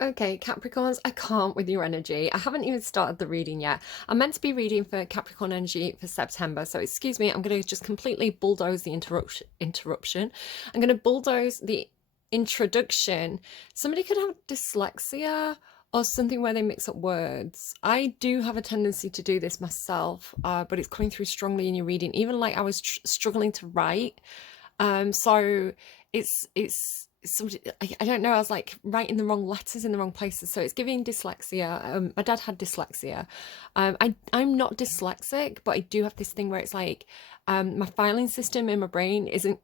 Okay, Capricorns, I can't with your energy. I haven't even started the reading yet. I'm meant to be reading for Capricorn energy for September, so excuse me, I'm going to just completely bulldoze the interruption. I'm going to bulldoze the introduction. Somebody could have dyslexia or something where they mix up words. I do have a tendency to do this myself, but it's coming through strongly in your reading. Even like I was struggling to write, so it's somebody, I don't know, I was like writing the wrong letters in the wrong places, so it's giving dyslexia. My dad had dyslexia. I'm not dyslexic, but I do have this thing where it's like my filing system in my brain isn't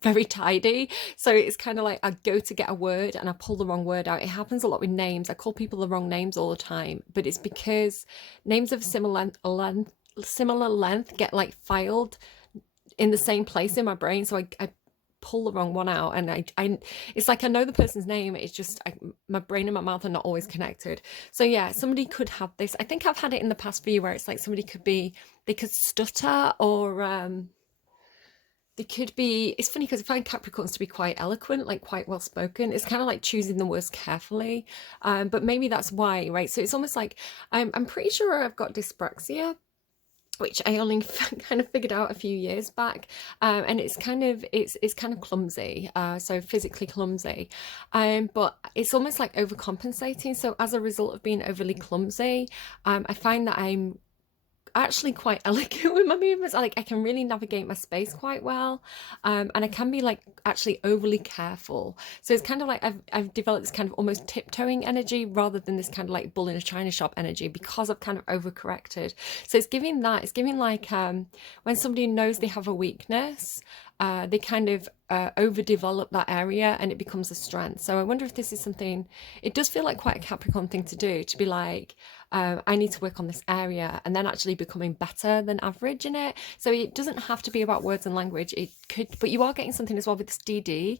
very tidy, so it's kind of like I go to get a word and I pull the wrong word out. It happens a lot with names. I call people the wrong names all the time, but it's because names of similar length get like filed in the same place in my brain, so I pull the wrong one out, and I it's like I know the person's name, it's just my brain and my mouth are not always connected. So yeah, somebody could have this. I think I've had it in the past for you where it's like somebody could be, they could stutter, or they could be, it's funny because I find Capricorns to be quite eloquent, like quite well spoken. It's kind of like choosing the words carefully, but maybe that's why, right? So it's almost like I'm pretty sure I've got dyspraxia, which I only kind of figured out a few years back, and it's kind of clumsy, so physically clumsy, but it's almost like overcompensating. So as a result of being overly clumsy, I find that I'm actually quite elegant with my movements. Like I can really navigate my space quite well, and I can be like actually overly careful. So it's kind of like I've developed this kind of almost tiptoeing energy rather than this kind of like bull in a china shop energy, because I've kind of overcorrected. So it's giving that. It's giving like when somebody knows they have a weakness, they kind of overdevelop that area and it becomes a strength. So I wonder if this is something, it does feel like quite a Capricorn thing to do, to be like, I need to work on this area, and then actually becoming better than average in it. So it doesn't have to be about words and language. It could, but you are getting something as well with this DD.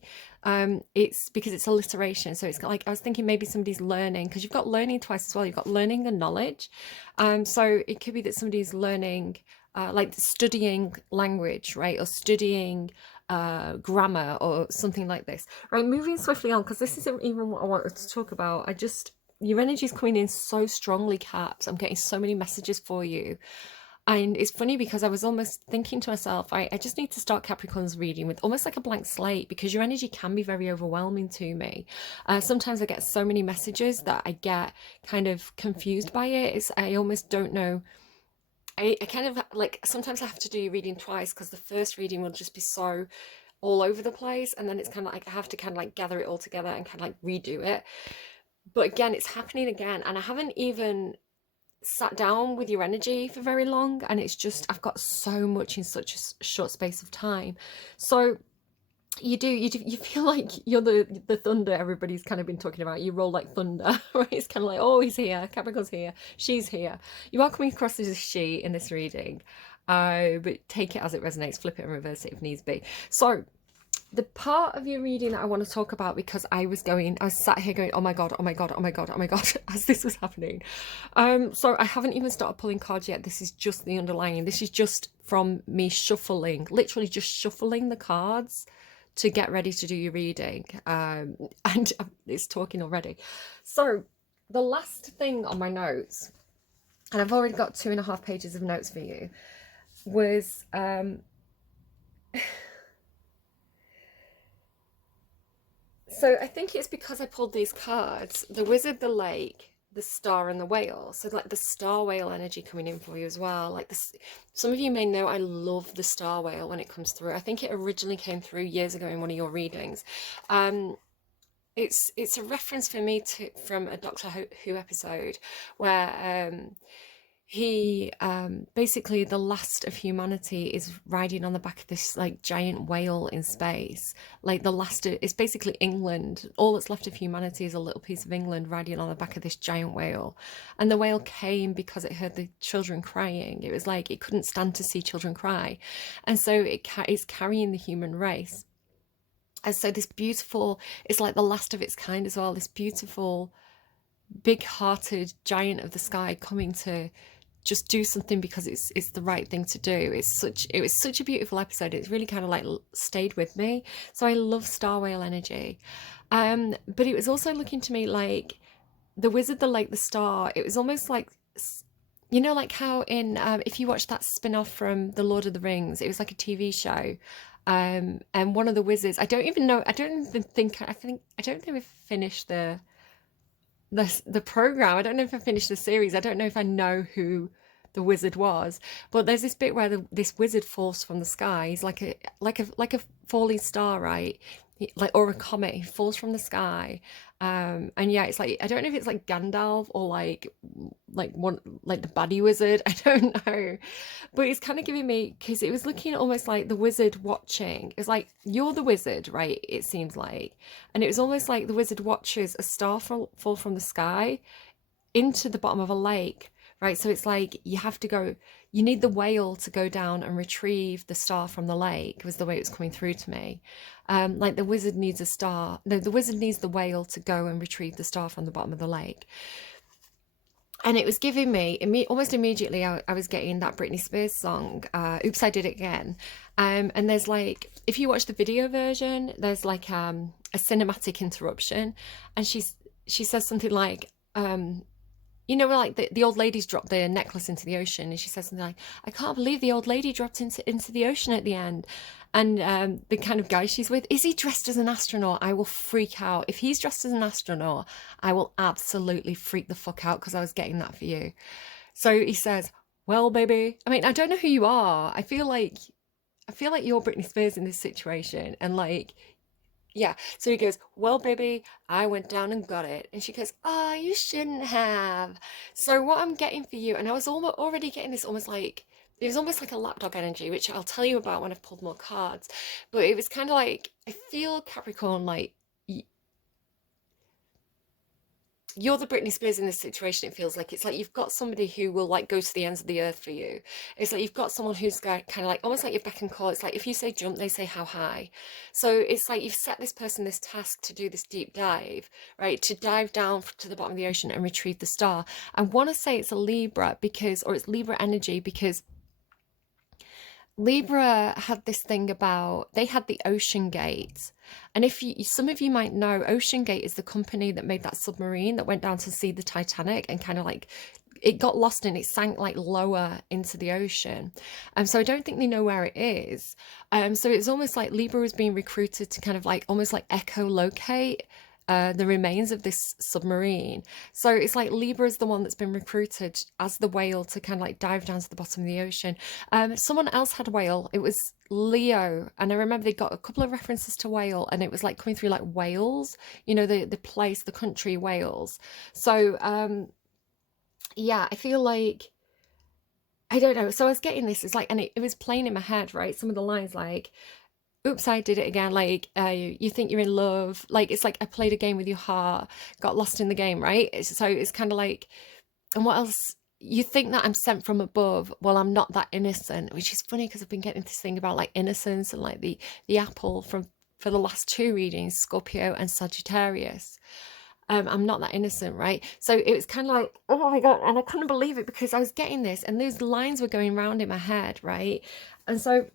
It's because it's alliteration. So it's like, I was thinking maybe somebody's learning, because you've got learning twice as well. You've got learning and knowledge. So it could be that somebody's learning, like studying language, right? Or studying grammar or something like this. Right, moving swiftly on, because this isn't even what I wanted to talk about. Your energy is coming in so strongly, Caps. I'm getting so many messages for you. And it's funny because I was almost thinking to myself, I just need to start Capricorn's reading with almost like a blank slate, because your energy can be very overwhelming to me. Sometimes I get so many messages that I get kind of confused by it. I almost don't know. I kind of like, sometimes I have to do reading twice because the first reading will just be so all over the place, and then it's kind of like I have to kind of like gather it all together and kind of like redo it. But again, it's happening again, and I haven't even sat down with your energy for very long, and it's just I've got so much in such a short space of time. So you feel like you're the thunder everybody's kind of been talking about. You roll like thunder, right? It's kind of like, oh, he's here, Capricorn's here, she's here. You are coming across as a she in this reading, but take it as it resonates, flip it and reverse it if needs be. So the part of your reading that I want to talk about, because I was sat here going, oh my god, oh my god, oh my god, oh my god, as this was happening. So I haven't even started pulling cards yet. This is just the underlying. This is just from me shuffling, literally just shuffling the cards to get ready to do your reading. And it's talking already. So the last thing on my notes, and I've already got 2.5 pages of notes for you, was so I think it's because I pulled these cards, the Wizard, the Lake, the Star, and the Whale. So like the Star Whale energy coming in for you as well. Like this, some of you may know I love the Star Whale when it comes through. I think it originally came through years ago in one of your readings. It's a reference for me to from a Doctor Who episode where he basically, the last of humanity is riding on the back of this like giant whale in space. Like the last of, it's basically England, all that's left of humanity is a little piece of England riding on the back of this giant whale. And the whale came because it heard the children crying. It was like it couldn't stand to see children cry, and so it's carrying the human race. And so this beautiful, it's like the last of its kind as well, this beautiful big hearted giant of the sky coming to just do something because it's the right thing to do. It was such a beautiful episode. It's really kind of like stayed with me. So I love star whale energy. But it was also looking to me like the wizard, the lake, the star. It was almost like, you know, like how in if you watch that spin-off from The Lord of the Rings, it was like a TV show. And one of the wizards, I don't even know, I don't think we've finished the program. I don't know if I finished the series. I don't know if I know who the wizard was, but there's this bit where this wizard falls from the sky. He's like a falling star, right? Like, or a comet. He falls from the sky, and yeah, it's like, I don't know if it's like Gandalf or one like the baddie wizard. I don't know, but it's kind of giving me, because it was looking almost like the wizard watching. It's like, you're the wizard, right? It seems like, and it was almost like the wizard watches a star fall from the sky into the bottom of a lake, right? So it's like you need the whale to go down and retrieve the star from the lake, was the way it was coming through to me. Like the wizard needs a star. No, the wizard needs the whale to go and retrieve the star from the bottom of the lake. And it was giving me, almost immediately, I was getting that Britney Spears song, Oops, I Did It Again. And there's like, if you watch the video version, there's like a cinematic interruption. And she says something like, you know, like the old lady's dropped their necklace into the ocean, and she says something like, I can't believe the old lady dropped into the ocean at the end. And the kind of guy she's with, is he dressed as an astronaut? I will freak out. If he's dressed as an astronaut, I will absolutely freak the fuck out, because I was getting that for you. So he says, well, baby, I mean, I don't know who you are. I feel like you're Britney Spears in this situation. And like, yeah. So he goes, well, baby, I went down and got it. And she goes, oh, you shouldn't have. So what I'm getting for you, and I was already getting this almost like, it was almost like a lapdog energy, which I'll tell you about when I've pulled more cards. But it was kind of like, I feel Capricorn, like, you're the Britney Spears in this situation. It feels like it's like you've got somebody who will like go to the ends of the earth for you. It's like you've got someone who's kind of like almost like your beck and call. It's like if you say jump, they say how high. So it's like you've set this person this task to do this deep dive, right? To dive down to the bottom of the ocean and retrieve the star. I want to say it's a Libra or it's Libra energy, because Libra had this thing about, they had the Ocean Gate. And some of you might know, Ocean Gate is the company that made that submarine that went down to see the Titanic, and kind of like, it got lost and it sank like lower into the ocean. So I don't think they know where it is. So it's almost like Libra was being recruited to kind of like, almost like echolocate the remains of this submarine. So it's like Libra is the one that's been recruited as the whale to kind of like dive down to the bottom of the ocean. Someone else had whale. It was Leo, and I remember they got a couple of references to whale, and it was like coming through like Wales, you know, the place, the country Wales. So yeah, I feel like, I don't know. So I was getting this, it's like, and it was playing in my head, right? Some of the lines like, oops, I did it again. Like, you think you're in love. Like, it's like I played a game with your heart, got lost in the game, right? So it's kind of like, and what else? You think that I'm sent from above. Well, I'm not that innocent, which is funny because I've been getting this thing about like innocence and like the apple for the last two readings, Scorpio and Sagittarius. I'm not that innocent, right? So it was kind of like, oh my God. And I couldn't believe it, because I was getting this and those lines were going round in my head, right? And so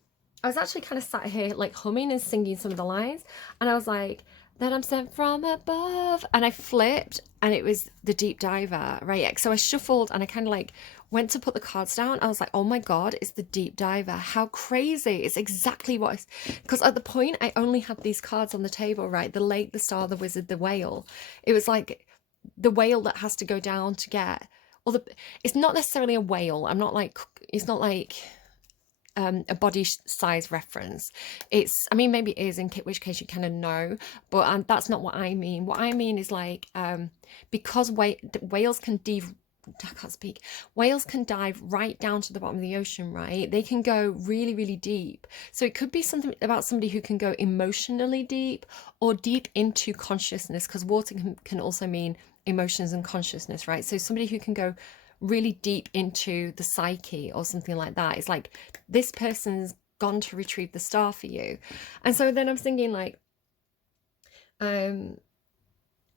I was actually kind of sat here like humming and singing some of the lines, and I was like, that I'm sent from above, and I flipped and it was the deep diver, right? So I shuffled and I kind of like went to put the cards down. I was like, oh my God, it's the deep diver. How crazy. It's exactly what because at the point I only had these cards on the table, right? The lake, the star, the wizard, the whale. It was like the whale that has to go down to get, or it's not necessarily a whale. It's not like a body size reference. I mean, maybe it is, in which case you kind of know, but that's not what I mean. What I mean is like, because whales can I can't speak. Whales can dive right down to the bottom of the ocean, right? They can go really, really deep. So it could be something about somebody who can go emotionally deep or deep into consciousness, because water can also mean emotions and consciousness, right? So somebody who can go really deep into the psyche or something like that. It's like, this person's gone to retrieve the star for you. And so then I'm thinking like,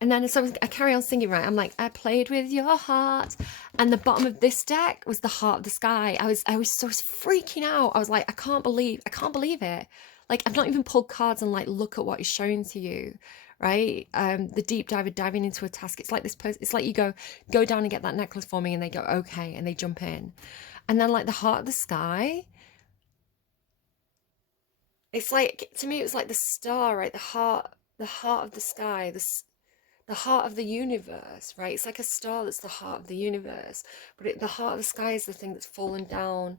And then so I carry on singing, right? I'm like, I played with your heart. And the bottom of this deck was the heart of the sky. I was so freaking out. I was like, I can't believe it. Like, I've not even pulled cards and like, look at what is showing to you, right? The deep diver diving into a task. It's like this person, it's like you go down and get that necklace for me, and they go, okay, and they jump in. And then like the heart of the sky, it's like, to me, it was like the star, right? The heart of the sky, the heart of the universe, right? It's like a star that's the heart of the universe, but the heart of the sky is the thing that's fallen down.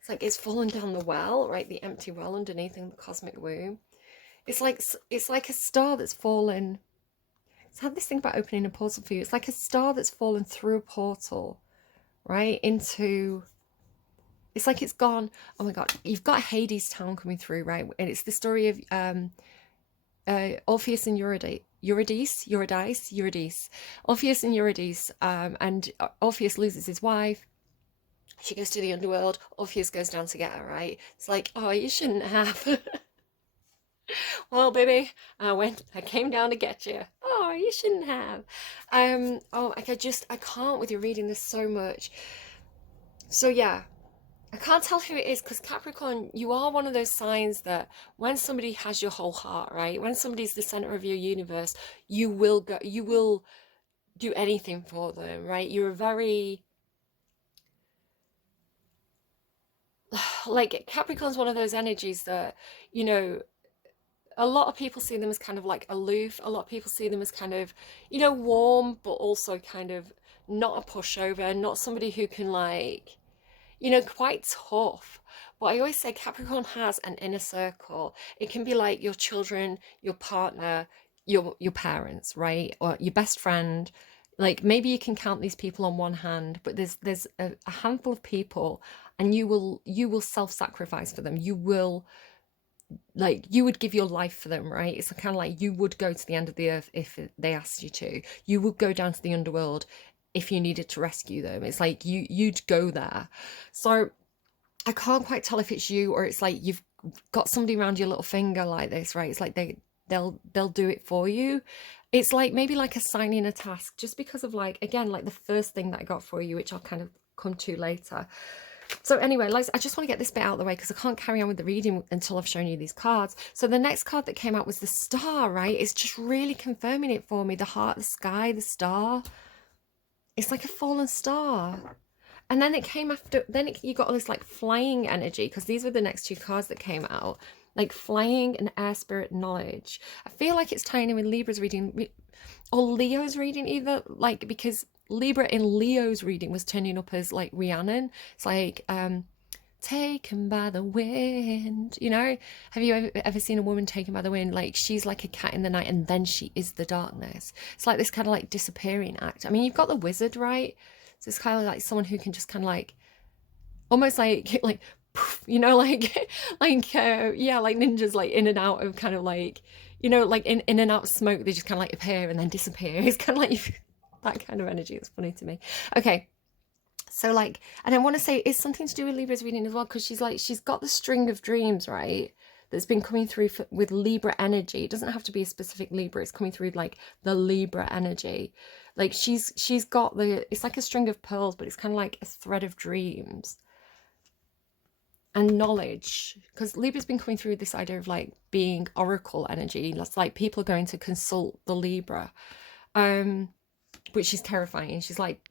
It's like it's fallen down the well, right? The empty well underneath in the cosmic womb. It's like a star that's fallen. It's had this thing about opening a portal for you. It's like a star that's fallen through a portal, right? Into, it's like it's gone. Oh my God, you've got Hades Town coming through, right? And it's the story of Orpheus and Eurydice. Orpheus and Eurydice, and Orpheus loses his wife. She goes to the underworld. Orpheus goes down to get her, right? It's like, oh, you shouldn't have. Well, baby, I came down to get you. Oh, you shouldn't have. Oh, like I can't with you reading this so much. So yeah, I can't tell who it is because Capricorn, you are one of those signs that when somebody has your whole heart, right? When somebody's the center of your universe, you will do anything for them, right? You're a very, like, Capricorn's one of those energies that, you know, a lot of people see them as kind of like aloof. A lot of people see them as kind of, warm, but also kind of not a pushover, not somebody who can like, quite tough. But I always say Capricorn has an inner circle. It can be like your children, your partner, your parents, right? Or your best friend. Like maybe you can count these people on one hand, but there's a handful of people, and you will self-sacrifice for them. You will, like, you would give your life for them, right? It's kind of like you would go to the end of the earth if they asked you to. You would go down to the underworld if you needed to rescue them. It's like you'd go there. So I can't quite tell if it's you or it's like you've got somebody around your little finger like this, right? It's like they'll do it for you. It's like maybe like assigning a task, just because of like, again, like the first thing that I got for you, which I'll kind of come to later. So anyway, I just want to get this bit out of the way because I can't carry on with the reading until I've shown you these cards. So the next card that came out was the star, right? It's just really confirming it for me. The heart, the sky, the star. It's like a fallen star. And then it came after, you got all this like flying energy, because these were the next two cards that came out. Like flying and air spirit knowledge. I feel like it's tying in with Libra's reading or Leo's reading either, like, because Libra in Leo's reading was turning up as like Rhiannon. It's like taken by the wind, have you ever seen a woman taken by the wind? Like she's like a cat in the night and then she is the darkness. It's like this kind of like disappearing act. I mean, you've got the wizard, right? So it's kind of like someone who can just kind of like almost like like yeah, like ninjas, like in and out of kind of like, like in and out of smoke. They just kind of like appear and then disappear. It's kind of like that kind of energy. It's funny to me. Okay, so like, and I want to say it's something to do with Libra's reading as well, because she's got the string of dreams, right, that's been coming through with Libra energy. It doesn't have to be a specific Libra. It's coming through like the Libra energy. Like she's got it's like a string of pearls, but it's kind of like a thread of dreams and knowledge, because Libra's been coming through this idea of like being oracle energy. That's like people are going to consult the Libra, which is terrifying. She's like,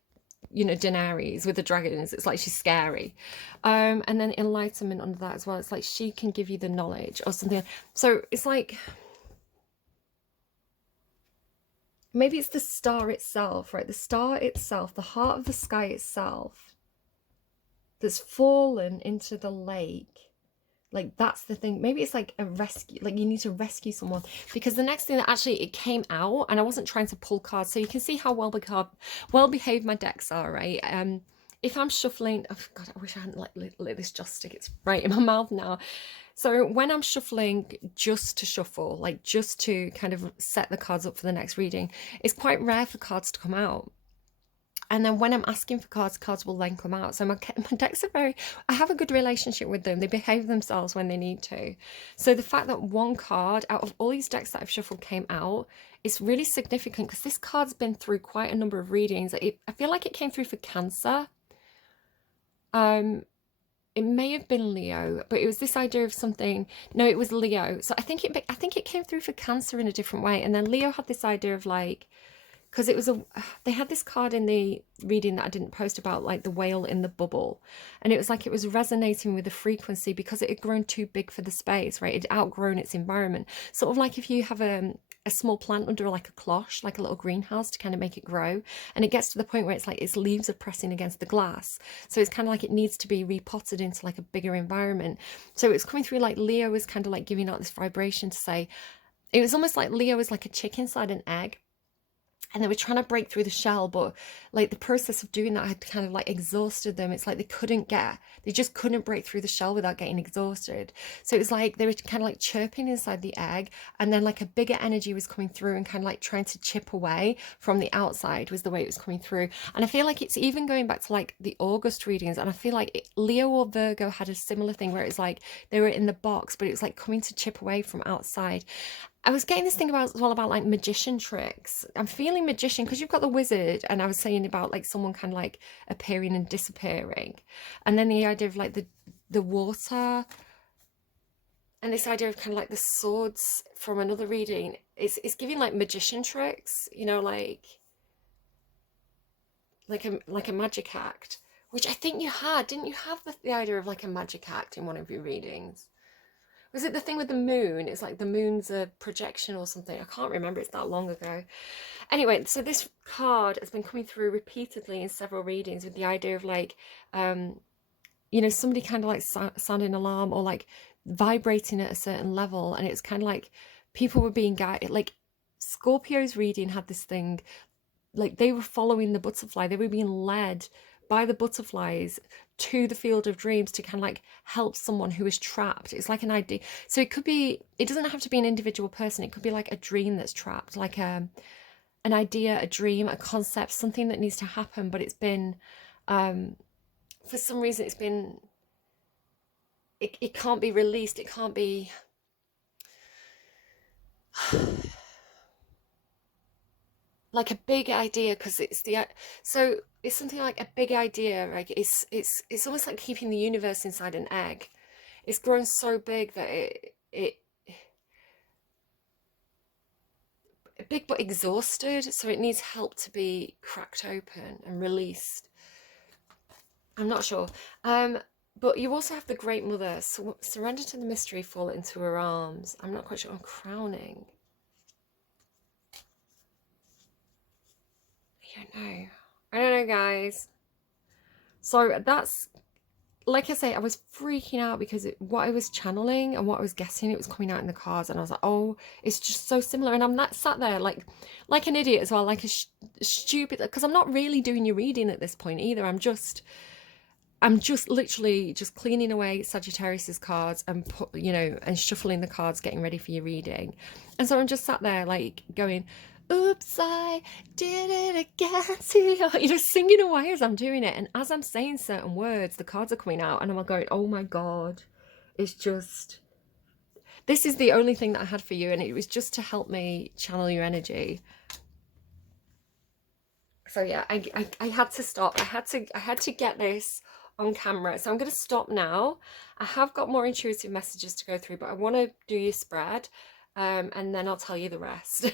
Daenerys with the dragons. It's like she's scary. And then enlightenment under that as well. It's like she can give you the knowledge or something. So it's like, maybe it's the star itself, right? The star itself, the heart of the sky itself, that's fallen into the lake. Like that's the thing. Maybe it's like a rescue, like you need to rescue someone. Because the next thing that actually it came out, and I wasn't trying to pull cards, so you can see how well behaved my decks are, right? If I'm shuffling, oh God, I wish I hadn't like lit this joss stick. It's right in my mouth now. So when I'm shuffling just to shuffle, like just to kind of set the cards up for the next reading, it's quite rare for cards to come out. And then when I'm asking for cards, cards will then come out. So my decks are very, I have a good relationship with them. They behave themselves when they need to. So the fact that one card out of all these decks that I've shuffled came out is really significant, because this card's been through quite a number of readings. I feel like it came through for Cancer. It may have been Leo, but it was this idea of something. No, it was Leo. So I think it came through for Cancer in a different way. And then Leo had this idea of like, because it was they had this card in the reading that I didn't post about, like the whale in the bubble, and it was like it was resonating with the frequency because it had grown too big for the space, right? It had outgrown its environment, sort of like if you have a small plant under like a cloche, like a little greenhouse, to kind of make it grow, and it gets to the point where it's like its leaves are pressing against the glass, so it's kind of like it needs to be repotted into like a bigger environment. So it's coming through like Leo was kind of like giving out this vibration to say, it was almost like Leo is like a chick inside an egg, and they were trying to break through the shell, but like the process of doing that had kind of like exhausted them. It's like they just couldn't break through the shell without getting exhausted. So it was like they were kind of like chirping inside the egg, and then like a bigger energy was coming through and kind of like trying to chip away from the outside, was the way it was coming through. And I feel like it's even going back to like the August readings, and I feel like Leo or Virgo had a similar thing where it's like they were in the box, but it was like coming to chip away from outside. I was getting this thing about as well about like magician tricks. I'm feeling magician because you've got the wizard, and I was saying about like someone kind of like appearing and disappearing, and then the idea of like the water, and this idea of kind of like the swords from another reading. It's giving like magician tricks, you know, like a magic act, which I think you had, didn't you have the idea of like a magic act in one of your readings? Was it the thing with the moon? It's like the moon's a projection or something. I can't remember. It's that long ago. Anyway, so this card has been coming through repeatedly in several readings with the idea of like, you know, somebody kind of like sounding alarm or like vibrating at a certain level. And it's kind of like people were being guided. Like Scorpio's reading had this thing, like they were following the butterfly. They were being led by the butterflies to the field of dreams to kind of like help someone who is trapped. It's like an idea. So it doesn't have to be an individual person. It could be like a dream that's trapped, like an idea, a dream, a concept, something that needs to happen, but it's been, for some reason, it can't be released. It can't be, like a big idea, because so it's something like a big idea, like it's almost like keeping the universe inside an egg. It's grown so big that it big but exhausted, so it needs help to be cracked open and released. I'm not sure. But you also have the Great Mother. So surrender to the mystery, fall into her arms. I'm not quite sure. I'm crowning. I don't know, guys. So that's, like I say, I was freaking out because what I was channeling and what I was guessing, it was coming out in the cards, and I was like, oh, it's just so similar. And I'm not sat there like an idiot as well, like a stupid, because I'm not really doing your reading at this point either. I'm just literally just cleaning away Sagittarius's cards and and shuffling the cards, getting ready for your reading. And so I'm just sat there like going, oops, I did it again. Singing away as I'm doing it. And as I'm saying certain words, the cards are coming out, and I'm going, oh my God, it's just, this is the only thing that I had for you. And it was just to help me channel your energy. So yeah, I had to stop. I had to get this on camera. So I'm going to stop now. I have got more intuitive messages to go through, but I want to do your spread. And then I'll tell you the rest.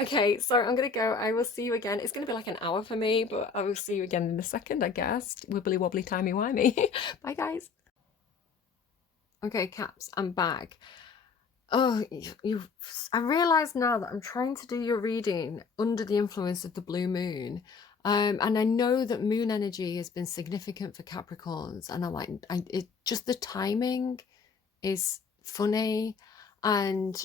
Okay, so I'm gonna go. I will see you again. It's gonna be like an hour for me, but I will see you again in a second, I guess. Wibbly wobbly timey wimey. Bye, guys. Okay, Caps, I'm back. Oh, I realise now that I'm trying to do your reading under the influence of the blue moon. And I know that moon energy has been significant for Capricorns, and I'm like, it just, the timing is funny. And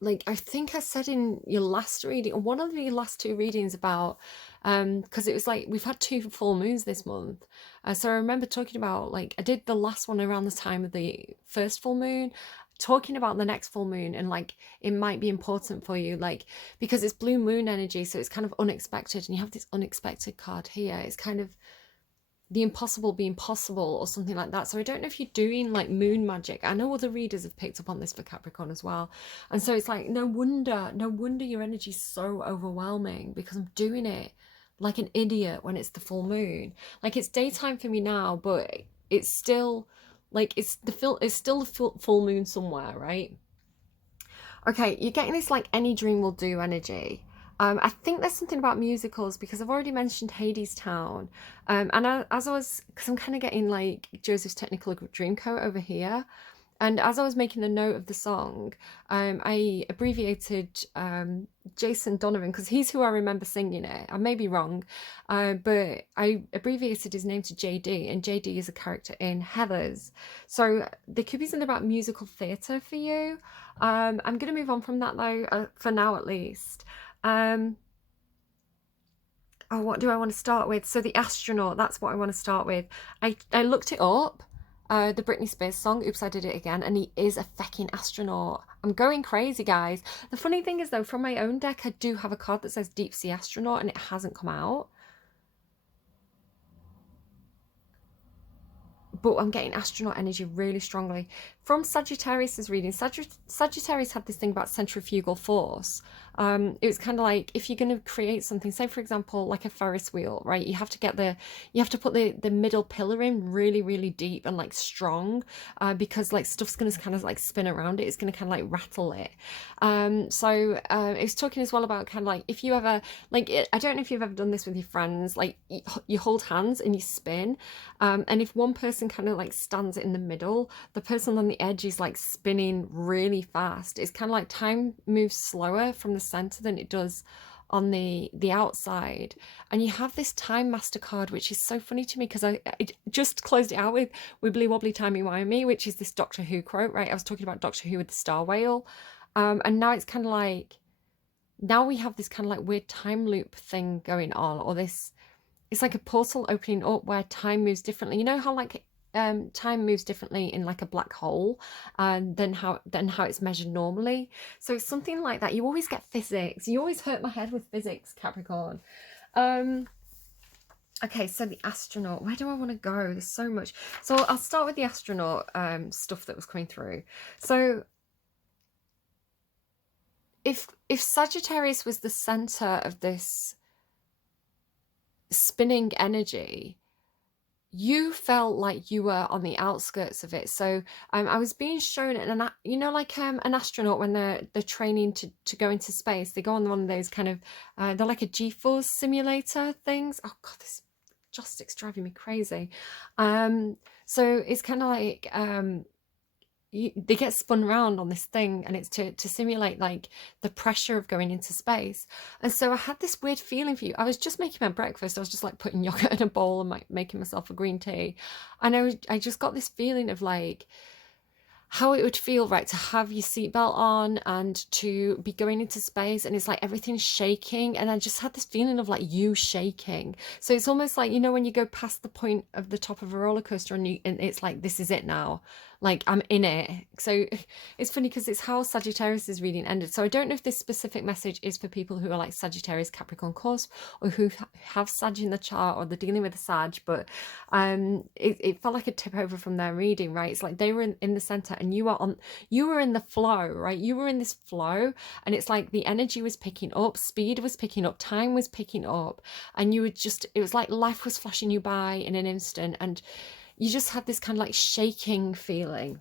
like, I think I said in your last reading, or one of the last two readings, about because it was like we've had 2 full moons this month, so I remember talking about, like, I did the last one around the time of the first full moon. talking about the next full moon, and like it might be important for you, like because it's blue moon energy, so it's kind of unexpected, and you have this unexpected card here. It's kind of the impossible being possible or something like that. So I don't know if you're doing like moon magic. I know other readers have picked up on this for Capricorn as well, and so it's like no wonder your energy's so overwhelming, because I'm doing it like an idiot when it's the full moon. Like it's daytime for me now, but it's still like it's still the full moon somewhere, right? Okay, you're getting this like any dream will do energy. I think there's something about musicals, because I've already mentioned Hades Town. As I was, because I'm kind of getting like Joseph's Technical Dreamcoat over here. And as I was making a note of the song, I abbreviated Jason Donovan, because he's who I remember singing it. I may be wrong, but I abbreviated his name to JD, and JD is a character in Heathers. So there could be something about musical theatre for you. I'm going to move on from that though, for now at least. Oh, what do I want to start with? So the astronaut, that's what I want to start with. I looked it up, the Britney Spears song, Oops, I Did It Again, and he is a fucking astronaut. I'm going crazy, guys. The funny thing is, though, from my own deck, I do have a card that says Deep Sea Astronaut, and it hasn't come out. But I'm getting astronaut energy really strongly. From Sagittarius's reading, Sagittarius had this thing about centrifugal force. It was kind of like, if you're going to create something, say for example like a Ferris wheel, right, you have to put the middle pillar in really, really deep and like strong, because like stuff's going to kind of like spin around it. It's going to kind of like rattle it. So it was talking as well about kind of like, if you ever like, I don't know if you've ever done this with your friends, like you hold hands and you spin, and if one person kind of like stands in the middle, the person on the edge is like spinning really fast. It's kind of like time moves slower from the center than it does on the outside. And you have this Time Master card, which is so funny to me, because I just closed it out with Wibbly Wobbly Timey Wimey, which is this Doctor Who quote, right? I was talking about Doctor Who with the star whale, and now it's kind of like, now we have this kind of like weird time loop thing going on, or this, it's like a portal opening up where time moves differently. You know how like time moves differently in like a black hole, than how it's measured normally. So it's something like that. You always get physics. You always hurt my head with physics, Capricorn. Okay, so the astronaut. Where do I want to go? There's so much. So I'll start with the astronaut stuff that was coming through. So if Sagittarius was the center of this spinning energy, you felt like you were on the outskirts of it. So I was being shown it, and you know, like an astronaut when they're training to go into space, they go on one of those kind of they're like a G-force simulator things. Oh god, this joystick's driving me crazy. So it's kind of like they get spun around on this thing, and it's to simulate like the pressure of going into space. And so I had this weird feeling for you. I was just making my breakfast. I was just like putting yogurt in a bowl and like making myself a green tea, and I just got this feeling of like how it would feel, right, to have your seatbelt on and to be going into space, and it's like everything's shaking, and I just had this feeling of like you shaking. So it's almost like, you know, when you go past the point of the top of a roller coaster, and it's like, this is it now, like I'm in it. So it's funny because it's how Sagittarius's reading ended. So I don't know if this specific message is for people who are like Sagittarius Capricorn cusp, or who have Sag in the chart, or they're dealing with a Sag, but it felt like a tip over from their reading, right? It's like they were in the center, and you were in the flow, right? You were in this flow, and it's like the energy was picking up, speed was picking up, time was picking up, and you were just, it was like life was flashing you by in an instant, and you just had this kind of like shaking feeling.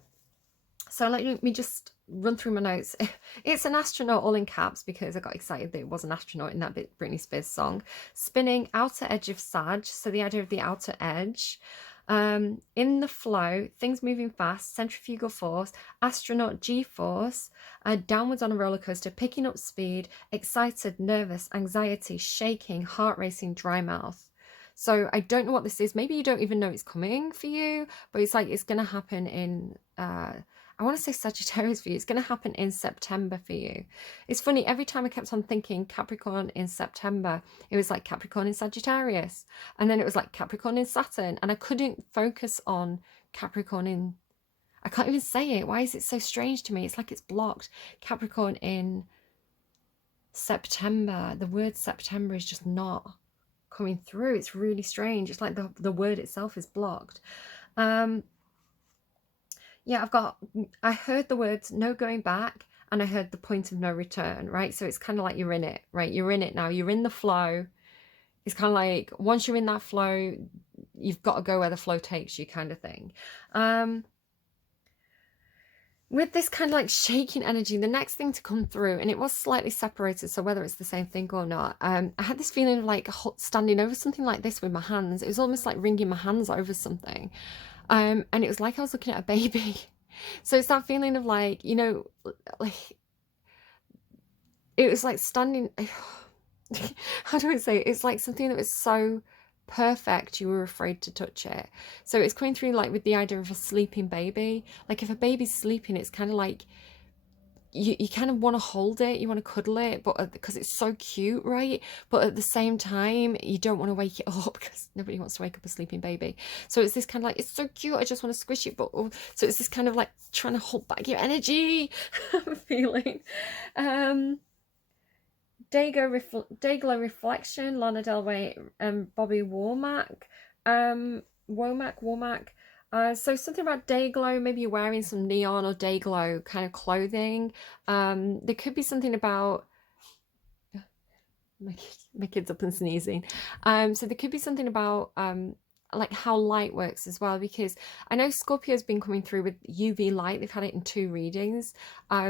So let me just run through my notes. It's an astronaut, all in caps, because I got excited that it was an astronaut in that bit Britney Spears song. Spinning, outer edge of Sag, so the idea of the outer edge. In the flow, things moving fast, centrifugal force, astronaut G-force, downwards on a roller coaster, picking up speed, excited, nervous, anxiety, shaking, heart racing, dry mouth. So I don't know what this is. Maybe you don't even know it's coming for you, but it's like it's going to happen in, I want to say Sagittarius for you. It's going to happen in September for you. It's funny, every time I kept on thinking Capricorn in September, it was like Capricorn in Sagittarius. And then it was like Capricorn in Saturn. And I couldn't focus on Capricorn in, I can't even say it. Why is it so strange to me? It's like it's blocked. Capricorn in September. The word September is just not coming through. It's really strange. It's like the word itself is blocked. Yeah, I heard the words no going back, and I heard the point of no return, right? So it's kind of like you're in it, right? You're in it now. You're in the flow. It's kind of like once you're in that flow, you've got to go where the flow takes you, kind of thing. With this kind of like shaking energy, the next thing to come through, and it was slightly separated, so whether it's the same thing or not, I had this feeling of like standing over something like this with my hands. It was almost like wringing my hands over something. And it was like I was looking at a baby. So it's that feeling of like, you know, like it was like standing, how do I say it? It's like something that was so perfect you were afraid to touch it. So it's coming through like with the idea of a sleeping baby. Like if a baby's sleeping, it's kind of like you kind of want to hold it, you want to cuddle it, but because it's so cute, right? But at the same time, you don't want to wake it up because nobody wants to wake up a sleeping baby. So it's this kind of like, it's so cute, I just want to squish it, but so it's this kind of like trying to hold back your energy feeling. Dayglo Reflection, Lana Del Rey and Bobby Womack. Womack. So something about Dayglo, maybe you're wearing some neon or Dayglo kind of clothing. There could be something about my kid's up and sneezing. So there could be something about like how light works as well, because I know Scorpio's been coming through with UV light. They've had it in 2 readings.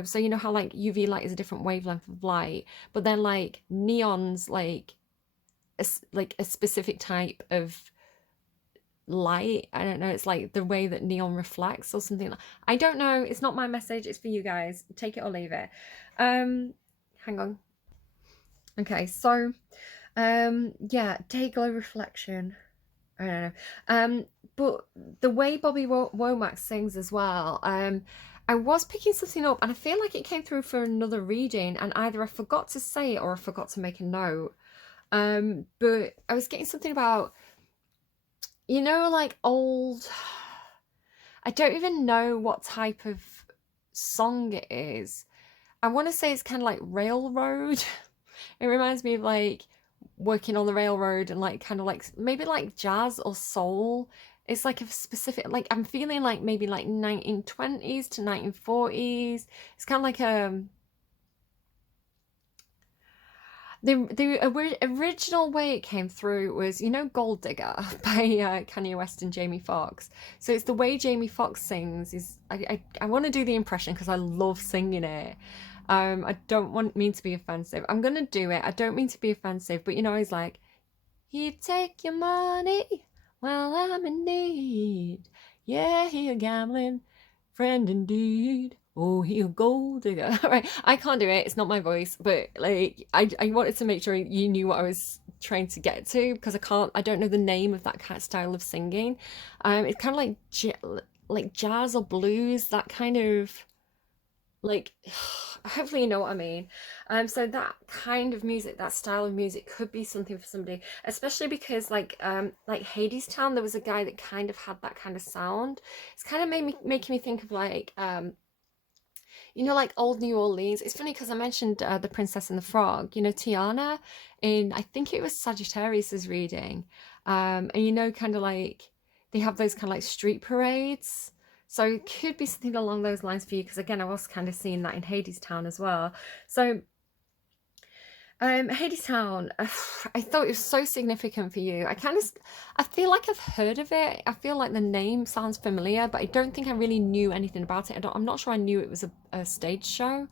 So you know how like UV light is a different wavelength of light, but then like neon's like a specific type of light. I don't know, it's like the way that neon reflects or something. I don't know, it's not my message, it's for you guys, take it or leave it. Hang on. Okay, so yeah, Dayglo Reflection, I don't know, but the way Bobby Womack sings as well, I was picking something up and I feel like it came through for another reading and either I forgot to say it or I forgot to make a note. But I was getting something about, you know, like old, I don't even know what type of song it is. I want to say it's kind of like railroad. It reminds me of like working on the railroad and like kind of like maybe like jazz or soul. It's like a specific, like I'm feeling like maybe like 1920s to 1940s. It's kind of like the original way it came through was, you know, Gold Digger by Kanye West and Jamie Foxx. So it's the way Jamie Foxx sings is I want to do the impression because I love singing it. I don't mean to be offensive. I'm gonna do it. I don't mean to be offensive, but you know, he's like, he'd take your money while I'm in need. Yeah, he a gambling friend indeed. Oh, he a gold digger. Right, I can't do it. It's not my voice, but like I wanted to make sure you knew what I was trying to get to because I don't know the name of that kind of style of singing. It's kind of like jazz or blues, that kind of like hopefully you know what I mean. So that kind of music, that style of music could be something for somebody, especially because like Hades Town, there was a guy that kind of had that kind of sound. It's kind of making me think of like you know, like old New Orleans. It's funny because I mentioned The Princess and the Frog, you know, Tiana in, I think it was Sagittarius's reading. And you know, kind of like they have those kind of like street parades. So it could be something along those lines for you, because again, I was kind of seeing that in Hades Town as well. So Hades Town, I thought it was so significant for you. I feel like I've heard of it. I feel like the name sounds familiar, but I don't think I really knew anything about it. I'm not sure I knew it was a stage show.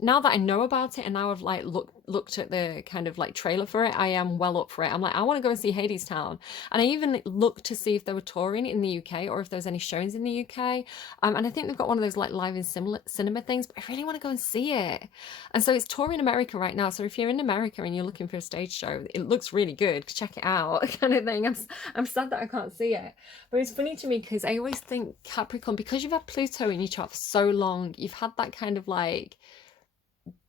Now that I know about it, and now I've like looked at the kind of like trailer for it, I am well up for it. I'm like, I want to go and see Hades Town, and I even looked to see if they were touring in the UK or if there was any showings in the UK. And I think they've got one of those like live in cinema things, but I really want to go and see it. And so it's touring America right now. So if you're in America and you're looking for a stage show, it looks really good. Check it out, kind of thing. I'm sad that I can't see it, but it's funny to me because I always think Capricorn, because you've had Pluto in your chart for so long, you've had that kind of like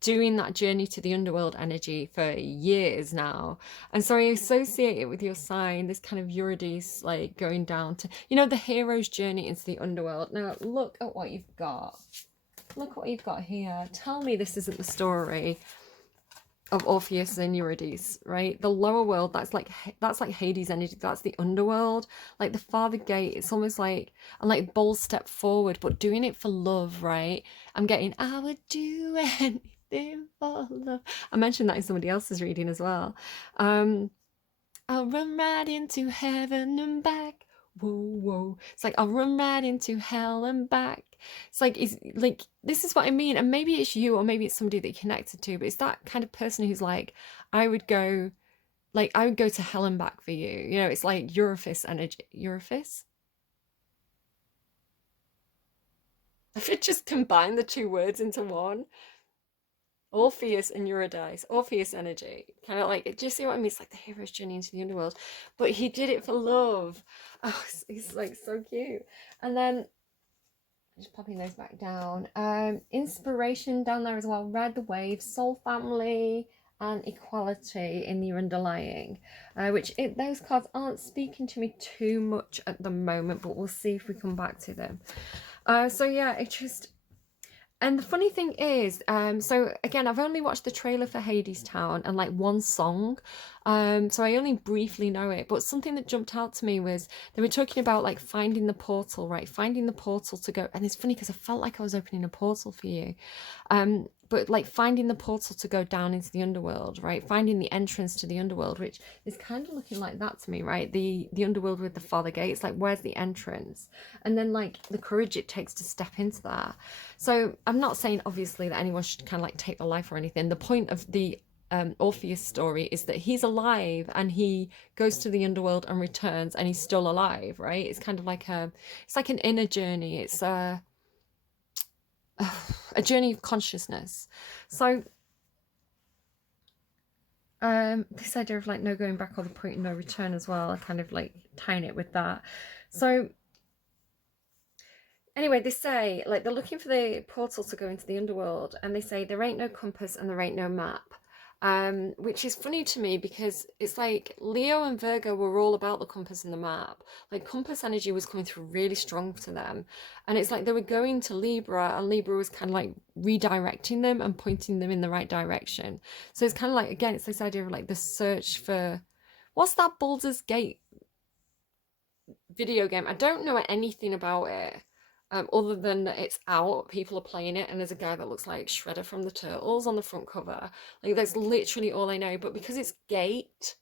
doing that journey to the underworld energy for years now, and so I associate it with your sign, this kind of Eurydice, like going down to, you know, the hero's journey into the underworld. Now look at what you've got. Look what you've got here. Tell me this isn't the story of Orpheus and Eurydice, right? The lower world, that's like Hades energy. That's the underworld, like the farther gate. It's almost like a like bold step forward, but doing it for love, right? I'm getting, I would do anything for love. I mentioned that in somebody else's reading as well. I'll run right into heaven and back. Whoa, whoa. It's like I'll run right into hell and back. It's like this is what I mean. And maybe it's you, or maybe it's somebody that you're connected to, but it's that kind of person who's like, I would go to hell and back for you. You know, it's like Euryphus energy. Euryphus? I should just combine the two words into one. Orpheus and Eurydice, Orpheus energy, kind of like, do you see what I mean? It's like the hero's journey into the underworld, but he did it for love. Oh, he's like so cute. And then just popping those back down. Inspiration down there as well. Ride the wave, soul family, and equality in your underlying, those cards aren't speaking to me too much at the moment, but we'll see if we come back to them. So yeah, it just. And the funny thing is, so again, I've only watched the trailer for Hades Town and like one song, so I only briefly know it. But something that jumped out to me was they were talking about like finding the portal, right? Finding the portal to go. And it's funny because I felt like I was opening a portal for you, but like finding the portal to go down into the underworld, right? Finding the entrance to the underworld, which is kind of looking like that to me, right? The underworld with the farther gates, like where's the entrance? And then like the courage it takes to step into that. So I'm not saying obviously that anyone should kind of like take their life or anything. The point of the Orpheus story is that he's alive and he goes to the underworld and returns and he's still alive, right? It's kind of like it's like an inner journey. It's a journey of consciousness. So this idea of like no going back or the point of no return as well, I kind of like tying it with that. So anyway, they say like they're looking for the portal to go into the underworld, and they say there ain't no compass and there ain't no map. Which is funny to me because it's like Leo and Virgo were all about the compass and the map. Like compass energy was coming through really strong to them, and it's like they were going to Libra, and Libra was kind of like redirecting them and pointing them in the right direction. So it's kind of like, again, it's this idea of like the search for, what's that Baldur's Gate video game? I don't know anything about it. Other than that it's out, people are playing it, and there's a guy that looks like Shredder from the Turtles on the front cover. Like that's literally all I know. But because it's Gate,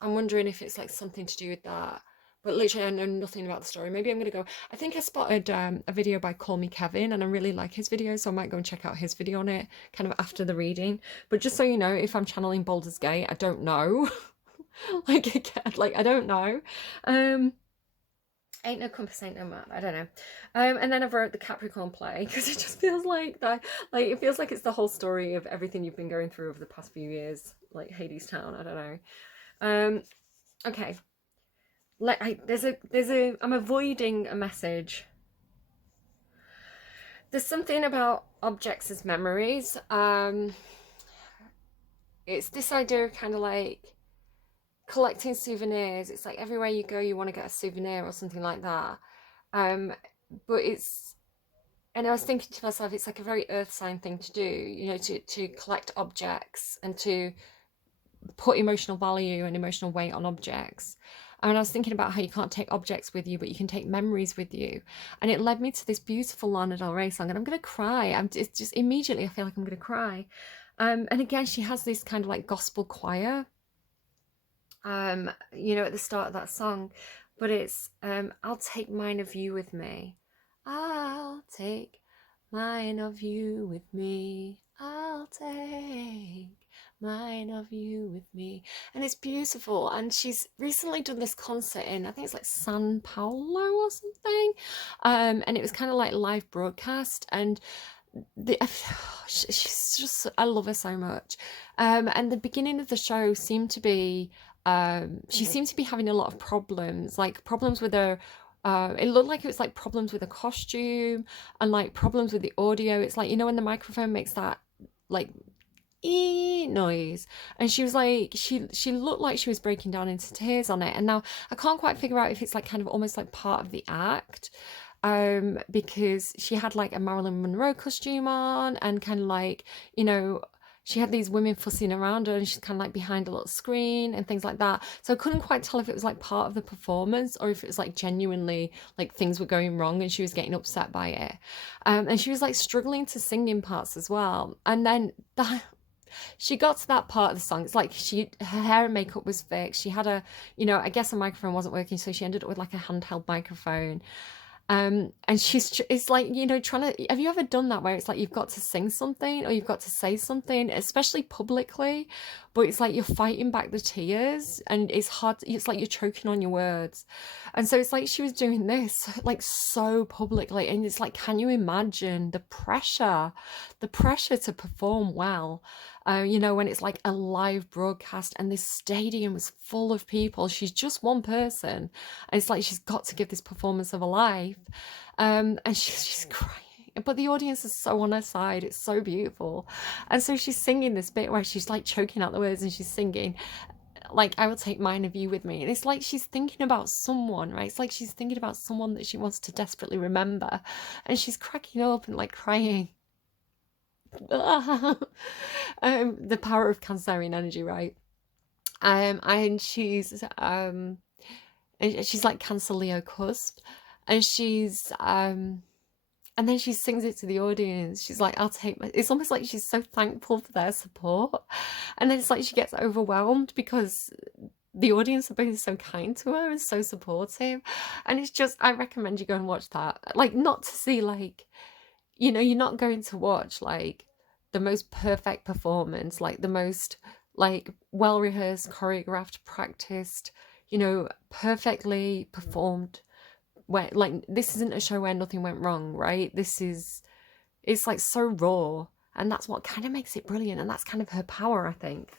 I'm wondering if it's like something to do with that. But literally, I know nothing about the story. Maybe I'm gonna go. I think I spotted a video by Call Me Kevin, and I really like his video, so I might go and check out his video on it, kind of after the reading. But just so you know, if I'm channeling Baldur's Gate, I don't know. Like again, like I don't know. Ain't no compass, ain't no map. I don't know. And then I wrote the Capricorn play because it just feels like that. Like it feels like it's the whole story of everything you've been going through over the past few years, like Hades Town. I don't know. Okay. I'm avoiding a message. There's something about objects as memories. It's this idea of kind of like collecting souvenirs. It's like everywhere you go you want to get a souvenir or something like that, but and I was thinking to myself, it's like a very earth sign thing to do, you know, to collect objects and to put emotional value and emotional weight on objects. And I was thinking about how you can't take objects with you, but you can take memories with you. And it led me to this beautiful Lana Del Rey song, and I'm going to cry. It's just immediately I feel like I'm going to cry. And again, she has this kind of like gospel choir, you know, at the start of that song, but it's I'll take mine of you with me. I'll take mine of you with me. I'll take mine of you with me. And it's beautiful. And she's recently done this concert in, I think it's like San Paulo or something. And it was kind of like live broadcast, and she's just, I love her so much. And the beginning of the show seemed to be she seemed to be having a lot of problems, like problems with her. It looked like it was like problems with a costume and like problems with the audio. It's like, you know, when the microphone makes that like noise, and she was like, she looked like she was breaking down into tears on it. And now I can't quite figure out if it's like kind of almost like part of the act, because she had like a Marilyn Monroe costume on, and kind of like, you know, she had these women fussing around her, and she's kind of like behind a little screen and things like that. So I couldn't quite tell if it was like part of the performance or if it was like genuinely like things were going wrong and she was getting upset by it. And she was like struggling to sing in parts as well. And then she got to that part of the song. It's like her hair and makeup was fixed. She had a, you know, I guess a microphone wasn't working, so she ended up with like a handheld microphone. And it's like, you know, trying to, have you ever done that where it's like you've got to sing something or you've got to say something, especially publicly, but it's like you're fighting back the tears and it's hard, it's like you're choking on your words. And so it's like she was doing this like so publicly, and it's like, can you imagine the pressure to perform well? You know, when it's like a live broadcast and this stadium was full of people, she's just one person, and it's like she's got to give this performance of her life, and she's crying, but the audience is so on her side. It's so beautiful. And so she's singing this bit where she's like choking out the words, and she's singing like, I will take mine of you with me, and it's like she's thinking about someone, right? It's like she's thinking about someone that she wants to desperately remember, and she's cracking up and like crying. The power of Cancerian energy, right? And she's like Cancer Leo cusp, and and then she sings it to the audience. She's like, I'll take my, it's almost like she's so thankful for their support, and then it's like she gets overwhelmed because the audience are being so kind to her and so supportive. And it's just, I recommend you go and watch that, like, not to see like, you know, you're not going to watch like the most perfect performance, like the most like well rehearsed, choreographed, practiced, you know, perfectly performed. Where like, this isn't a show where nothing went wrong, right? It's like so raw, and that's what kind of makes it brilliant, and that's kind of her power, I think.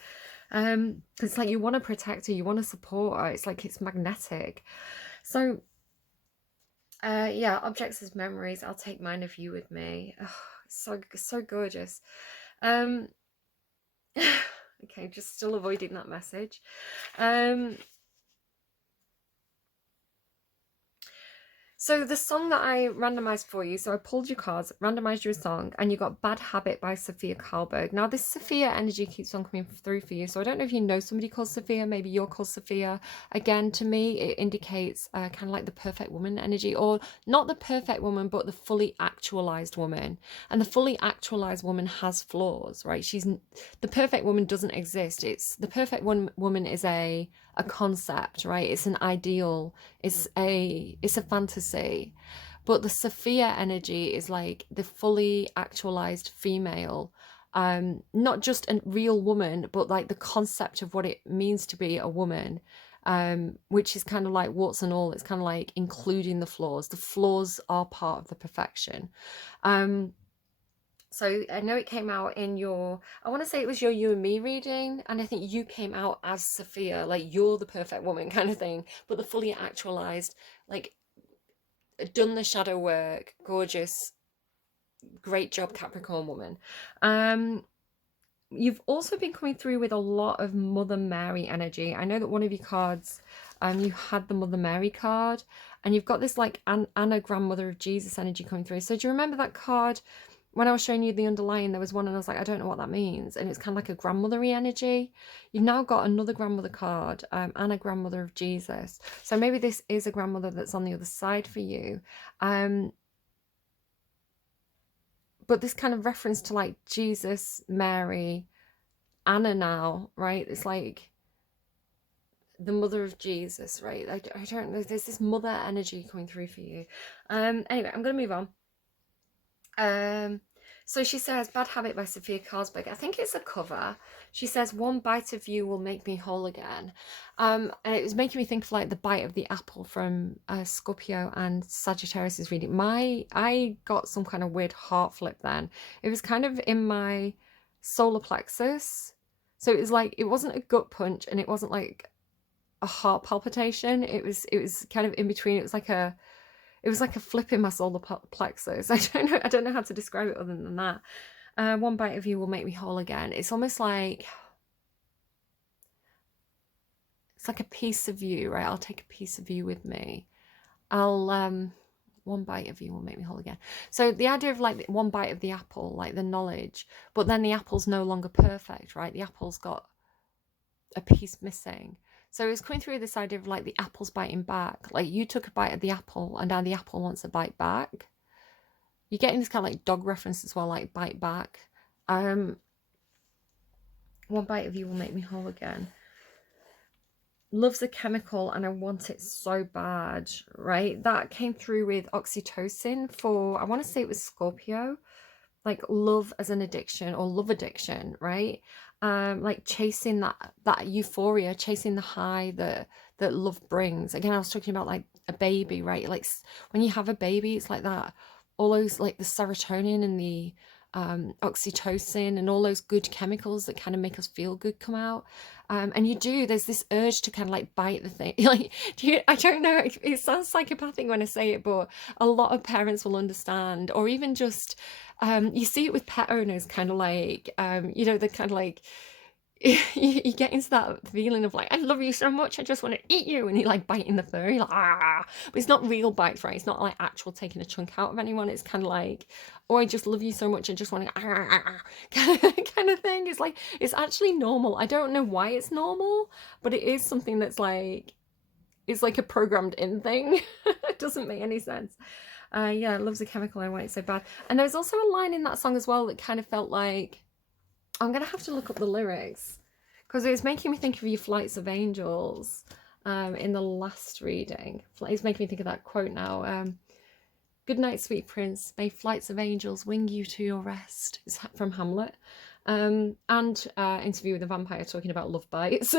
It's like you want to protect her, you want to support her. It's like it's magnetic. So yeah, objects as memories. I'll take mine of you with me. Oh, so gorgeous. Um, okay, just still avoiding that message. So the song that I randomized for you, so I pulled your cards, randomized you a song, and you got Bad Habit by Sofia Karlberg. Now this Sofia energy keeps on coming through for you, so I don't know if you know somebody called Sofia, maybe you're called Sofia. Again, to me, it indicates kind of like the perfect woman energy, or not the perfect woman, but the fully actualized woman. And the fully actualized woman has flaws, right? The perfect woman doesn't exist. It's the perfect woman is a concept, right? It's an ideal, it's a fantasy. But the Sofia energy is like the fully actualized female, not just a real woman, but like the concept of what it means to be a woman, which is kind of like warts and all. It's kind of like including the flaws. The flaws are part of the perfection. So I know it came out in your, I want to say it was your You and Me reading, and I think you came out as Sofia, like you're the perfect woman kind of thing, but the fully actualized, like done the shadow work, gorgeous, great job, Capricorn woman. You've also been coming through with a lot of Mother Mary energy. I know that one of your cards, you had the Mother Mary card, and you've got this like Anna, Grandmother of Jesus energy coming through. So do you remember that card? When I was showing you the underlying, there was one and I was like, I don't know what that means. And it's kind of like a grandmothery energy. You've now got another grandmother card, Anna, Grandmother of Jesus. So maybe this is a grandmother that's on the other side for you. But this kind of reference to like Jesus, Mary, Anna now, right? It's like the mother of Jesus, right? I don't know. There's this mother energy coming through for you. Anyway, I'm going to move on. So she says Bad Habit by Sofia Karlberg. I think it's a cover. She says one bite of you will make me whole again. And it was making me think of like the bite of the apple from Scorpio and Sagittarius's reading. I got some kind of weird heart flip then. It was kind of in my solar plexus. So it was like, it wasn't a gut punch and it wasn't like a heart palpitation. It was kind of in between. It was like a flip in my solar plexus. I don't know how to describe it other than that. One bite of you will make me whole again. It's almost like, it's like a piece of you, right? I'll take a piece of you with me. One bite of you will make me whole again. So the idea of like one bite of the apple, like the knowledge, but then the apple's no longer perfect, right? The apple's got a piece missing. So it's coming through this idea of like the apple's biting back. Like you took a bite of the apple and now the apple wants a bite back. You're getting this kind of like dog reference as well, like bite back. One bite of you will make me whole again. Love's a chemical and I want it so bad, right? That came through with oxytocin for, I want to say it was Scorpio, like love as an addiction or love addiction, right? Like chasing that euphoria, chasing the high that love brings. Again, I was talking about like a baby, right? Like when you have a baby, it's like that, all those like the serotonin and the oxytocin and all those good chemicals that kind of make us feel good come out. And there's this urge to kind of like bite the thing. Like, I don't know, it sounds psychopathic when I say it, but a lot of parents will understand, or even just, you see it with pet owners, kind of like, they're kind of like, you get into that feeling of like, I love you so much, I just want to eat you, and you're like biting the fur, you're like, ah, but it's not real bites, right? It's not like actual taking a chunk out of anyone. It's kind of like, oh, I just love you so much, I just want to kind of thing. It's like, it's actually normal. I don't know why it's normal, but it is something that's like, it's like a programmed in thing. It doesn't make any sense. Yeah, love's a chemical, I want it so bad. And there's also a line in that song as well that kind of felt like, I'm going to have to look up the lyrics because it was making me think of your Flights of Angels in the last reading. It's making me think of that quote now. Good night, sweet prince. May flights of angels wing you to your rest. It's from Hamlet. And Interview with a Vampire talking about love bites.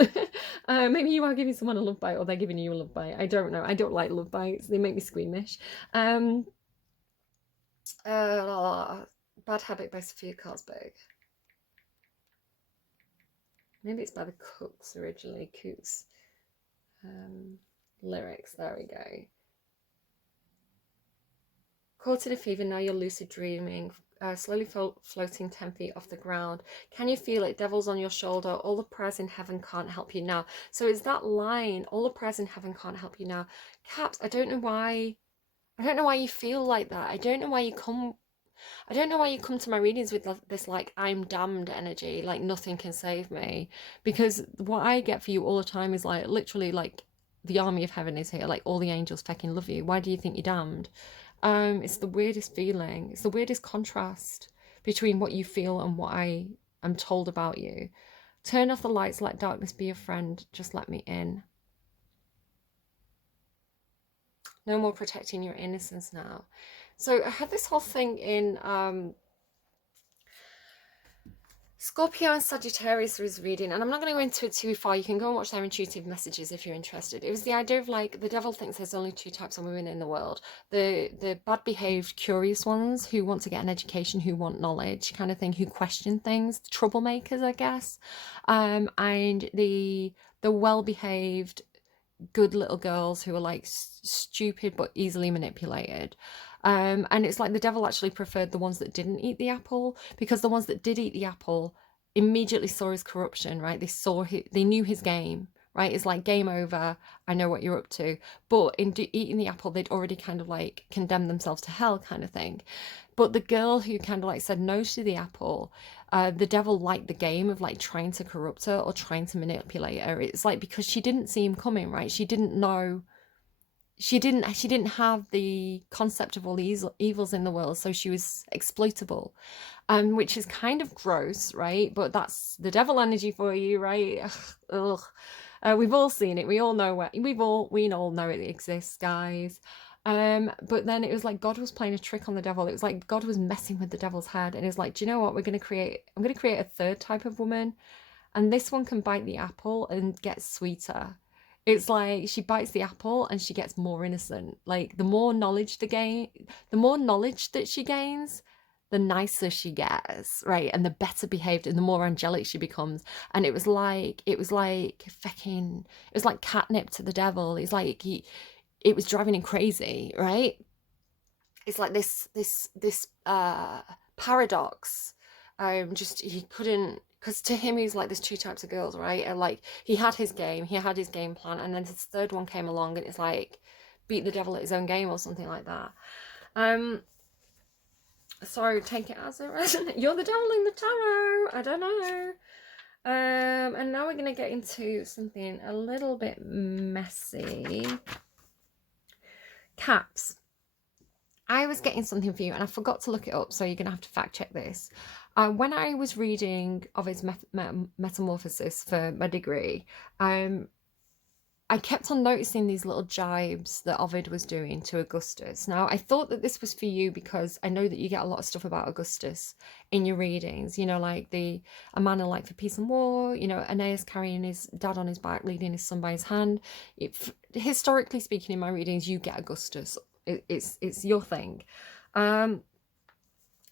Maybe you are giving someone a love bite or they're giving you a love bite. I don't know. I don't like love bites. They make me squeamish. Bad Habit by Sofia Karlberg. Maybe it's by the Cooks originally. Cooks. Lyrics. There we go. Caught in a fever, now you're lucid dreaming. Slowly floating 10 feet off the ground. Can you feel it? Devil's on your shoulder. All the prayers in heaven can't help you now. So it's that line. All the prayers in heaven can't help you now. Caps, I don't know why you feel like that. I don't know why you come to my readings with this like I'm damned energy, like nothing can save me, because what I get for you all the time is like literally like the army of heaven is here, like all the angels fucking love you. Why do you think you're damned? It's the weirdest feeling. It's the weirdest contrast between what you feel and what I am told about you. Turn off the lights, let darkness be your friend, just let me in. No more protecting your innocence now. So I had this whole thing in Scorpio and Sagittarius was reading, and I'm not going to go into it too far. You can go and watch their intuitive messages if you're interested. It was the idea of like the devil thinks there's only two types of women in the world: the bad behaved, curious ones who want to get an education, who want knowledge, kind of thing, who question things, the troublemakers, I guess, and the well behaved, good little girls who are like stupid but easily manipulated. And it's like the devil actually preferred the ones that didn't eat the apple, because the ones that did eat the apple immediately saw his corruption, right? They knew his game, right? It's like game over, I know what you're up to. But in eating the apple, they'd already kind of like condemned themselves to hell, kind of thing. But the girl who kind of like said no to the apple, the devil liked the game of like trying to corrupt her or trying to manipulate her. It's like because she didn't see him coming, right? She didn't know, she didn't have the concept of all these evils in the world, so she was exploitable, which is kind of gross, right? But that's the devil energy for you, right? Ugh. We've all seen it. We all know we all know it exists, guys. But then it was like God was playing a trick on the devil. It was like God was messing with the devil's head, and it's like, do you know what? I'm gonna create a third type of woman, and this one can bite the apple and get sweeter. It's like she bites the apple and she gets more innocent. Like the more knowledge that she gains, the nicer she gets, right? And the better behaved and the more angelic she becomes. And it was like catnip to the devil. It's like it was driving him crazy, right? It's like this paradox just he couldn't, because to him he's like, there's two types of girls, right? And like he had his game, he had his game plan, and then his third one came along, and it's like beat the devil at his own game or something like that. So take it as a resonates. You're the devil in the tarot. I don't know. And now we're gonna get into something a little bit messy. Caps. I was getting something for you and I forgot to look it up, so you're going to have to fact check this. When I was reading Ovid's Metamorphosis for my degree, I kept on noticing these little jibes that Ovid was doing to Augustus. Now, I thought that this was for you because I know that you get a lot of stuff about Augustus in your readings, you know, like A Man in Light for Peace and War, you know, Aeneas carrying his dad on his back, leading his son by his hand. Historically speaking, in my readings, you get Augustus. It's your thing.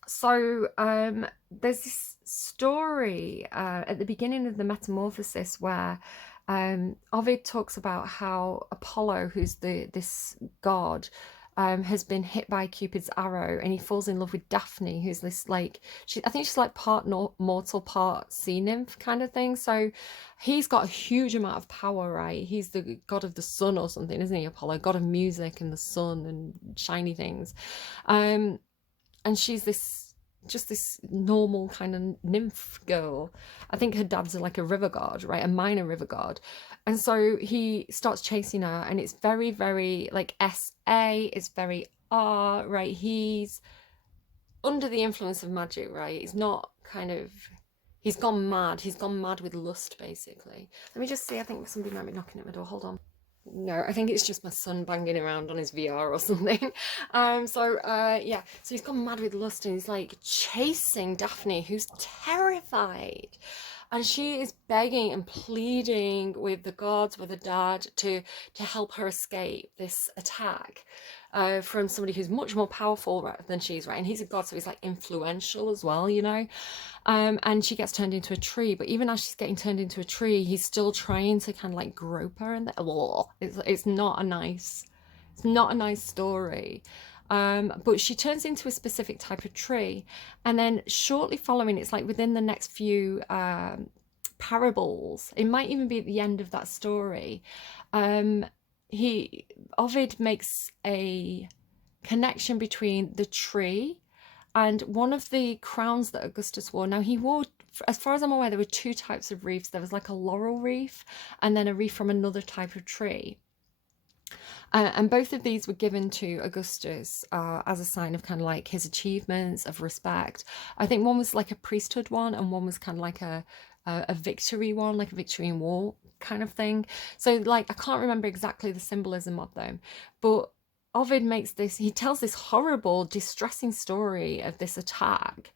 So there's this story at the beginning of the Metamorphosis where Ovid talks about how Apollo, who's this god, has been hit by Cupid's arrow, and he falls in love with Daphne, who's this like, I think she's like part mortal, part sea nymph kind of thing. So he's got a huge amount of power, right? He's the god of the sun or something, isn't he, Apollo? God of music and the sun and shiny things. And she's just this normal kind of nymph girl. I think her dad's like a river god, right? A minor river god. And so he starts chasing her, and it's very, very like SA, it's very R, right? He's under the influence of magic, right? He's not kind of, he's gone mad. He's gone mad with lust, basically. Let me just see, I think somebody might be knocking at my door. Hold on. No, I think it's just my son banging around on his VR or something. Yeah, so he's gone mad with lust, and he's like chasing Daphne, who's terrified. And she is begging and pleading with the gods, with her dad, to help her escape this attack from somebody who's much more powerful than she's, right? And he's a god, so he's like influential as well, you know? And she gets turned into a tree, but even as she's getting turned into a tree, he's still trying to kind of like grope her, and it's not a nice story. But she turns into a specific type of tree, and then shortly following, it's like within the next few parables, it might even be at the end of that story, Ovid makes a connection between the tree and one of the crowns that Augustus wore. Now, he wore, as far as I'm aware, there were two types of wreaths. There was like a laurel wreath and then a wreath from another type of tree. And both of these were given to Augustus as a sign of kind of like his achievements, of respect. I think one was like a priesthood one, and one was kind of like a victory one, like a victory in war kind of thing. So like, I can't remember exactly the symbolism of them, but Ovid he tells this horrible, distressing story of this attack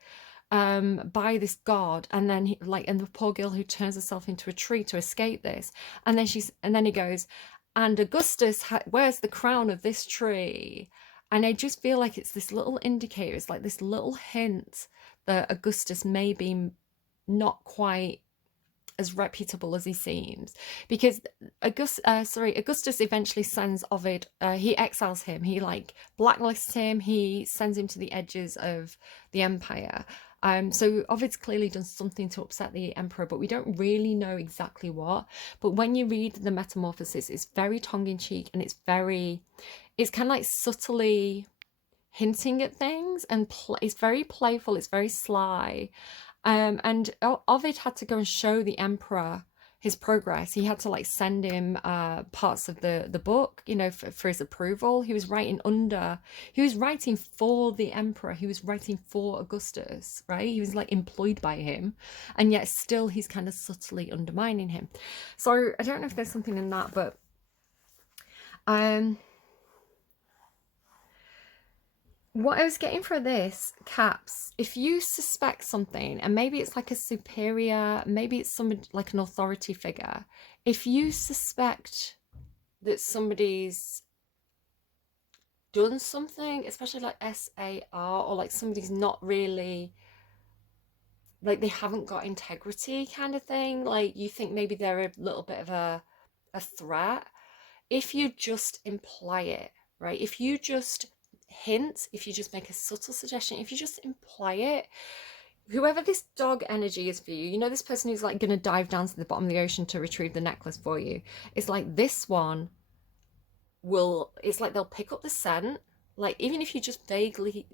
by this god, and then and the poor girl who turns herself into a tree to escape this, and then he goes, and Augustus wears the crown of this tree. And I just feel like it's this little indicator, it's like this little hint that Augustus may be not quite as reputable as he seems, because Augustus eventually sends Ovid, he exiles him, he like blacklists him, he sends him to the edges of the empire. So Ovid's clearly done something to upset the emperor, but we don't really know exactly what. But when you read the Metamorphosis, it's very tongue-in-cheek, and it's kind of like subtly hinting at things, and it's very playful, it's very sly. And Ovid had to go and show the emperor his progress. He had to like send him parts of the book, you know, for his approval. He was writing for the emperor. He was writing for Augustus, right? He was like employed by him, and yet still he's kind of subtly undermining him. So I don't know if there's something in that, but what I was getting for this, Caps, if you suspect something, and maybe it's like a superior, maybe it's somebody like an authority figure, if you suspect that somebody's done something, especially like SAR, or like somebody's not really, like they haven't got integrity kind of thing, like you think maybe they're a little bit of a threat, if you just imply it, right? If you just hint, if you just make a subtle suggestion, if you just imply it, whoever this dog energy is for you, you know, this person who's like going to dive down to the bottom of the ocean to retrieve the necklace for you, it's like this one will, it's like they'll pick up the scent, like even if you just vaguely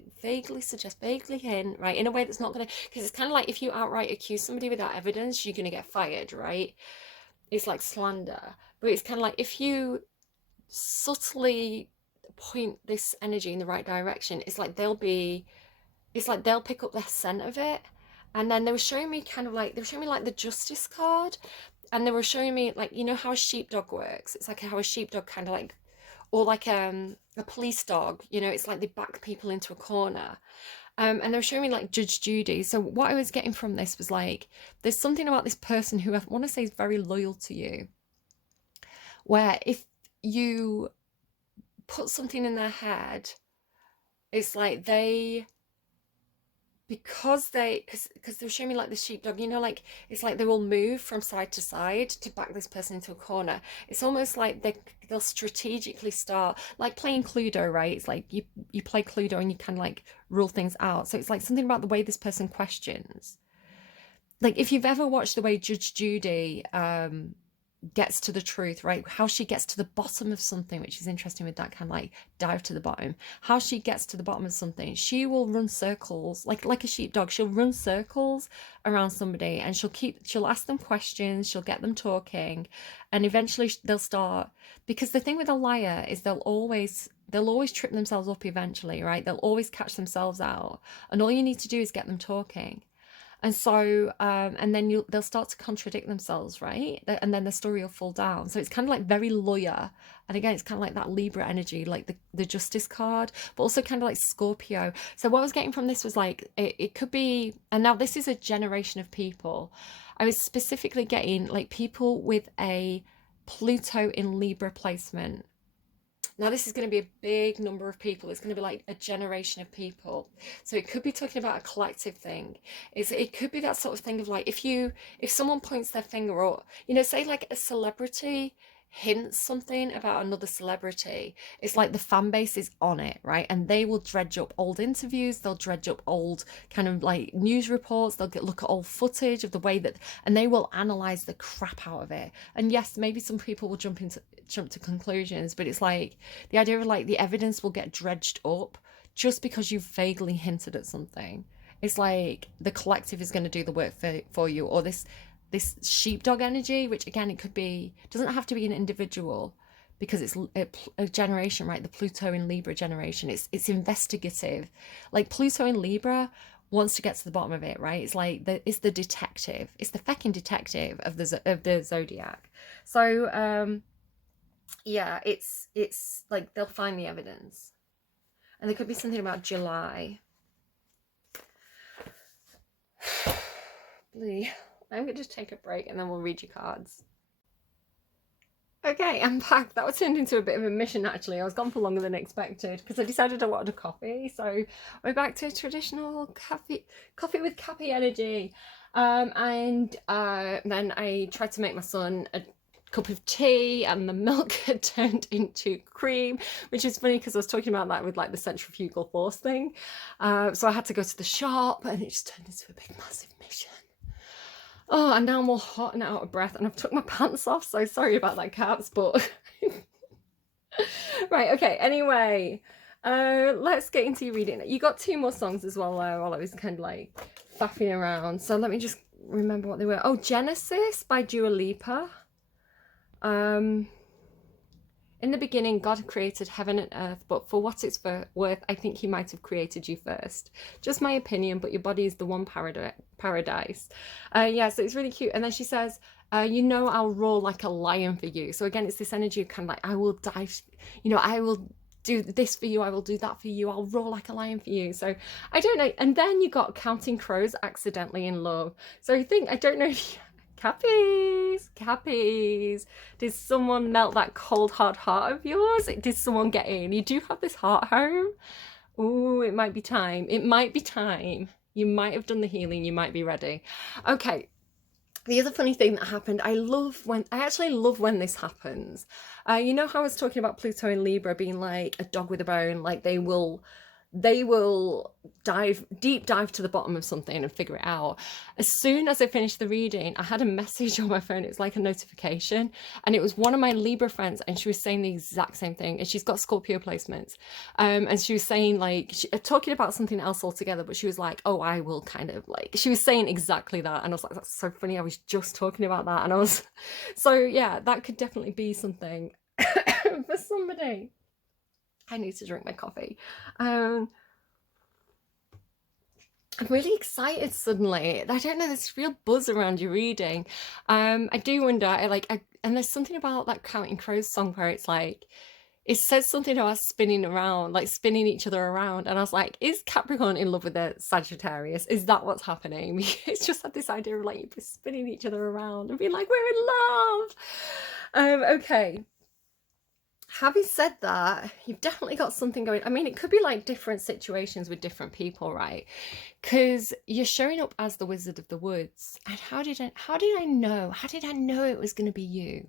suggest, vaguely hint, right, in a way that's not going to, because it's kind of like if you outright accuse somebody without evidence, you're going to get fired, right? It's like slander. But it's kind of like if you subtly point this energy in the right direction, it's like they'll pick up the scent of it. And then they were showing me kind of like, they were showing me like the justice card, and they were showing me like, you know how a sheepdog works, it's like how a sheepdog kind of like, or like a police dog, you know, it's like they back people into a corner. And they were showing me like Judge Judy. So what I was getting from this was like, there's something about this person who I want to say is very loyal to you, where if you put something in their head, it's like because they're showing me like the sheepdog, you know, like it's like they will move from side to side to back this person into a corner. It's almost like they'll strategically start like playing Cluedo, right? It's like you play Cluedo and you kind of like rule things out. So it's like something about the way this person questions. Like if you've ever watched the way Judge Judy gets to the truth, right? How she gets to the bottom of something, which is interesting with that kind of like dive to the bottom. How she gets to the bottom of something, she will run circles like a sheepdog. She'll run circles around somebody, and she'll ask them questions, she'll get them talking, and eventually they'll start. Because the thing with a liar is they'll always trip themselves up eventually, right? They'll always catch themselves out, and all you need to do is get them talking. And so, and then they'll start to contradict themselves, right? And then the story will fall down. So it's kind of like very lawyer. And again, it's kind of like that Libra energy, like the justice card, but also kind of like Scorpio. So what I was getting from this was like, it could be, and now this is a generation of people. I was specifically getting like people with a Pluto in Libra placement. Now, this is going to be a big number of people. It's going to be like a generation of people. So it could be talking about a collective thing. It could be that sort of thing of like, if someone points their finger up, you know, say like a celebrity hints something about another celebrity, it's like the fan base is on it, right? And they will dredge up old interviews, they'll dredge up old kind of like news reports, they'll look at old footage of the way that, and they will analyze the crap out of it. And yes, maybe some people will jump to conclusions, but it's like the idea of like the evidence will get dredged up just because you've vaguely hinted at something. It's like the collective is going to do the work for you, or this sheepdog energy, which again, it could be, doesn't have to be an individual, because it's a generation, right? The Pluto in Libra generation, it's investigative. Like Pluto in Libra wants to get to the bottom of it, right? It's like it's the detective, it's the fecking detective of the zodiac. So yeah, it's like they'll find the evidence. And there could be something about July. I'm going to just take a break and then we'll read your cards. Okay, I'm back. That was turned into a bit of a mission, actually. I was gone for longer than expected because I decided I wanted a coffee. So we're back to traditional coffee with Cappy energy. And then I tried to make my son a cup of tea, and the milk had turned into cream, which is funny because I was talking about that with like the centrifugal force thing. So I had to go to the shop, and it just turned into a big massive mission. Oh, and now I'm all hot and out of breath, and I've took my pants off, so sorry about that, Caps, but right, okay, anyway, let's get into your reading. You got 2 more songs as well while I was kind of like faffing around, so let me just remember what they were. Oh, Genesis by Dua Lipa. In the beginning, God created heaven and earth, but for what it's worth, I think he might have created you first. Just my opinion, but your body is the one paradise. Yeah, so it's really cute. And then she says, you know, I'll roar like a lion for you. So again, it's this energy of kind of like, I will dive, you know, I will do this for you, I will do that for you, I'll roar like a lion for you. So I don't know. And then you got Counting Crows, Accidentally in Love. So I don't know if you, Cappies, did someone melt that cold hard heart of yours? Did someone get in? You do have this heart home. Oh, it might be time. You might have done the healing, you might be ready. Okay, the other funny thing that happened, I actually love when this happens. You know how I was talking about Pluto in Libra being like a dog with a bone, like they will they will deep dive to the bottom of something and figure it out. As soon as I finished the reading, I had a message on my phone. It was like a notification, and it was one of my Libra friends, and she was saying the exact same thing. And she's got Scorpio placements, and she was saying like talking about something else altogether, but she was like, oh, I will kind of like, she was saying exactly that, and I was like, that's so funny, I was just talking about that. And I was so yeah, that could definitely be something for somebody. I need to drink my coffee. I'm really excited suddenly. I don't know, there's real buzz around your reading. I do wonder, and there's something about that Counting Crows song where it's like, it says something about spinning around, like spinning each other around. And I was like, is Capricorn in love with a Sagittarius? Is that what's happening? It's just had this idea of like spinning each other around and being like, we're in love. Okay. Having said that, you've definitely got something going. I mean, it could be like different situations with different people, right? Because you're showing up as the Wizard of the Woods. And how did I know? How did I know it was going to be you?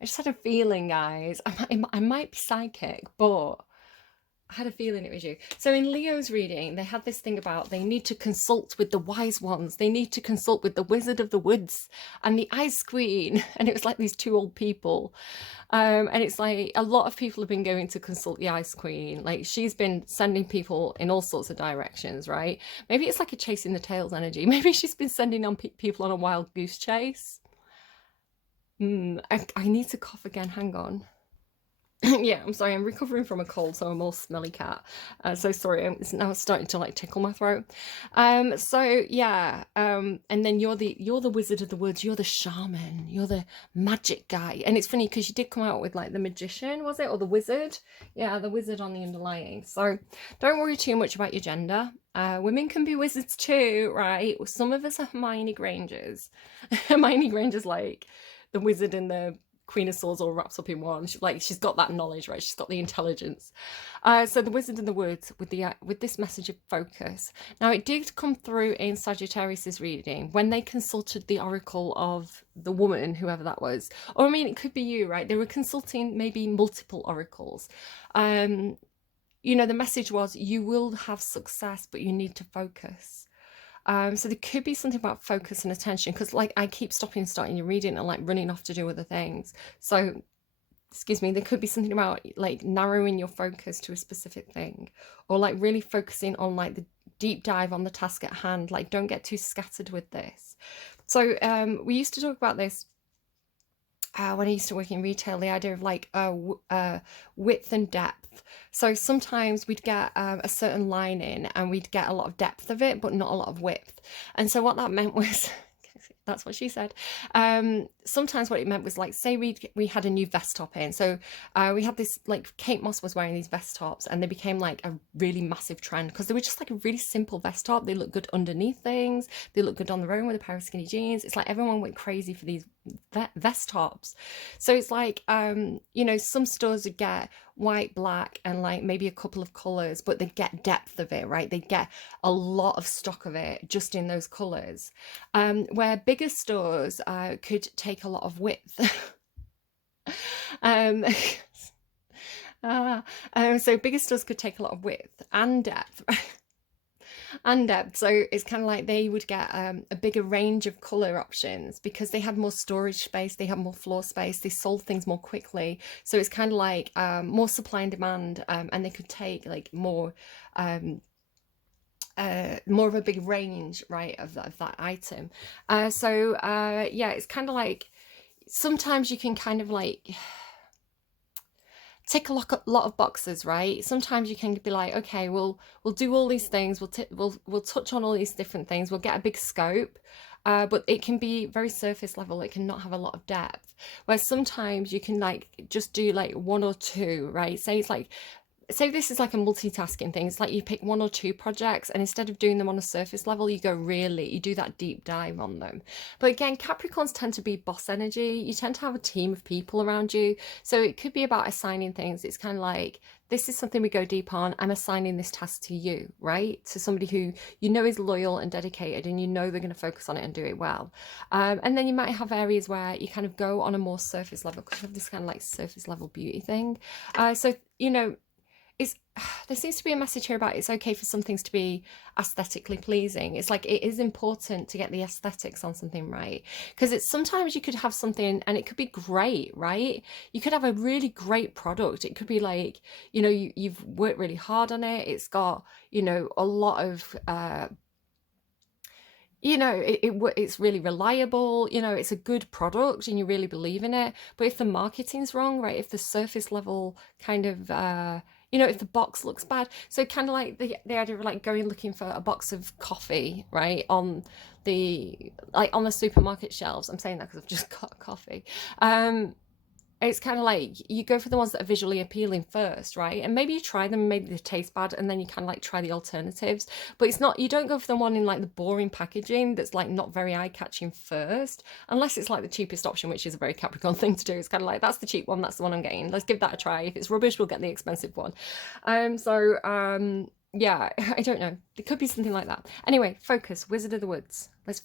I just had a feeling, guys. I might be psychic, but I had a feeling it was you. So in Leo's reading, they had this thing about they need to consult with the wise ones. They need to consult with the Wizard of the Woods and the Ice Queen. And it was like these two old people. And it's like a lot of people have been going to consult the Ice Queen. Like she's been sending people in all sorts of directions, right? Maybe it's like a chasing the tails energy. Maybe she's been sending on people on a wild goose chase. I need to cough again. Hang on. Yeah, I'm sorry, I'm recovering from a cold, so I'm all smelly cat. So sorry, it's now starting to like tickle my throat. So yeah, and then you're the Wizard of the Woods, you're the shaman, you're the magic guy. And it's funny because you did come out with like the magician, was it? Or the wizard? Yeah, the wizard on the underlying. So don't worry too much about your gender. Women can be wizards too, right? Some of us are Hermione Grangers. Hermione Granger's like the wizard in the Queen of Swords all wrapped up in one. She's got that knowledge, right? She's got the intelligence. So the Wizard in the Woods with this message of focus. Now it did come through in Sagittarius's reading when they consulted the oracle of the woman, whoever that was. Or I mean, it could be you, right? They were consulting maybe multiple oracles. You know, the message was you will have success, but you need to focus. So there could be something about focus and attention, because like I keep stopping and starting your reading and like running off to do other things. So, excuse me, there could be something about like narrowing your focus to a specific thing, or like really focusing on like the deep dive on the task at hand. Like don't get too scattered with this. So we used to talk about this when I used to work in retail, the idea of like width and depth. So sometimes we'd get a certain line in and we'd get a lot of depth of it, but not a lot of width. And so what that meant was, that's what she said. Sometimes what it meant was like, say we had a new vest top in. So we had this, like Kate Moss was wearing these vest tops and they became like a really massive trend because they were just like a really simple vest top. They look good underneath things. They look good on their own with a pair of skinny jeans. It's like everyone went crazy for these vest tops. So it's like, you know, some stores would get white, black, and like maybe a couple of colors, but they get depth of it, right? They get a lot of stock of it just in those colors. Where bigger stores could take a lot of width. So bigger stores could take a lot of width and depth. And depth. So it's kind of like they would get a bigger range of color options because they had more storage space, they had more floor space, they sold things more quickly. So it's kind of like more supply and demand, and they could take like more of a big range, right, of that item. Yeah, it's kind of like sometimes you can kind of like tick a lot of boxes, right? Sometimes you can be like, okay, we'll do all these things, we'll touch on all these different things, we'll get a big scope, but it can be very surface level. It can not have a lot of depth. Where sometimes you can like just do like one or two, right? Say this is like a multitasking thing. It's like you pick one or two projects and instead of doing them on a surface level, you do that deep dive on them. But again, Capricorns tend to be boss energy. You tend to have a team of people around you. So it could be about assigning things. It's kind of like, this is something we go deep on. I'm assigning this task to you, right? To somebody who you know is loyal and dedicated and you know they're going to focus on it and do it well. And then you might have areas where you kind of go on a more surface level because you have this kind of like surface level beauty thing. So, you know, is there seems to be a message here about it's okay for some things to be aesthetically pleasing. It's like it is important to get the aesthetics on something right, because it's sometimes you could have something and it could be great, right? You could have a really great product. It could be like, you know, you've worked really hard on it. It's got, you know, a lot of you know, it's really reliable, you know, it's a good product and you really believe in it. But if the marketing's wrong, right, if the surface level kind of you know, if the box looks bad, so kind of like the idea of like going looking for a box of coffee, right, on the like on the supermarket shelves. I'm saying that because I've just got coffee. It's kind of like you go for the ones that are visually appealing first, right? And maybe you try them, maybe they taste bad, and then you kind of like try the alternatives. But it's not, you don't go for the one in like the boring packaging that's like not very eye-catching first, unless it's like the cheapest option, which is a very Capricorn thing to do. It's kind of like, that's the cheap one, that's the one I'm getting. Let's give that a try. If it's rubbish, we'll get the expensive one. Yeah, I don't know. It could be something like that. Anyway, focus, Wizard of the Woods. Let's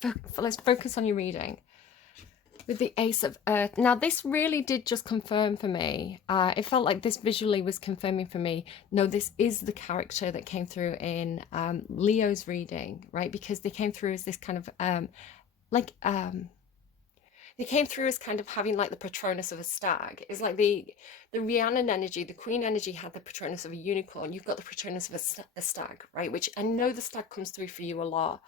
focus on your reading. With the Ace of Earth. Now, this really did just confirm for me. It felt like this visually was confirming for me. No, this is the character that came through in Leo's reading, right? Because they came through as this kind of they came through as kind of having like the Patronus of a stag. It's like the Rhiannon energy, the Queen energy had the Patronus of a unicorn. You've got the Patronus of a stag, right? Which I know the stag comes through for you a lot.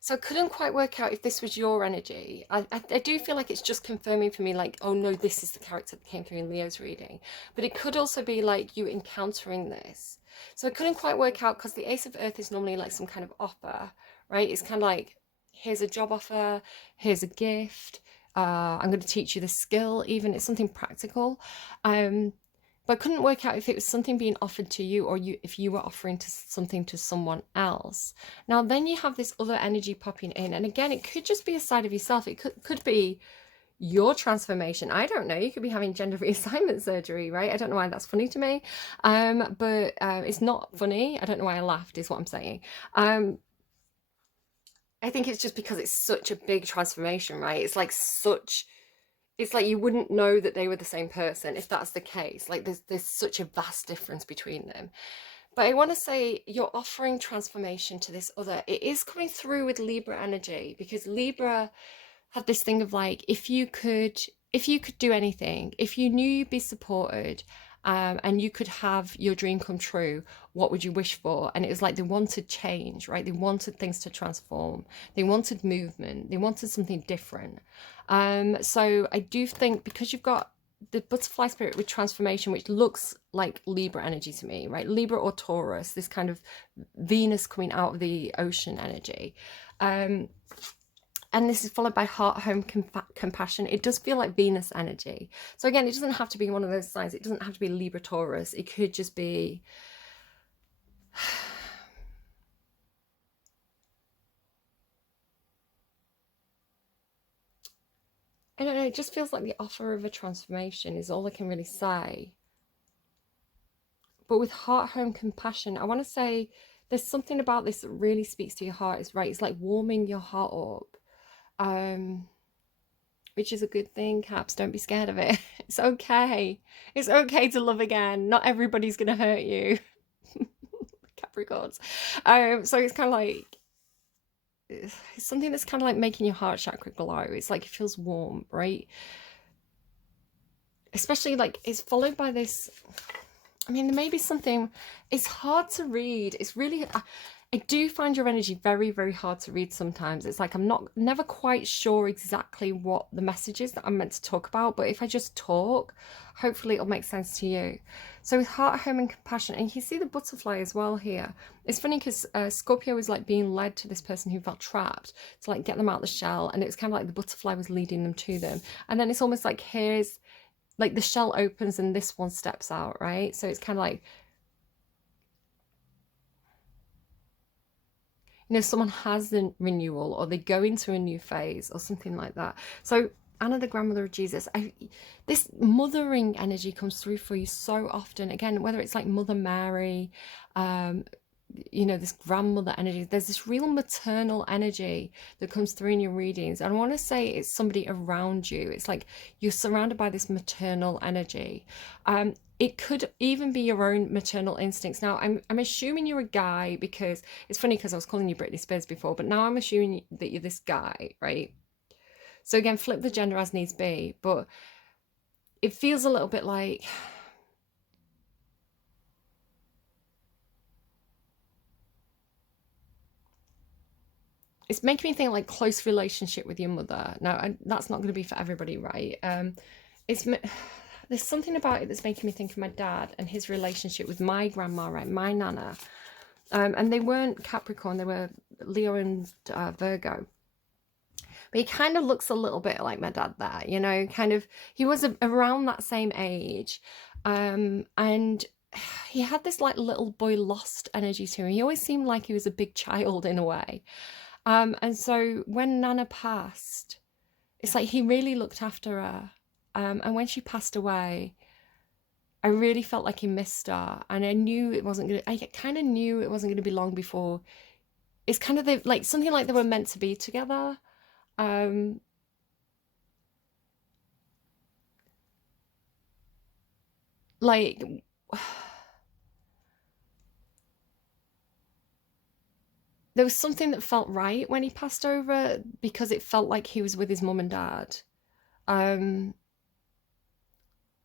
So I couldn't quite work out if this was your energy. I do feel like it's just confirming for me, like, oh no, this is the character that came through in Leo's reading. But it could also be like you encountering this. So I couldn't quite work out because the Ace of Earth is normally like some kind of offer, right? It's kind of like, here's a job offer, here's a gift. I'm going to teach you this skill, even it's something practical. But I couldn't work out if it was something being offered to you or if you were offering something to someone else. Now, then you have this other energy popping in. And again, it could just be a side of yourself. It could be your transformation. I don't know. You could be having gender reassignment surgery, right? I don't know why that's funny to me. But it's not funny. I don't know why I laughed is what I'm saying. I think it's just because it's such a big transformation, right? It's like it's like you wouldn't know that they were the same person if that's the case. Like there's such a vast difference between them. But I want to say you're offering transformation to this other. It is coming through with Libra energy because Libra had this thing of like, if you could do anything, if you knew you'd be supported, and you could have your dream come true, what would you wish for? And it was like they wanted change, right? They wanted things to transform. They wanted movement. They wanted something different. So I do think because you've got the butterfly spirit with transformation, which looks like Libra energy to me, right? Libra or Taurus, this kind of Venus coming out of the ocean energy. And this is followed by heart, home, compassion. It does feel like Venus energy. So again, it doesn't have to be one of those signs. It doesn't have to be Libra, Taurus. It could just be... I don't know, it just feels like the offer of a transformation is all I can really say. But with heart, home, compassion, I want to say there's something about this that really speaks to your heart. It's right. It's like warming your heart up. Which is a good thing, Caps. Don't be scared of it. It's okay. It's okay to love again. Not everybody's gonna hurt you. Capricorns. So it's kind of like it's something that's kind of like making your heart chakra glow. It's like it feels warm, right? Especially like it's followed by this. I mean, there may be something. It's hard to read. It's really. I do find your energy very, very hard to read sometimes. It's like I'm never quite sure exactly what the message is that I'm meant to talk about, but if I just talk, hopefully it'll make sense to you. So with heart, home, and compassion, and you see the butterfly as well here. It's funny because Scorpio was like being led to this person who felt trapped to like get them out of the shell, and it was kind of like the butterfly was leading them to them. And then it's almost like here's like the shell opens and this one steps out, right? So it's kind of like, you know, someone has the renewal or they go into a new phase or something like that. So Anna, the grandmother of Jesus, this mothering energy comes through for you so often. Again, whether it's like Mother Mary, you know, this grandmother energy. There's this real maternal energy that comes through in your readings. And I want to say it's somebody around you. It's like you're surrounded by this maternal energy. It could even be your own maternal instincts. Now, I'm assuming you're a guy, because it's funny because I was calling you Britney Spears before, but now I'm assuming that you're this guy, right? So again, flip the gender as needs be, but it feels a little bit like it's making me think like close relationship with your mother. Now, that's not going to be for everybody, right? It's there's something about it that's making me think of my dad and his relationship with my grandma, right? My nana. And they weren't Capricorn, they were Leo and Virgo. But he kind of looks a little bit like my dad there, you know, kind of, he was around that same age. And he had this like little boy lost energy to him. He always seemed like he was a big child in a way. And so when Nana passed, it's like he really looked after her. And when she passed away, I really felt like he missed her. And I knew it wasn't going to, I kind of knew it wasn't going to be long before. It's kind of like something like they were meant to be together. Like, there was something that felt right when he passed over, because it felt like he was with his mum and dad. Um,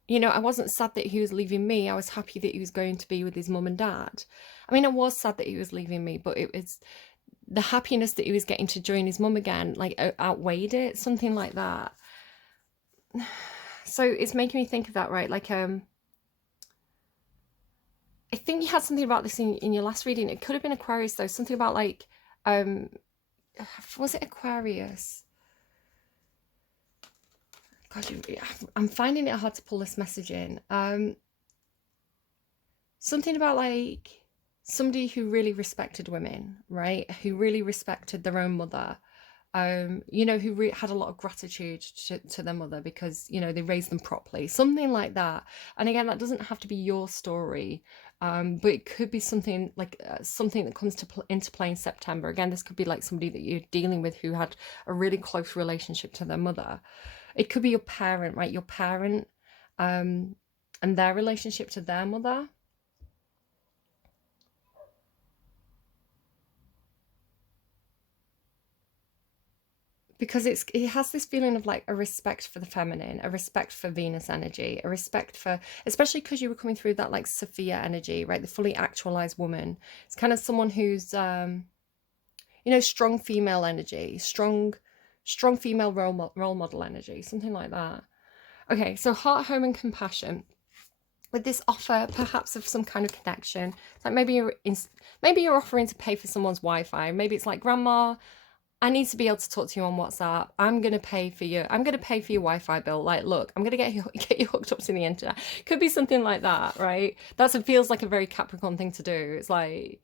you know, I wasn't sad that he was leaving me. I was happy that he was going to be with his mum and dad. I mean, I was sad that he was leaving me, but it was the happiness that he was getting to join his mum again, like outweighed it, something like that. So it's making me think of that, right? Like, I think you had something about this in your last reading. It could have been Aquarius though. Something about like, um, was it Aquarius? God, I'm finding it hard to pull this message in. Something about like somebody who really respected women, right? Who really respected their own mother. You know, who had a lot of gratitude to their mother because, you know, they raised them properly, something like that. And again, that doesn't have to be your story, but it could be something like something that comes into play in September. Again, this could be like somebody that you're dealing with who had a really close relationship to their mother. It could be your parent, right? Your parent, and their relationship to their mother. Because it has this feeling of like a respect for the feminine, a respect for Venus energy, a respect for, especially because you were coming through that like Sophia energy, right? The fully actualized woman. It's kind of someone who's you know, strong female energy, strong female role model energy, something like that. Okay, so heart, home, and compassion. With this offer, perhaps of some kind of connection, it's like maybe you're offering to pay for someone's Wi-Fi. Maybe it's like, Grandma, I need to be able to talk to you on WhatsApp. I'm gonna pay for your Wi-Fi bill. Like, look, I'm gonna get you hooked up to the internet. Could be something like that, right? It feels like a very Capricorn thing to do. It's like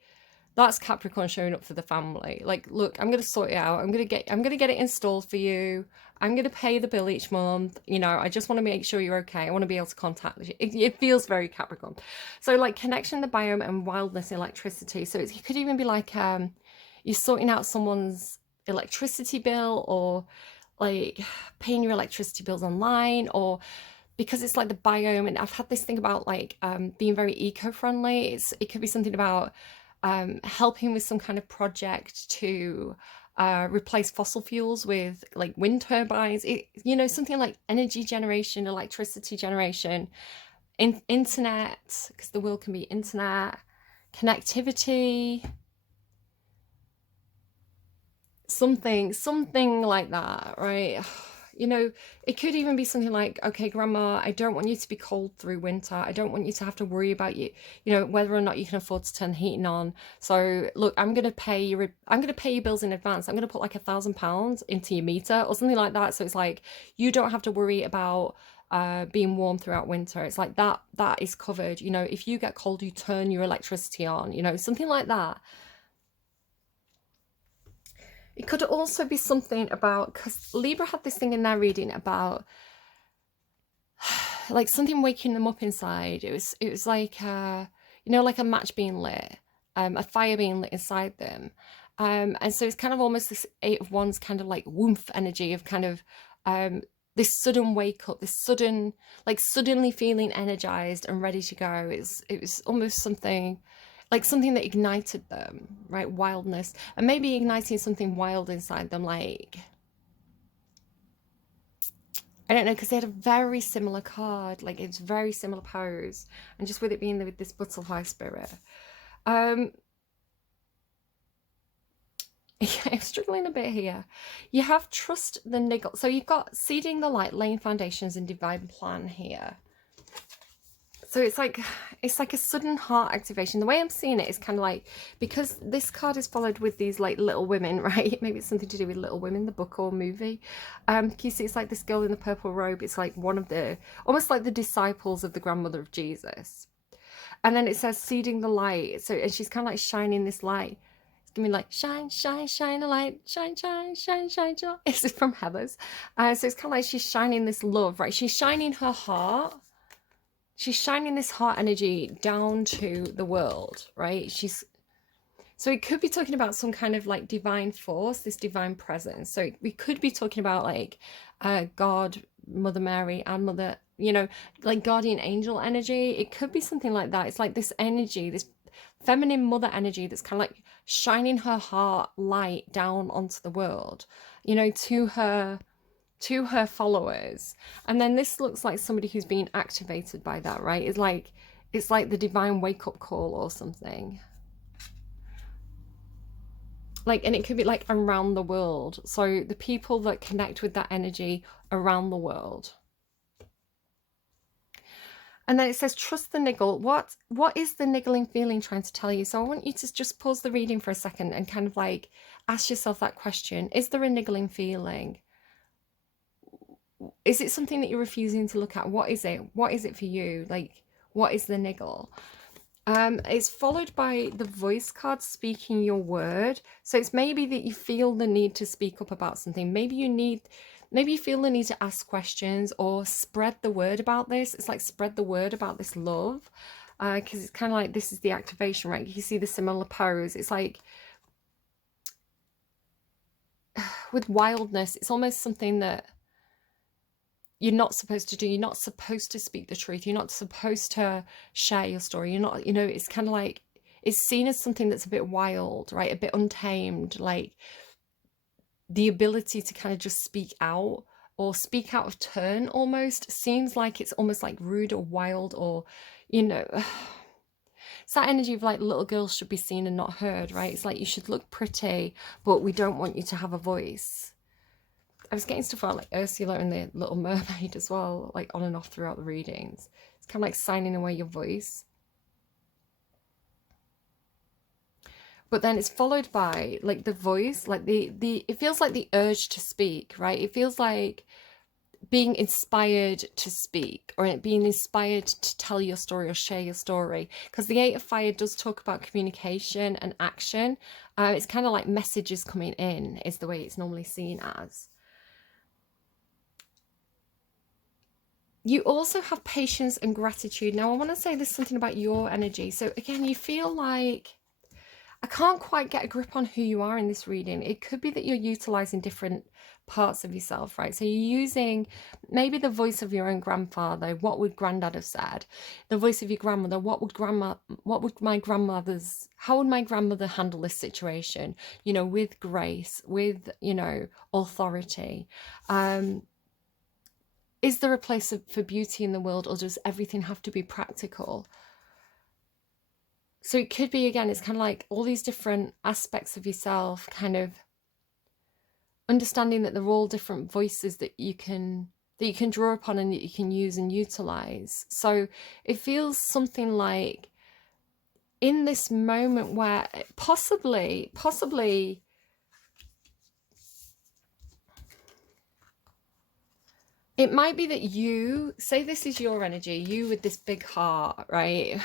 that's Capricorn showing up for the family. Like, look, I'm gonna sort it out. I'm gonna get it installed for you. I'm gonna pay the bill each month. You know, I just want to make sure you're okay. I want to be able to contact you. It feels very Capricorn. So like connection, the biome, and wildness, electricity. So it could even be like you're sorting out someone's electricity bill, or like paying your electricity bills online, or because it's like the biome. And I've had this thing about like being very eco-friendly. It could be something about helping with some kind of project to replace fossil fuels with like wind turbines, you know, something like energy generation, electricity generation, internet, because the will can be internet, connectivity, something like that, right? You know, it could even be something like, okay, Grandma, I don't want you to be cold through winter. I don't want you to have to worry about you know, whether or not you can afford to turn the heating on. So look, I'm gonna pay your bills in advance. I'm gonna put like £1,000 into your meter or something like that. So it's like you don't have to worry about being warm throughout winter. It's like that is covered. You know, if you get cold, you turn your electricity on, you know, something like that. It could also be something about, because Libra had this thing in their reading about like something waking them up inside. It was like you know, like a match being lit. a fire being lit inside them. And so it's kind of almost this Eight of Wands kind of like woomph energy of kind of this sudden wake up, this sudden, like suddenly feeling energized and ready to go. It was almost something like something that ignited them, right? Wildness, and maybe igniting something wild inside them, like, I don't know, because they had a very similar card, like it's very similar pose, and just with it being with this butterfly spirit. Yeah, I'm struggling a bit here. You have trust the niggle. So you've got seeding the light, laying foundations, and divine plan here. So it's like a sudden heart activation. The way I'm seeing it is kind of like, because this card is followed with these like Little Women, right? Maybe it's something to do with Little Women, the book or movie. Can you see it's like this girl in the purple robe? It's like one of the, almost like the disciples of the grandmother of Jesus. And then it says seeding the light. So, and she's kind of like shining this light. It's gonna be like shine, shine, shine a light, shine, shine, shine, shine, shine. It's from Heather's. So it's kind of like she's shining this love, right? She's shining her heart. She's shining this heart energy down to the world, right? So it could be talking about some kind of like divine force, this divine presence. So we could be talking about like God, Mother Mary, and Mother, you know, like guardian angel energy. It could be something like that. It's like this energy, this feminine mother energy that's kind of like shining her heart light down onto the world, you know, to her followers. And then this looks like somebody who's being activated by that, right? It's like the divine wake-up call or something, like, and it could be like around the world. So the people that connect with that energy around the world. And then it says trust the niggle. What is the niggling feeling trying to tell you? So I want you to just pause the reading for a second and kind of like ask yourself that question. Is there a niggling feeling? Is it something that you're refusing to look at? What is it? What is it for you? Like, what is the niggle? It's followed by the voice card, speaking your word. So it's maybe that you feel the need to speak up about something. Maybe you feel the need to ask questions or spread the word about this. It's like spread the word about this love. Because it's kind of like this is the activation, right? You see the similar pose. It's like with wildness, it's almost something that you're not supposed to do. You're not supposed to speak the truth. You're not supposed to share your story. You're not, you know, it's kind of like, it's seen as something that's a bit wild, right? A bit untamed, like the ability to kind of just speak out or speak out of turn almost seems like it's almost like rude or wild, or, you know, it's that energy of like little girls should be seen and not heard, right? It's like you should look pretty, but we don't want you to have a voice. I was getting stuff about like Ursula and the Little Mermaid as well, like on and off throughout the readings. It's kind of like signing away your voice. But then it's followed by like the voice, like it feels like the urge to speak, right? It feels like being inspired to speak, or being inspired to tell your story or share your story. Because the Eight of Fire does talk about communication and action. It's kind of like messages coming in is the way it's normally seen as. You also have patience and gratitude. Now, I want to say there's something about your energy. So again, you feel like, I can't quite get a grip on who you are in this reading. It could be that you're utilizing different parts of yourself, right? So you're using maybe the voice of your own grandfather. What would granddad have said? The voice of your grandmother. how would my grandmother handle this situation? You know, with grace, with, you know, authority. Is there a place for beauty in the world, or does everything have to be practical? So it could be, again, it's kind of like all these different aspects of yourself, kind of understanding that they're all different voices that you can draw upon and that you can use and utilize. So it feels something like in this moment where possibly it might be that you say this is your energy, you with this big heart, right?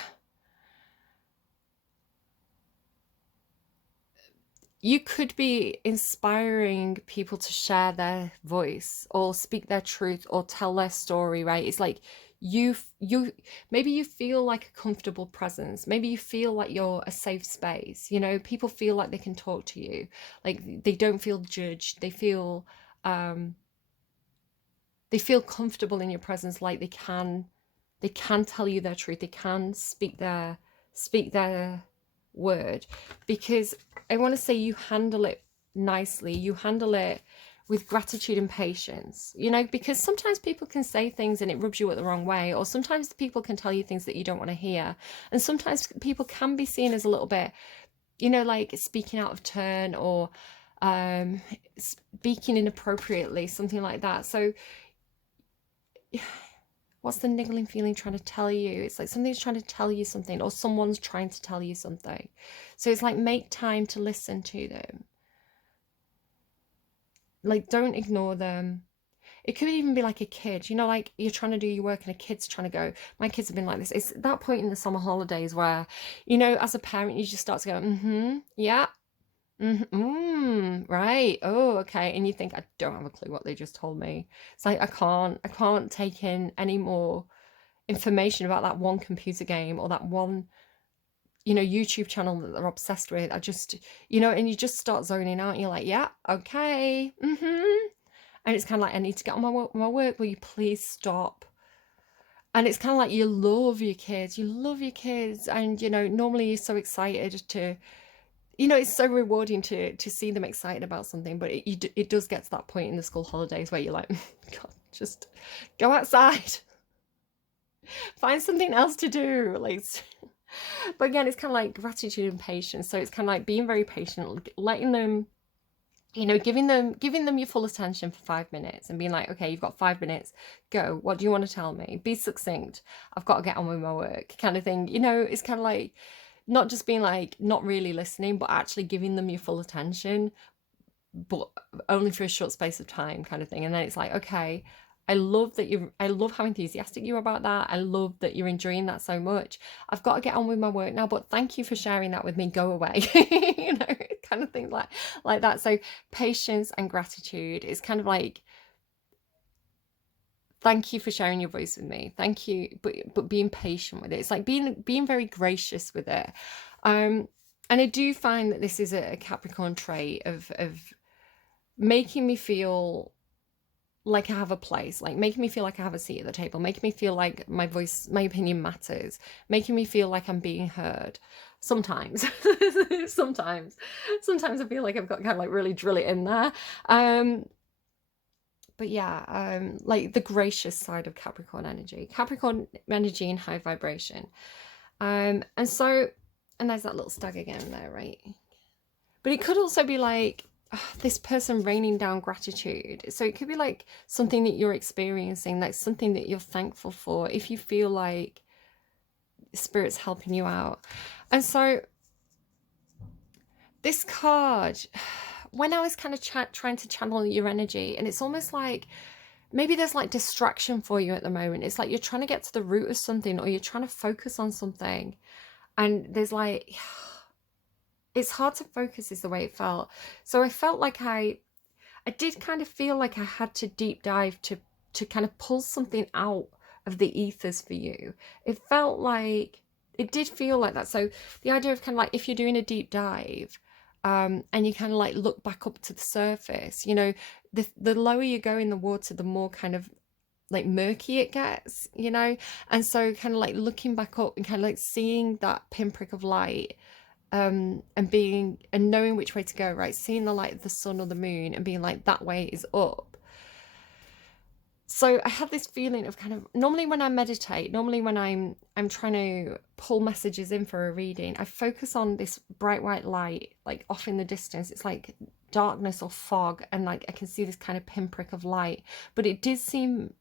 you could be inspiring people to share their voice or speak their truth or tell their story, right? It's like you maybe you feel like a comfortable presence. Maybe you feel like you're a safe space. You know, people feel like they can talk to you. Like they don't feel judged. Um they feel comfortable in your presence, like they can tell you their truth, they can speak their word. Because I want to say you handle it nicely, you handle it with gratitude and patience, you know, because sometimes people can say things and it rubs you at the wrong way, or sometimes people can tell you things that you don't want to hear, and sometimes people can be seen as a little bit, you know, like speaking out of turn, or speaking inappropriately, something like that. So what's the niggling feeling trying to tell you? It's like something's trying to tell you something, or someone's trying to tell you something. So it's like, make time to listen to them. Like, don't ignore them. It could even be like a kid, you know, like you're trying to do your work and a kid's trying to go. My kids have been like this. It's that point in the summer holidays where, you know, as a parent, you just start to go, yeah, right, oh, okay. And you think, I don't have a clue what they just told me. It's like, I can't take in any more information about that one computer game or that one, you know, YouTube channel that they're obsessed with. I just, you know, and you just start zoning out. And you're like, yeah, okay, and it's kind of like, I need to get on my work. Will you please stop? And it's kind of like, you love your kids, and you know, normally you're so excited to, you know, it's so rewarding to see them excited about something, but it does get to that point in the school holidays where you're like, God, just go outside, find something else to do, like. But again, it's kind of like gratitude and patience. So it's kind of like being very patient, letting them, you know, giving them your full attention for 5 minutes and being like, okay, you've got 5 minutes, go. What do you want to tell me? Be succinct. I've got to get on with my work, kind of thing. You know, it's kind of like not just being like not really listening, but actually giving them your full attention, but only for a short space of time, kind of thing. And then it's like, okay, I love how enthusiastic you are about that. I love that you're enjoying that so much. I've got to get on with my work now, but thank you for sharing that with me. Go away. You know, kind of things like that. So patience and gratitude is kind of like, thank you for sharing your voice with me. Thank you, but being patient with it. It's like being very gracious with it. And I do find that this is a Capricorn trait of making me feel like I have a place, like making me feel like I have a seat at the table, making me feel like my voice, my opinion matters, making me feel like I'm being heard. Sometimes, sometimes I feel like I've got to kind of like really drill it in there. But yeah, like the gracious side of Capricorn energy in high vibration. And so, and there's that little stag again there, right? But it could also be like, this person raining down gratitude. So it could be like something that you're experiencing, like something that you're thankful for, if you feel like spirit's helping you out. And so this card, when I was kind of trying to channel your energy, and it's almost like maybe there's like distraction for you at the moment. It's like you're trying to get to the root of something, or you're trying to focus on something, and there's like, it's hard to focus is the way it felt. So I felt like I did kind of feel like I had to deep dive to kind of pull something out of the ethers for you. It felt like, it did feel like that. So the idea of kind of like, if you're doing a deep dive, and you kind of like look back up to the surface, you know, the lower you go in the water, the more kind of like murky it gets, you know. And so kind of like looking back up and kind of like seeing that pinprick of light, and being, and knowing which way to go, right? Seeing the light of the sun or the moon and being like, that way is up. So I had this feeling of kind of, normally when I meditate, normally when I'm trying to pull messages in for a reading, I focus on this bright white light, like off in the distance. It's like darkness or fog, and like I can see this kind of pinprick of light, but it did seem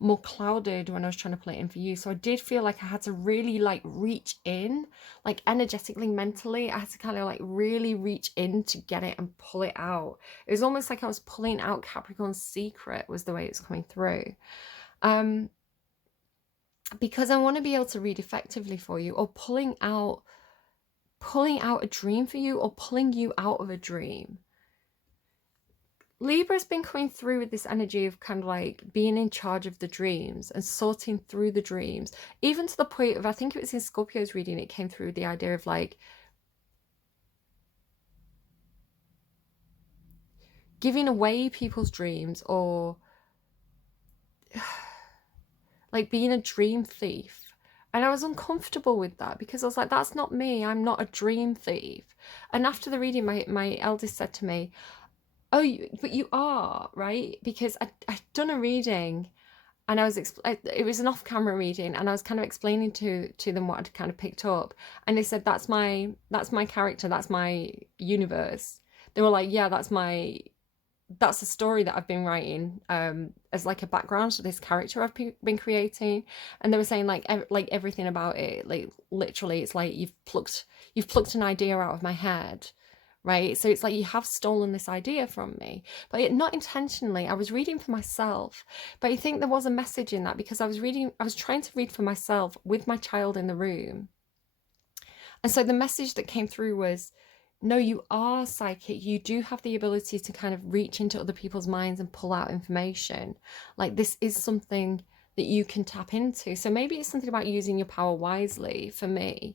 more clouded when I was trying to play it in for you. So I did feel like I had to really like reach in, like energetically, mentally. I had to kind of like really reach in to get it and pull it out. It was almost like I was pulling out Capricorn's secret, was the way it was coming through. Because I want to be able to read effectively for you, or pulling out pulling out a dream for you or pulling you out of a dream. Libra's been coming through with this energy of kind of like being in charge of the dreams and sorting through the dreams, even to the point of, I think it was in Scorpio's reading, it came through the idea of like giving away people's dreams, or like being a dream thief. And I was uncomfortable with that because I was like, that's not me. I'm not a dream thief. And after the reading, my eldest said to me, oh, but you are, right? Because I'd done a reading, and it was an off-camera reading, and I was kind of explaining to them what I'd kind of picked up, and they said, that's my character, that's my universe. They were like, yeah, that's a story that I've been writing as like a background to this character I've been creating. And they were saying like everything about it, like literally it's like you've plucked an idea out of my head, right? So it's like you have stolen this idea from me, but not intentionally. I was reading for myself, but I think there was a message in that, because I was trying to read for myself with my child in the room. And so the message that came through was, no, you are psychic. You do have the ability to kind of reach into other people's minds and pull out information. Like, this is something that you can tap into. So maybe it's something about using your power wisely for me.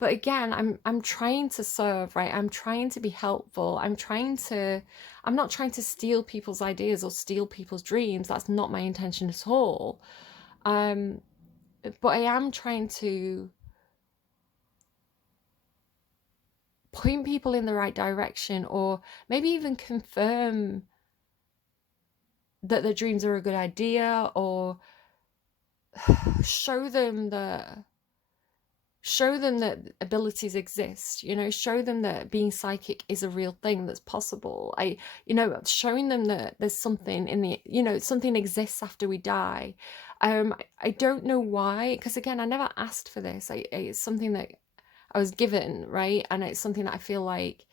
But again, I'm trying to serve, right? I'm trying to be helpful. I'm not trying to steal people's ideas or steal people's dreams. That's not my intention at all. But I am trying to point people in the right direction, or maybe even confirm that their dreams are a good idea, or show them that abilities exist, show them that being psychic is a real thing that's possible. Showing them that there's something in the, something exists after we die. I don't know why, because again, I never asked for this. It's something that I was given, right? And it's something that I feel like,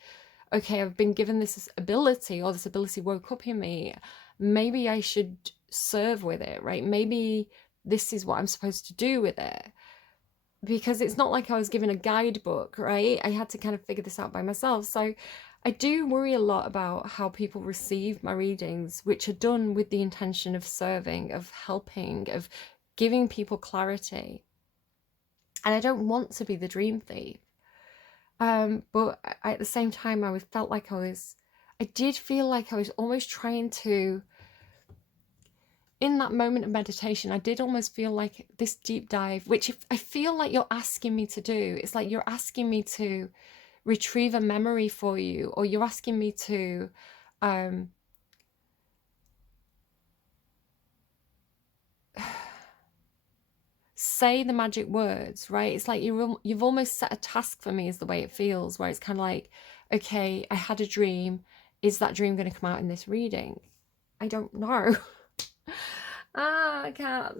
okay, I've been given this ability, or this ability woke up in me. Maybe I should serve with it, right? Maybe this is what I'm supposed to do with it. Because it's not like I was given a guidebook, right? I had to kind of figure this out by myself. So I do worry a lot about how people receive my readings, which are done with the intention of serving, of helping, of giving people clarity. And I don't want to be the dream thief. But at the same time, I did feel like I was almost trying to, in that moment of meditation, I did almost feel like this deep dive, which I feel like you're asking me to do. It's like you're asking me to retrieve a memory for you, or you're asking me to say the magic words, right? It's like you've almost set a task for me, is the way it feels, where it's kind of like, okay, I had a dream. Is that dream going to come out in this reading? I don't know. I can't.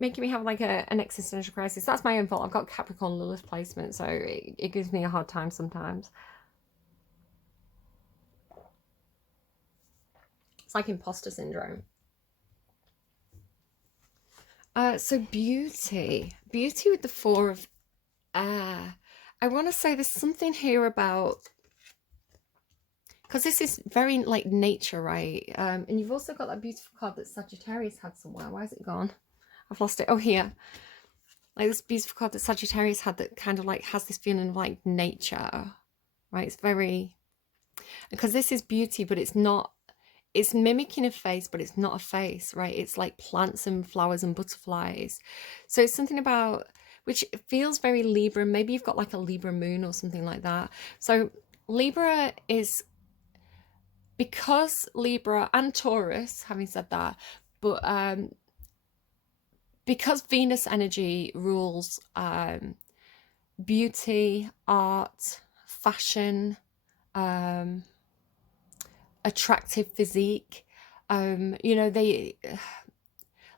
Making me have like an existential crisis. That's my own fault. I've got Capricorn Lilith placement, so it gives me a hard time sometimes. It's like imposter syndrome. So beauty with the 4 of air. I want to say there's something here about, because this is very like nature, right? And you've also got that beautiful card that Sagittarius had somewhere. Why is it gone? I've lost it. Oh, here. Like this beautiful card that Sagittarius had that kind of like has this feeling of like nature, right? It's very, because this is beauty, but it's not, it's mimicking a face, but it's not a face, right? It's like plants and flowers and butterflies. So it's something about, which feels very Libra. Maybe you've got like a Libra moon or something like that. So Libra is, because Libra and Taurus, having said that, but because Venus energy rules beauty, art, fashion, attractive physique,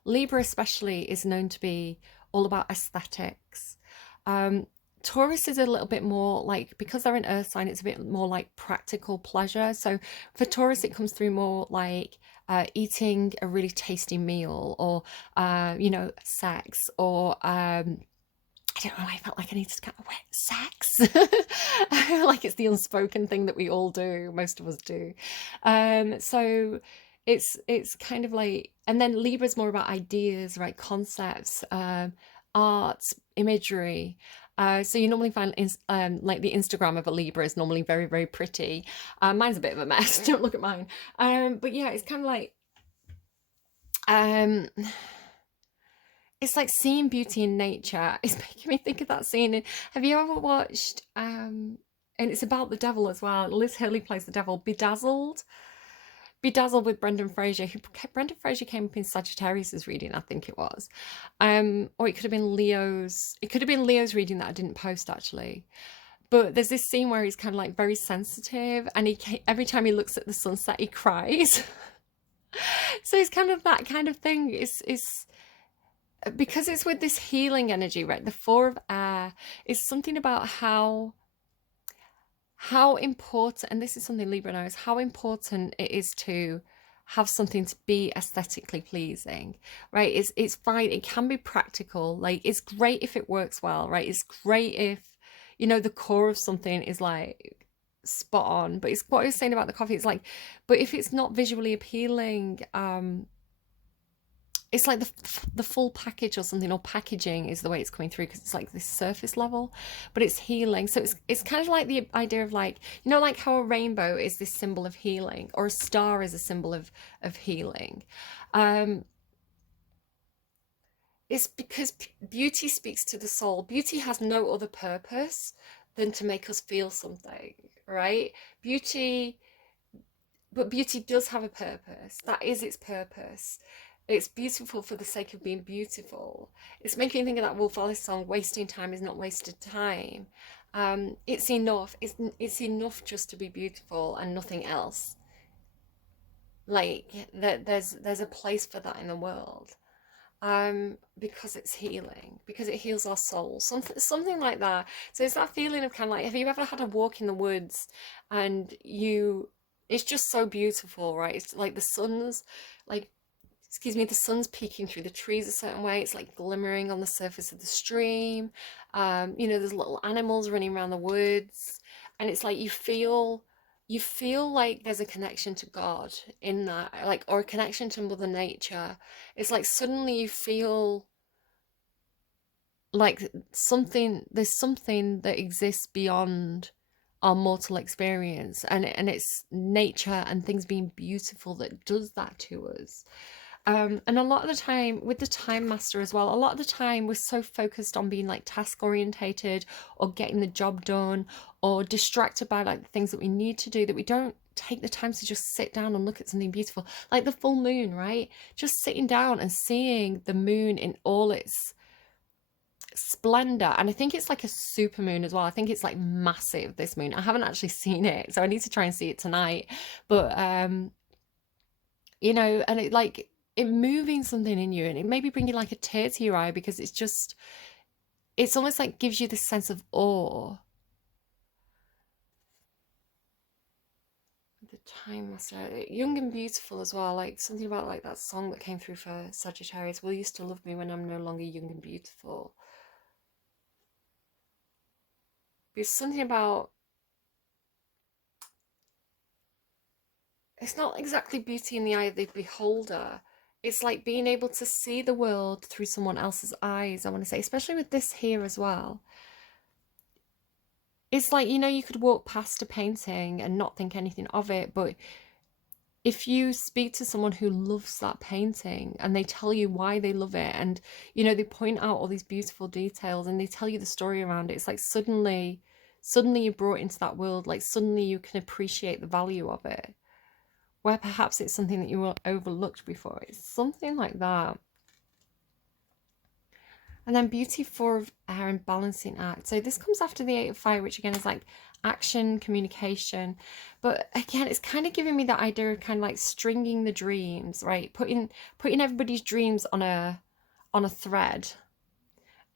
Libra especially is known to be all about aesthetics. Taurus is a little bit more like, because they're an earth sign, it's a bit more like practical pleasure. So for Taurus, it comes through more like eating a really tasty meal, or sex, or I don't know, I felt like I needed to get wet sex. I feel like it's the unspoken thing that we all do, most of us do. So it's kind of like, and then Libra's more about ideas, right? Concepts, art, imagery. So you normally find like the Instagram of a Libra is normally very, very pretty. Mine's a bit of a mess. Don't look at mine. But yeah, it's kind of like um it's like seeing beauty in nature. It's making me think of that scene. Have you ever watched and it's about the devil as well. Liz Hurley plays the devil, Bedazzled with Brendan Fraser. Brendan Fraser came up in Sagittarius's reading, I think it was. Or it could have been Leo's. It could have been Leo's reading that I didn't post actually. But there's this scene where he's kind of like very sensitive, and every time he looks at the sunset, he cries. So it's kind of that kind of thing. It's because it's with this healing energy, right? The Four of Air is something about how important, and this is something Libra knows, how important it is to have something to be aesthetically pleasing, right? It's fine. It can be practical. Like, it's great if it works well, right? It's great if, you know, the core of something is like spot on. But it's what I was saying about the coffee. It's like, but if it's not visually appealing, it's like the full package or something, or packaging is the way it's coming through, because it's like this surface level, but it's healing. So it's kind of like the idea of, like, you know, like how a rainbow is this symbol of healing, or a star is a symbol of healing. It's because beauty speaks to the soul. Beauty has no other purpose than to make us feel something, right? Beauty, but beauty does have a purpose. That is its purpose. It's beautiful for the sake of being beautiful. It's making me think of that Wolf Alice song, "Wasting time is not wasted time." It's enough. It's enough just to be beautiful and nothing else. Like, there's a place for that in the world. Because it's healing, because it heals our soul, something like that. So it's that feeling of kind of like, have you ever had a walk in the woods and it's just so beautiful, right? It's like the sun's like, excuse me, the sun's peeking through the trees a certain way. It's like glimmering on the surface of the stream. You know, there's little animals running around the woods, and it's like you feel like there's a connection to God in that, like, or a connection to Mother Nature. It's like suddenly you feel like there's something that exists beyond our mortal experience, and it's nature and things being beautiful that does that to us. And a lot of the time with the Time Master as well, a lot of the time we're so focused on being like task orientated, or getting the job done, or distracted by like the things that we need to do, that we don't take the time to just sit down and look at something beautiful, like the full moon, right? Just sitting down and seeing the moon in all its splendor. And I think it's like a super moon as well. I think it's like massive, this moon. I haven't actually seen it, so I need to try and see it tonight. But you know, and it like it moving something in you, and it maybe bringing like a tear to your eye, because it's almost like gives you this sense of awe. The Time Master, young and beautiful as well, like something about like that song that came through for Sagittarius, "Will you still love me when I'm no longer young and beautiful?" There's something about, it's not exactly beauty in the eye of the beholder. It's like being able to see the world through someone else's eyes, I want to say, especially with this here as well. It's like, you know, you could walk past a painting and not think anything of it, but if you speak to someone who loves that painting and they tell you why they love it, and, you know, they point out all these beautiful details and they tell you the story around it, it's like suddenly you're brought into that world. Like, suddenly you can appreciate the value of it, where perhaps it's something that you were overlooked before. It's something like that. And then beauty, Four of Air, and balancing act. So this comes after the Eight of Fire, which again is like action, communication. But again, it's kind of giving me that idea of kind of like stringing the dreams, right? Putting everybody's dreams on a thread.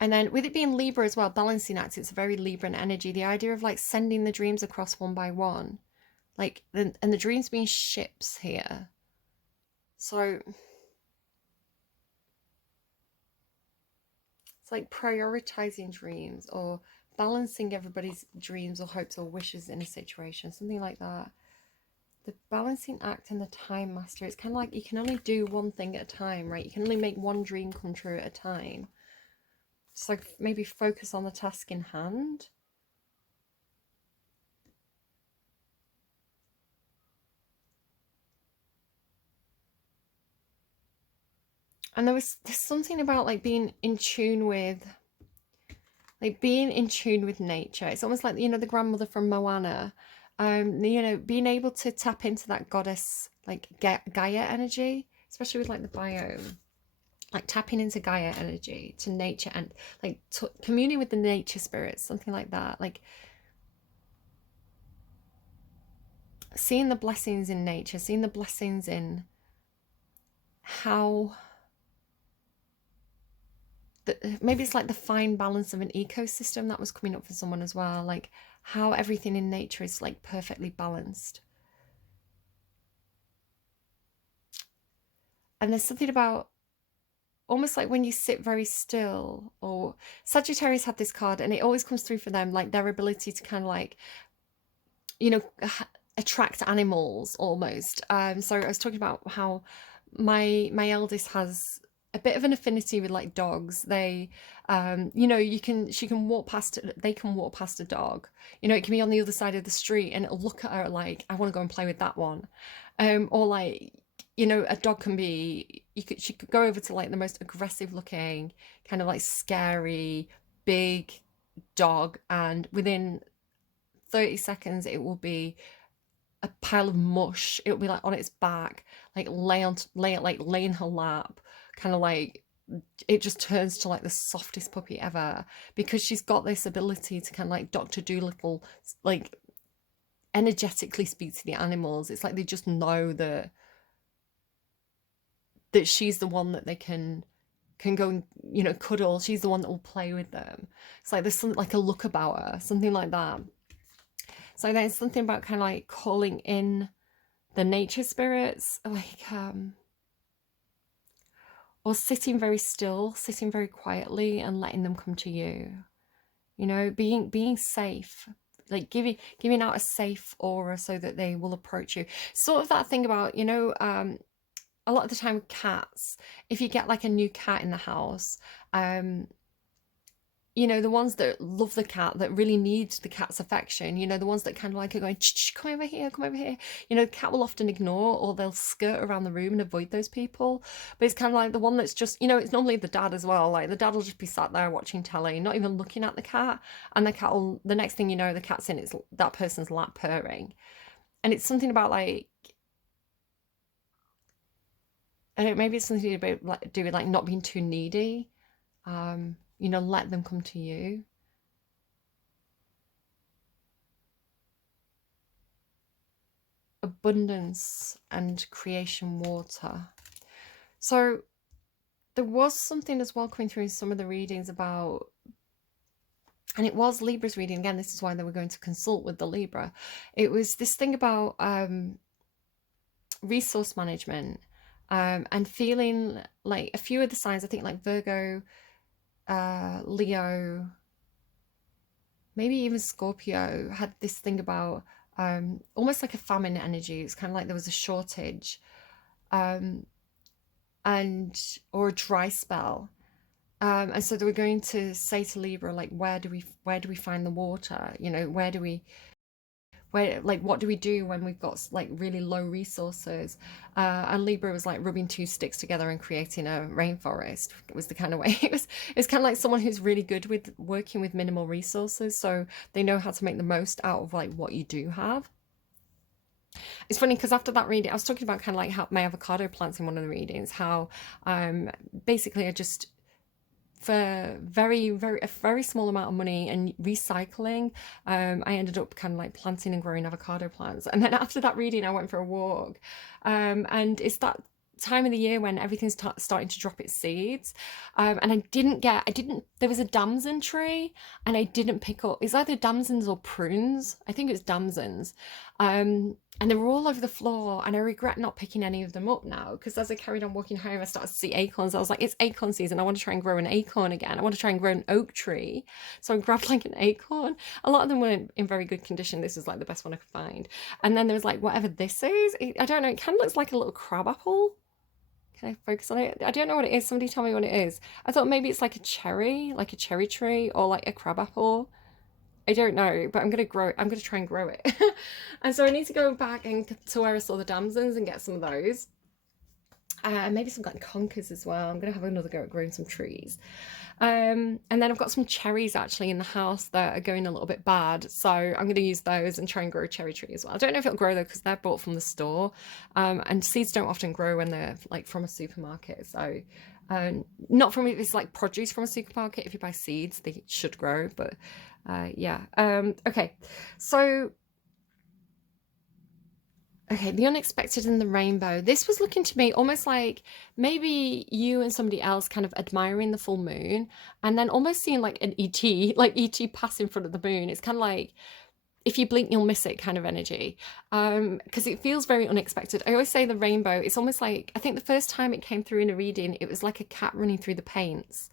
And then with it being Libra as well, balancing act, it's a very Libran energy. The idea of like sending the dreams across one by one. Like, and the dreams being ships here. So It's like prioritizing dreams or balancing everybody's dreams or hopes or wishes in a situation, something like that. The balancing act and the time master, it's kind of like you can only do one thing at a time, right? You can only make one dream come true at a time. So maybe focus on the task in hand. And there's something about like being in tune with, like being in tune with nature. It's almost like, you know, the grandmother from Moana, you know, being able to tap into that goddess, like Gaia energy, especially with like the biome, like tapping into Gaia energy, to nature, and like communing with the nature spirits, something like that. Like seeing the blessings in nature, seeing the blessings in how maybe it's like the fine balance of an ecosystem that was coming up for someone as well, like how everything in nature is like perfectly balanced. And there's something about almost like when you sit very still, or Sagittarius had this card and it always comes through for them, like their ability to kind of like, you know, attract animals almost. So I was talking about how my eldest has a bit of an affinity with like dogs. They you know, she can walk past, they can walk past a dog, you know, it can be on the other side of the street and it'll look at her like, I want to go and play with that one. Or like, you know, a dog can be, she could go over to like the most aggressive looking, kind of like scary big dog, and within 30 seconds it will be a pile of mush. It'll be like on its back, like lay in her lap, kind of like, it just turns to like the softest puppy ever, because she's got this ability to kind of like Dr. Dolittle, like energetically speak to the animals. It's like they just know that she's the one that they can go and, you know, cuddle. She's the one that will play with them. It's like there's something like a look about her, something like that. So there's something about kind of like calling in the nature spirits, like or sitting very still, sitting very quietly and letting them come to you. You know, being safe, like giving out a safe aura so that they will approach you. Sort of that thing about, you know, a lot of the time with cats, if you get like a new cat in the house, you know, the ones that love the cat, that really need the cat's affection, you know, the ones that kind of like are going, come over here, come over here. You know, the cat will often ignore, or they'll skirt around the room and avoid those people. But it's kind of like the one that's just, you know, it's normally the dad as well. Like the dad will just be sat there watching telly, not even looking at the cat. And the cat will, the next thing you know, the cat's in that person's lap purring. And it's something about like, I don't know, maybe it's something about like do with like not being too needy. You know, let them come to you. Abundance and creation water. So there was something as well coming through in some of the readings about, and it was Libra's reading again, this is why they were going to consult with the Libra. It was this thing about resource management, and feeling like a few of the signs, I think like Virgo, Leo, maybe even Scorpio, had this thing about almost like a famine energy. It's kind of like there was a shortage, and or a dry spell, and so they were going to say to Libra, like, where do we find the water? You know, where, like, what do we do when we've got like really low resources? And Libra was like rubbing two sticks together and creating a rainforest. It was the kind of way it's kind of like someone who's really good with working with minimal resources, so they know how to make the most out of like what you do have. It's funny because after that reading, I was talking about kind of like how my avocado plants in one of the readings, how basically I just, for a very small amount of money and recycling, I ended up kind of like planting and growing avocado plants. And then after that reading, I went for a walk, and it's that time of the year when everything's starting to drop its seeds, and I didn't, there was a damson tree and I didn't pick up, it's either damsons or prunes, I think it was damsons, and they were all over the floor, and I regret not picking any of them up now, because as I carried on walking home I started to see acorns. I was like, it's acorn season, I want to try and grow an acorn again, I want to try and grow an oak tree. So I grabbed like an acorn. A lot of them weren't in very good condition. This was like the best one I could find. And then there was like whatever this is, I don't know, it kind of looks like a little crab apple. Can I focus on it? I don't know what it is. Somebody tell me what it is. I thought maybe it's like a cherry tree, or like a crab apple. I don't know, but I'm gonna try and grow it. And so I need to go back and to where I saw the damsons and get some of those. And maybe some like conkers as well. I'm gonna have another go at growing some trees. And then I've got some cherries actually in the house that are going a little bit bad, so I'm going to use those and try and grow a cherry tree as well. I don't know if it'll grow though, because they're bought from the store, and seeds don't often grow when they're like from a supermarket. So not from, if it's like produce from a supermarket, if you buy seeds they should grow, but yeah. Okay, so okay, the unexpected and the rainbow. This was looking to me almost like maybe you and somebody else kind of admiring the full moon, and then almost seeing like an ET, like ET pass in front of the moon. It's kind of like if you blink, you'll miss it kind of energy. Because it feels very unexpected. I always say the rainbow, it's almost like, I think the first time it came through in a reading, it was like a cat running through the paints.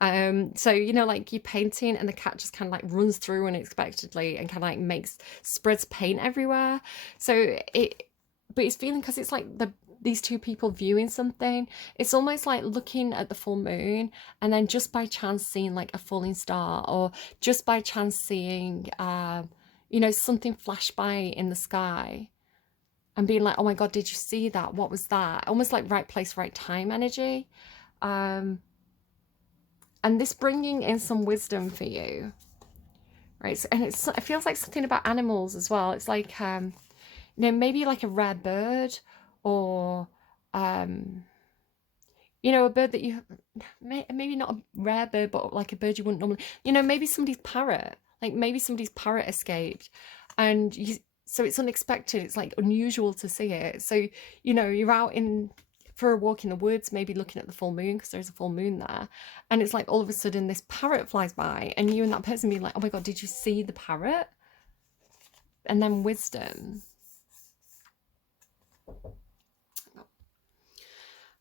So, you know, like you're painting and the cat just kind of like runs through unexpectedly and kind of like spreads paint everywhere. So but it's feeling, because it's like these two people viewing something, it's almost like looking at the full moon and then just by chance seeing like a falling star, or just by chance seeing, you know, something flash by in the sky and being like, oh my God, did you see that? What was that? Almost like right place, right time energy. And this bringing in some wisdom for you, right? So, and it feels like something about animals as well. It's like, you know, maybe like a rare bird, or, you know, a bird that you, maybe not a rare bird, but like a bird you wouldn't normally, you know, maybe somebody's parrot, like maybe somebody's parrot escaped, and so it's unexpected. It's like unusual to see it. So, you know, you're out for a walk in the woods, maybe looking at the full moon, because there's a full moon there, and it's like all of a sudden this parrot flies by, and you and that person being like, oh my God, did you see the parrot? And then wisdom.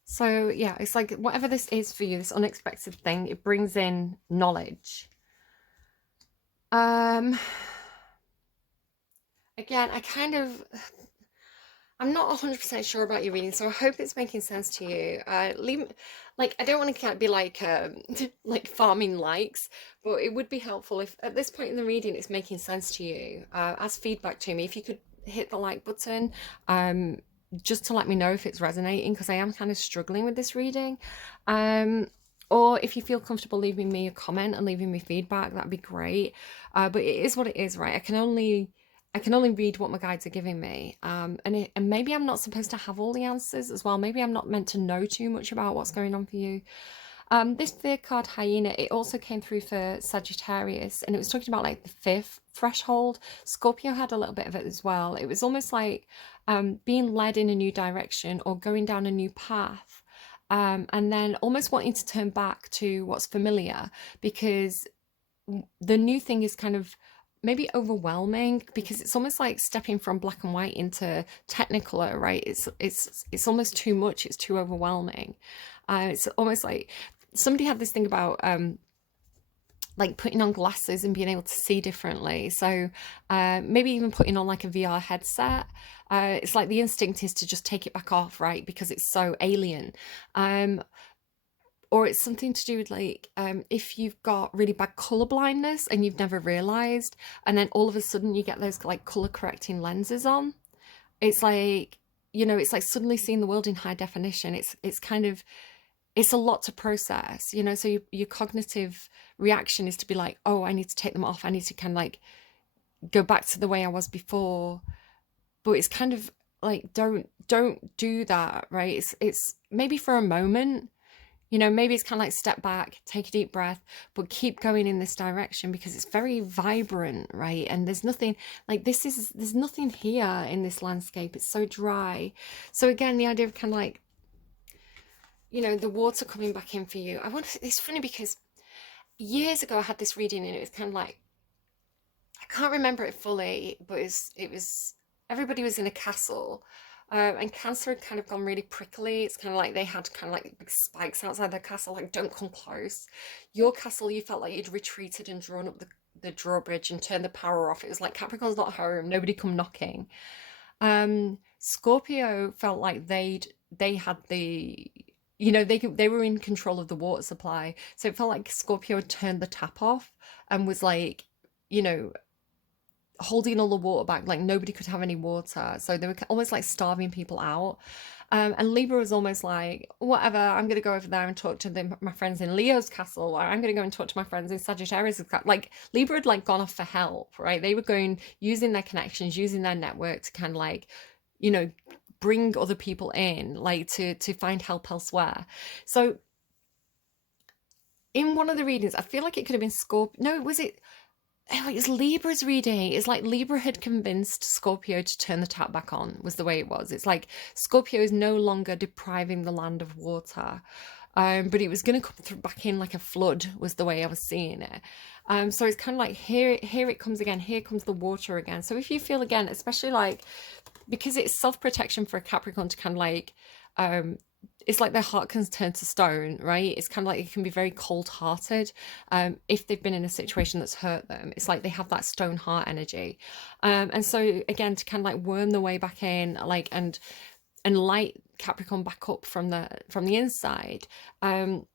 So yeah, it's like whatever this is for you, this unexpected thing, it brings in knowledge. Again, I'm not 100% sure about your reading, so I hope it's making sense to you. Like, I don't want to be like like farming likes, but it would be helpful if at this point in the reading it's making sense to you. As feedback to me, if you could hit the like button, just to let me know if it's resonating, because I am kind of struggling with this reading. Or if you feel comfortable leaving me a comment and leaving me feedback, that'd be great. But it is what it is, right? I can only read what my guides are giving me. And maybe I'm not supposed to have all the answers as well. Maybe I'm not meant to know too much about what's going on for you. This fear card, hyena, it also came through for Sagittarius, and it was talking about like the fifth threshold. Scorpio had a little bit of it as well. It was almost like being led in a new direction or going down a new path, and then almost wanting to turn back to what's familiar, because the new thing is kind of maybe overwhelming, because it's almost like stepping from black and white into technicolor, right? It's almost too much. It's too overwhelming. It's almost like somebody had this thing about like putting on glasses and being able to see differently. So maybe even putting on like a VR headset. It's like the instinct is to just take it back off, right? Because it's so alien. Or it's something to do with like if you've got really bad color blindness and you've never realized, and then all of a sudden you get those like color correcting lenses on. It's like, you know, it's like suddenly seeing the world in high definition. It's kind of, it's a lot to process, you know. So your cognitive reaction is to be like, oh, I need to take them off, I need to kind of like go back to the way I was before. But it's kind of like, don't do that, right? It's maybe for a moment, you know, maybe it's kind of like step back, take a deep breath, but keep going in this direction, because it's very vibrant, right? And there's nothing like there's nothing here in this landscape. It's so dry. So again, the idea of kind of like, you know, the water coming back in for you. It's funny because years ago I had this reading and it was kind of like, I can't remember it fully, but it was everybody was in a castle. And Cancer had kind of gone really prickly. It's kind of like they had kind of like big spikes outside their castle, like, don't come close. Your castle, you felt like you'd retreated and drawn up the drawbridge and turned the power off. It was like Capricorn's not home, nobody come knocking. Scorpio felt like they had the, you know, they were in control of the water supply. So it felt like Scorpio had turned the tap off and was like, you know, holding all the water back, like nobody could have any water. So they were almost like starving people out. And Libra was almost like, whatever, I'm going to go over there and talk to my friends in Leo's castle, or I'm going to go and talk to my friends in Sagittarius. Like Libra had like gone off for help, right? They were going, using their connections, using their network to kind of like, you know, bring other people in, like to find help elsewhere. So in one of the readings, I feel like it could have been Scorpio. No, was it? Oh, it was Libra's reading. It's like Libra had convinced Scorpio to turn the tap back on, was the way it was. It's like Scorpio is no longer depriving the land of water. But it was going to come through back in like a flood, was the way I was seeing it. So it's kind of like here it comes again. Here comes the water again. So if you feel again, especially like, because it's self-protection for a Capricorn to kind of like, it's like their heart can turn to stone, right? It's kind of like it can be very cold-hearted if they've been in a situation that's hurt them. It's like they have that stone heart energy. And so again, to kind of like worm the way back in, like, and light Capricorn back up from the inside. And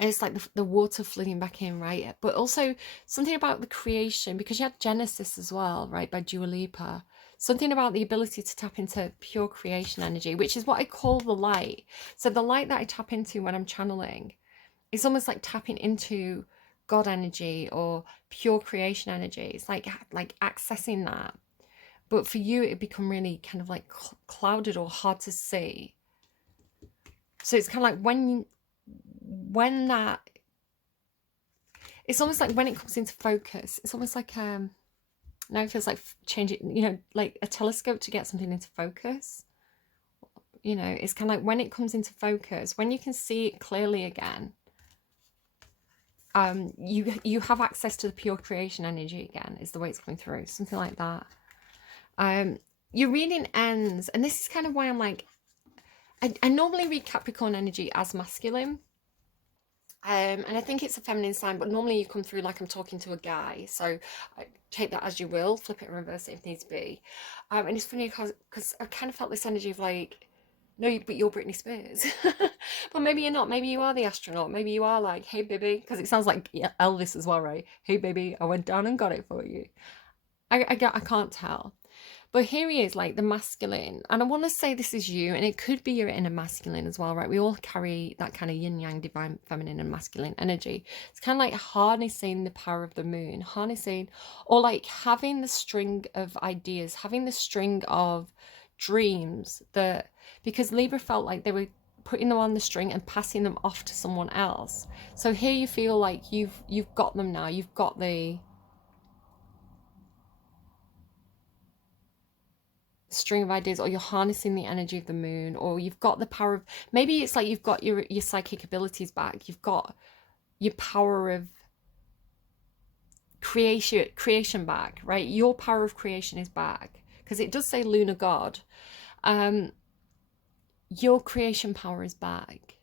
it's like the water flooding back in, right? But also something about the creation, because you had Genesis as well, right, by Dua Lipa. Something about the ability to tap into pure creation energy, which is what I call the light. So the light that I tap into when I'm channeling, it's almost like tapping into God energy or pure creation energy. It's like accessing that. But for you, it become really kind of like clouded or hard to see. So it's kind of like when that, it's almost like when it comes into focus, it's almost like now it feels like changing, you know, like a telescope to get something into focus. You know, it's kind of like when it comes into focus, when you can see it clearly again, you have access to the pure creation energy again, is the way it's coming through, something like that. Your reading ends, and this is kind of why I'm like, I normally read Capricorn energy as masculine. And I think it's a feminine sign, but normally you come through like I'm talking to a guy. So take that as you will, flip it and reverse it if needs be. And it's funny because I kind of felt this energy of like, no, but you're Britney Spears. But maybe you're not. Maybe you are the astronaut. Maybe you are like, hey, baby, because it sounds like Elvis as well, right? Hey, baby, I went down and got it for you. I can't tell. But here he is, like the masculine. And I want to say this is you, and it could be your inner masculine as well, right? We all carry that kind of yin yang, divine feminine and masculine energy. It's kind of like harnessing the power of the moon, harnessing, or like having the string of ideas, having the string of dreams that, because Libra felt like they were putting them on the string and passing them off to someone else. So here you feel like you've got them now. You've got the string of ideas, or you're harnessing the energy of the moon, or you've got the power of, maybe it's like you've got your psychic abilities back, you've got your power of creation back, right? Your power of creation is back, because it does say lunar god. Your creation power is back.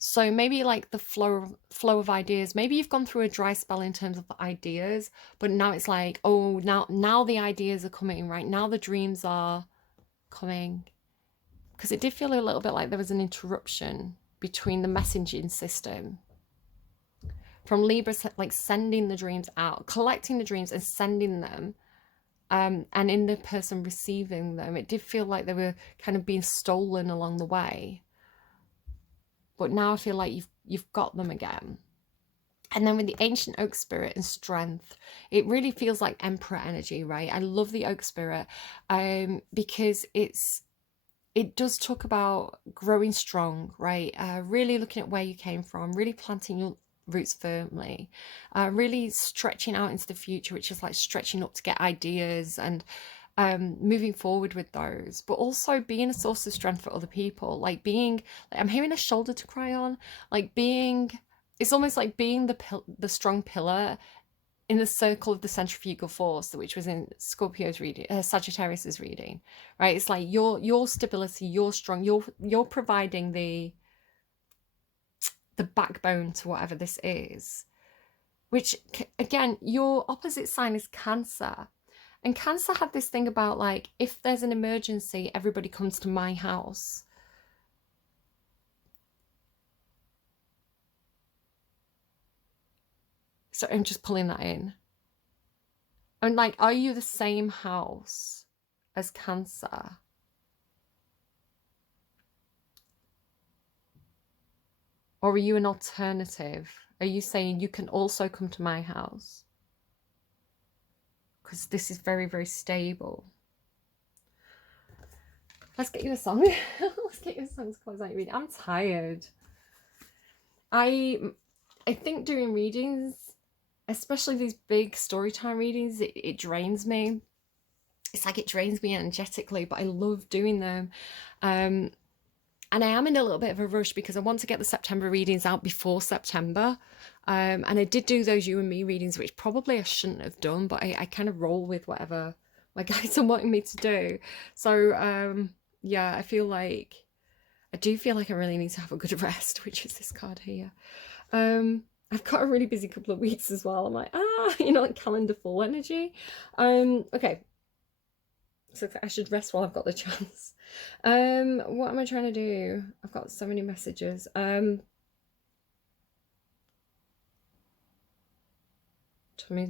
So maybe like the flow of ideas, maybe you've gone through a dry spell in terms of ideas, but now it's like, oh, now the ideas are coming, right? Now the dreams are coming. Because it did feel a little bit like there was an interruption between the messaging system from Libra, like sending the dreams out, collecting the dreams and sending them, and in the person receiving them, it did feel like they were kind of being stolen along the way. But now I feel like you've got them again. And then with the ancient oak spirit and strength, it really feels like emperor energy, right? I love the oak spirit because it does talk about growing strong, right? Really looking at where you came from, really planting your roots firmly, really stretching out into the future, which is like stretching up to get ideas and moving forward with those, but also being a source of strength for other people, like being, like, I'm hearing a shoulder to cry on, like being, it's almost like being the strong pillar in the circle of the centrifugal force, which was in Scorpio's reading, Sagittarius's reading, right? It's like your stability, you're strong, you're providing the backbone to whatever this is. Which again, your opposite sign is Cancer, and Cancer had this thing about like, if there's an emergency, everybody comes to my house. So I'm just pulling that in. And like, are you the same house as Cancer? Or are you an alternative? Are you saying you can also come to my house? Because this is very, very stable. Let's get you a song. Let's get you a song to close out your reading. I'm tired. I think doing readings, especially these big storytime readings, it drains me. It's like it drains me energetically, but I love doing them. And I am in a little bit of a rush because I want to get the September readings out before September. And I did do those you and me readings, which probably I shouldn't have done, but I kind of roll with whatever my guides are wanting me to do. So yeah, I do feel like I really need to have a good rest, which is this card here. I've got a really busy couple of weeks as well. I'm like, like calendar full energy. Okay. So I should rest while I've got the chance. What am I trying to do? I've got so many messages. Tummy's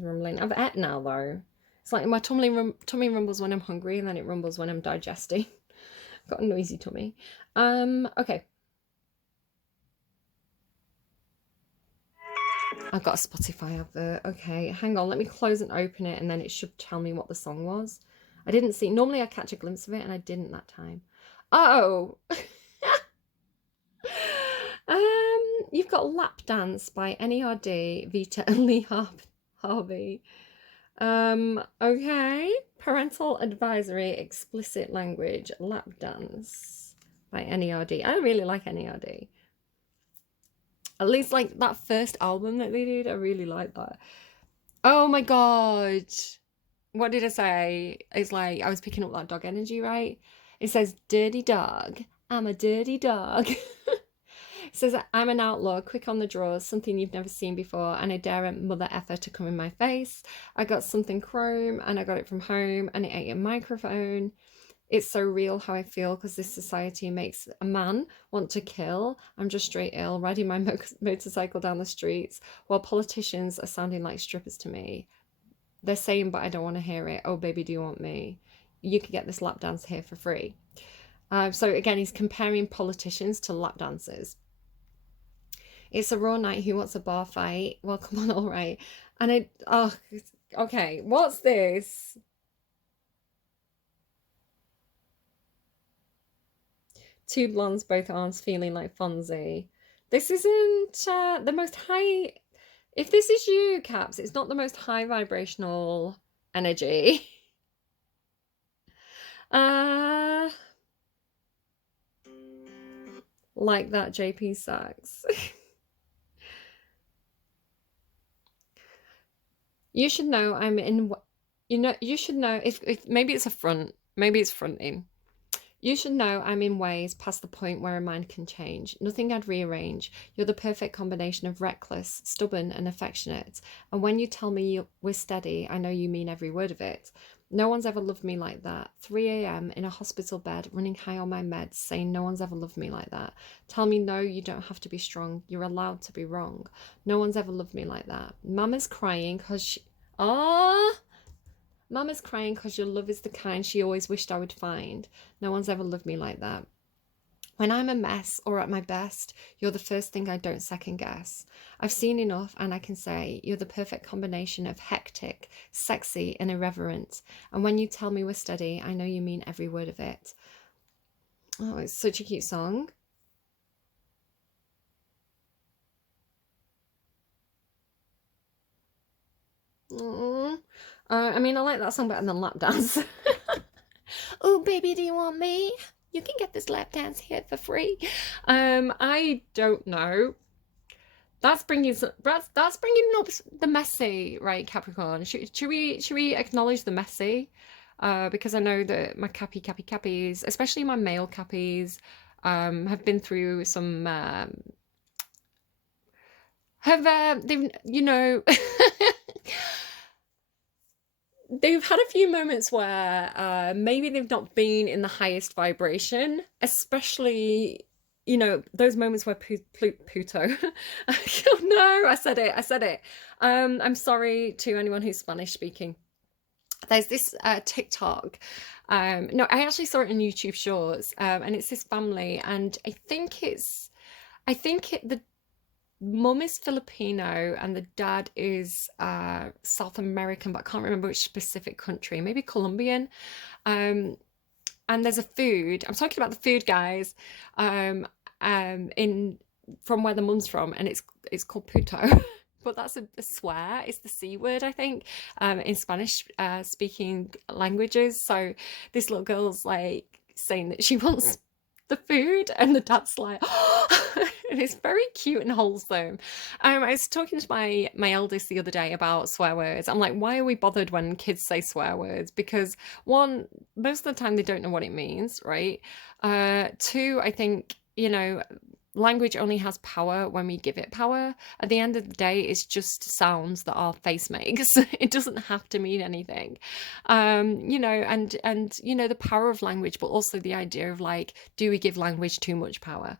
rumbling. I've ate now though. It's like my tummy rumbles when I'm hungry, and then it rumbles when I'm digesting. I've got a noisy tummy. Okay. I've got a Spotify advert. Okay, hang on. Let me close and open it, and then it should tell me what the song was. I didn't see. Normally I catch a glimpse of it, and I didn't that time. Oh. You've got Lap Dance by NERD, Vita and Lee Harvey. Okay. Parental Advisory, Explicit Language, Lap Dance by NERD. I really like NERD. At least like that first album that they did, I really like that. Oh my god. What did I say? It's like I was picking up that dog energy, right? It says, dirty dog. I'm a dirty dog. It says, I'm an outlaw, quick on the draws, something you've never seen before, and I dare a mother effer to come in my face. I got something chrome, and I got it from home, and it ate a microphone. It's so real how I feel, because this society makes a man want to kill. I'm just straight ill, riding my motorcycle down the streets, while politicians are sounding like strippers to me. They're saying, but I don't want to hear it. Oh, baby, do you want me? You could get this lap dance here for free. So again, he's comparing politicians to lap dancers. It's a raw night. Who wants a bar fight? Well, come on, all right. And okay, what's this? Two blondes, both arms feeling like Fonzie. This isn't the most high... If this is you, Caps, it's not the most high vibrational energy. Like that JP Sachs. You should know I'm in... you should know if maybe it's a front. Maybe it's fronting. You should know I'm in ways past the point where a mind can change. Nothing I'd rearrange. You're the perfect combination of reckless, stubborn, and affectionate. And when you tell me we're steady, I know you mean every word of it. No one's ever loved me like that. 3 a.m. in a hospital bed, running high on my meds, saying no one's ever loved me like that. Tell me no, you don't have to be strong. You're allowed to be wrong. No one's ever loved me like that. Mama's crying because she... Mama's crying because your love is the kind she always wished I would find. No one's ever loved me like that. When I'm a mess or at my best, you're the first thing I don't second guess. I've seen enough, and I can say you're the perfect combination of hectic, sexy, and irreverent. And when you tell me we're steady, I know you mean every word of it. Oh, it's such a cute song. I mean, I like that song better than Lap Dance. Oh, baby, do you want me? You can get this lap dance here for free. I don't know. That's bringing that's bringing up the messy, right, Capricorn? Should we acknowledge the messy? Because I know that my Cappies, especially my male Cappies, have been through some have they've they've had a few moments where maybe they've not been in the highest vibration, especially those moments where Pluto. Oh no, I said it. I'm sorry to anyone who's Spanish speaking. There's this TikTok. No, I actually saw it in YouTube Shorts, and it's this family, and the mum is Filipino and the dad is South American, but I can't remember which specific country, maybe Colombian. Um, and there's a food. I'm talking about the food, guys. In From where the mum's from, and it's called puto. But that's a swear. It's the C word, I think, in Spanish speaking languages. So this little girl's like saying that she wants the food, and the dad's like, and it's very cute and wholesome. I was talking to my eldest the other day about swear words. I'm like, why are we bothered when kids say swear words? Because one, most of the time they don't know what it means, right? Two, I think, language only has power when we give it power. At the end of the day, it's just sounds that our face makes. It doesn't have to mean anything. And the power of language, but also the idea of like, do we give language too much power?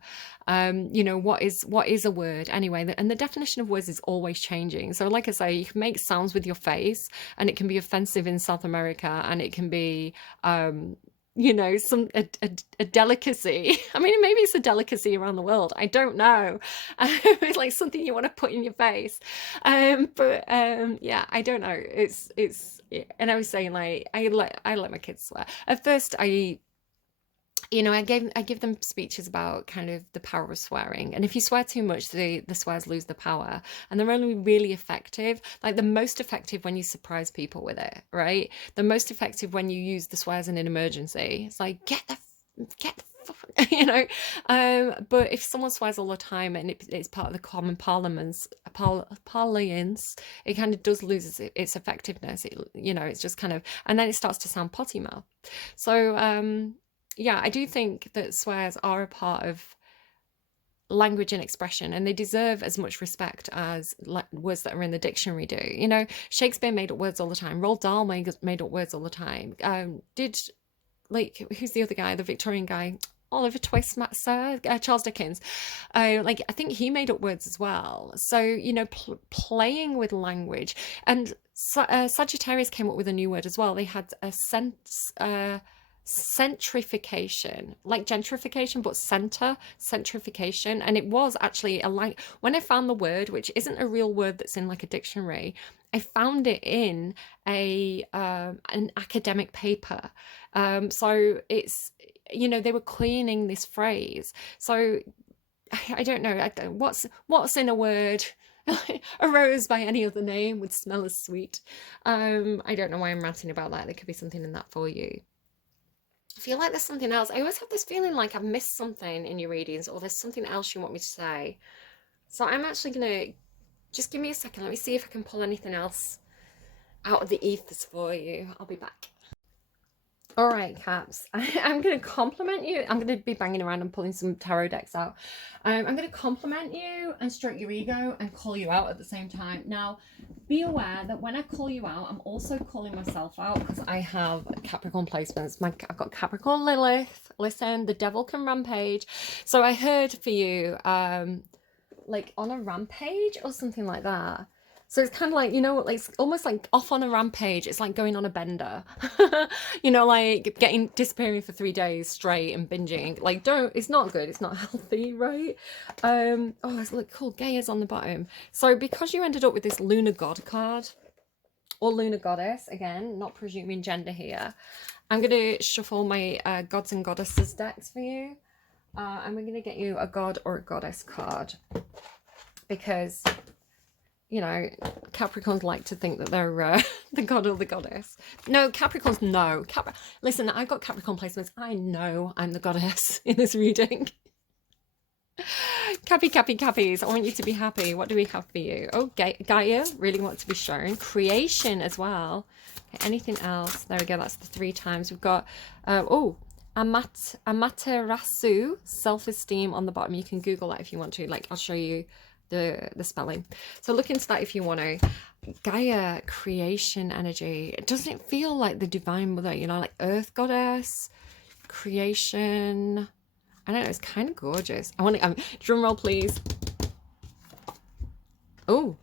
What is a word anyway? And the definition of words is always changing. So like I say, you can make sounds with your face, and it can be offensive in South America, and it can be a delicacy. I mean, maybe it's a delicacy around the world, I don't know. It's like something you want to put in your face. Yeah, I don't know. Yeah. And I was saying, like, I let my kids swear. At first I give them speeches about kind of the power of swearing, and if you swear too much, the swears lose the power, and they're only really effective, like the most effective when you surprise people with it, right? The most effective when you use the swears in an emergency. It's like, get the but if someone swears all the time and it's part of the common parlance, it kind of does lose its effectiveness. It's just kind of, and then it starts to sound potty mouth. So yeah, I do think that swears are a part of language and expression, and they deserve as much respect as words that are in the dictionary do. Shakespeare made up words all the time. Roald Dahl made up words all the time. Who's the other guy, the Victorian guy? Oliver Twist, Charles Dickens. I think he made up words as well. So, playing with language. And Sagittarius came up with a new word as well. They had a centrification, like gentrification, but centrification. And it was actually when I found the word, which isn't a real word that's in like a dictionary, I found it in an academic paper. So it's, they were cleaning this phrase. So I don't know, what's in a word. A rose by any other name would smell as sweet. I don't know why I'm ranting about that. There could be something in that for you. I feel like there's something else. I always have this feeling like I've missed something in your readings, or there's something else you want me to say. So I'm actually gonna just give me a second. Let me see if I can pull anything else out of the ethers for you. I'll be back. All right, Caps. I'm going to compliment you. I'm going to be banging around and pulling some tarot decks out. I'm going to compliment you and stroke your ego and call you out at the same time. Now, be aware that when I call you out, I'm also calling myself out because I have Capricorn placements. I've got Capricorn Lilith. Listen, the devil can rampage. So I heard for you, like on a rampage or something like that. So it's kind of like, like almost like off on a rampage. It's like going on a bender, like disappearing for 3 days straight and binging. Like, it's not good. It's not healthy, right? It's like cool. Gaia's on the bottom. So because you ended up with this Lunar God card or Lunar Goddess, again, not presuming gender here, I'm going to shuffle my Gods and Goddesses decks for you. And we're going to get you a God or a Goddess card because... Capricorns like to think that they're the god or the goddess. No, Capricorns, no. Listen, I got Capricorn placements. I know I'm the goddess in this reading. Cappies. I want you to be happy. What do we have for you? Oh, Gaia, really want to be shown. Creation as well. Okay, anything else? There we go. That's the 3 times. We've got, Amaterasu, self-esteem on the bottom. You can Google that if you want to. Like, I'll show you the spelling. So look into that if you want to. Gaia, creation energy. Doesn't it feel like the divine mother, you know, like earth goddess, creation? I don't know, it's kind of gorgeous. I want to, drum roll, please. Oh,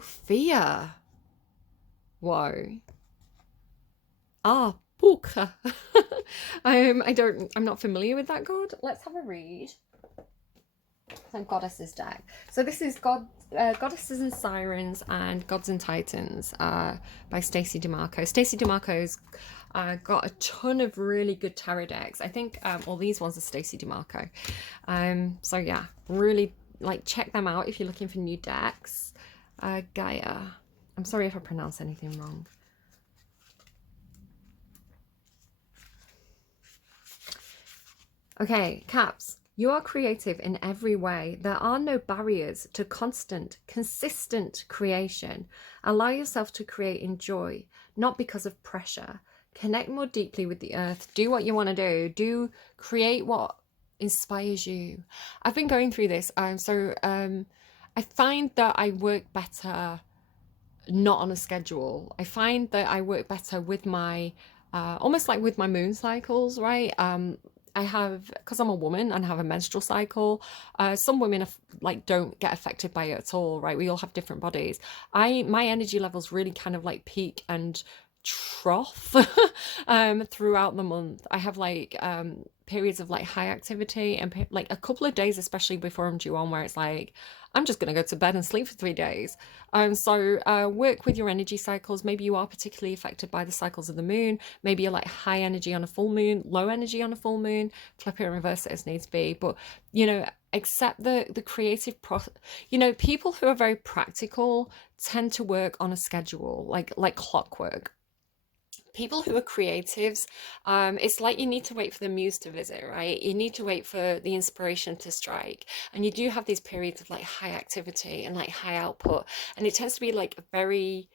fear. Whoa. Ah, Puka. I'm not familiar with that god. Let's have a read. Some goddesses deck. So this is Goddesses and Sirens and Gods and Titans by Stacey DeMarco. Stacey DeMarco's got a ton of really good tarot decks. I think all these ones are Stacey DeMarco. So yeah, really like check them out if you're looking for new decks. Gaia. I'm sorry if I pronounce anything wrong. Okay, Caps. You are creative in every way. There are no barriers to consistent creation. Allow yourself to create in joy, not because of pressure. Connect more deeply with the earth. Do what you want to do. Create what inspires you. I've been going through this. I find that I work better not on a schedule. I find that I work better with my, almost like with my moon cycles, right? I have, because I'm a woman and have a menstrual cycle, some women don't get affected by it at all, right? We all have different bodies. My energy levels really kind of like peak and trough throughout the month. I have like periods of like high activity and like a couple of days, especially before I'm due on, where it's like I'm just going to go to bed and sleep for 3 days. So work with your energy cycles. Maybe you are particularly affected by the cycles of the moon. Maybe you're like high energy on a full moon, low energy on a full moon. Flip it and reverse it as needs be. But you know, accept the creative process. You know, people who are very practical tend to work on a schedule, like clockwork. People who are creatives, it's like you need to wait for the muse to visit, right? You need to wait for the inspiration to strike. And you do have these periods of like high activity and like high output. And it tends to be like very,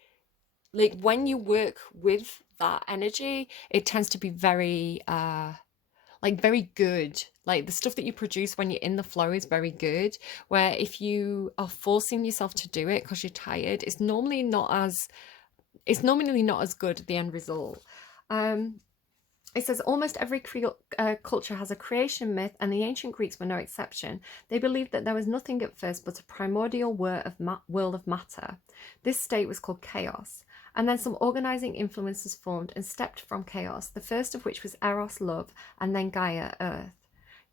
like when you work with that energy, it tends to be very, like very good. Like the stuff that you produce when you're in the flow is very good. Where if you are forcing yourself to do it because you're tired, it's normally not as good, the end result. It says almost every culture has a creation myth, and the ancient Greeks were no exception. They believed that there was nothing at first but a primordial world of matter. This state was called chaos, and then some organizing influences formed and stepped from chaos, the first of which was Eros, love, and then Gaia, earth.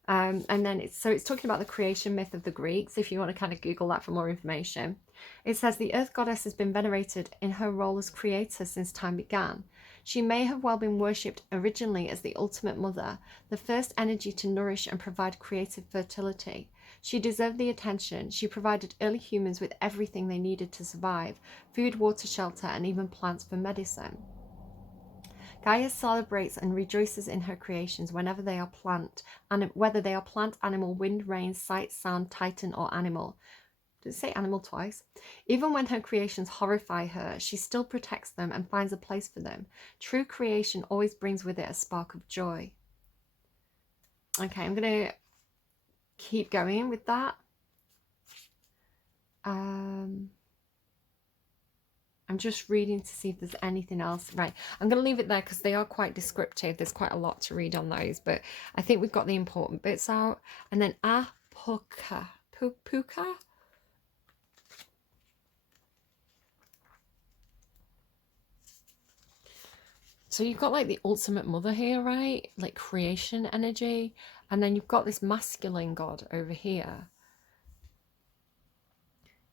And then it's talking about the creation myth of the Greeks, if you want to kind of Google that for more information. It says the earth goddess has been venerated in her role as creator since time began. She may have well been worshipped originally as the ultimate mother, the first energy to nourish and provide creative fertility. She deserved the attention. She provided early humans with everything they needed to survive: food, water, shelter, and even plants for medicine. Gaia celebrates and rejoices in her creations whenever they are whether they are plant, animal, wind, rain, sight, sound, titan, or animal. Did it say animal twice? Even when her creations horrify her, she still protects them and finds a place for them. True creation always brings with it a spark of joy. Okay, I'm going to keep going with that. I'm just reading to see if there's anything else. Right, I'm going to leave it there because they are quite descriptive. There's quite a lot to read on those, but I think we've got the important bits out. And then Puka. So you've got like the ultimate mother here, right? Like creation energy. And then you've got this masculine god over here.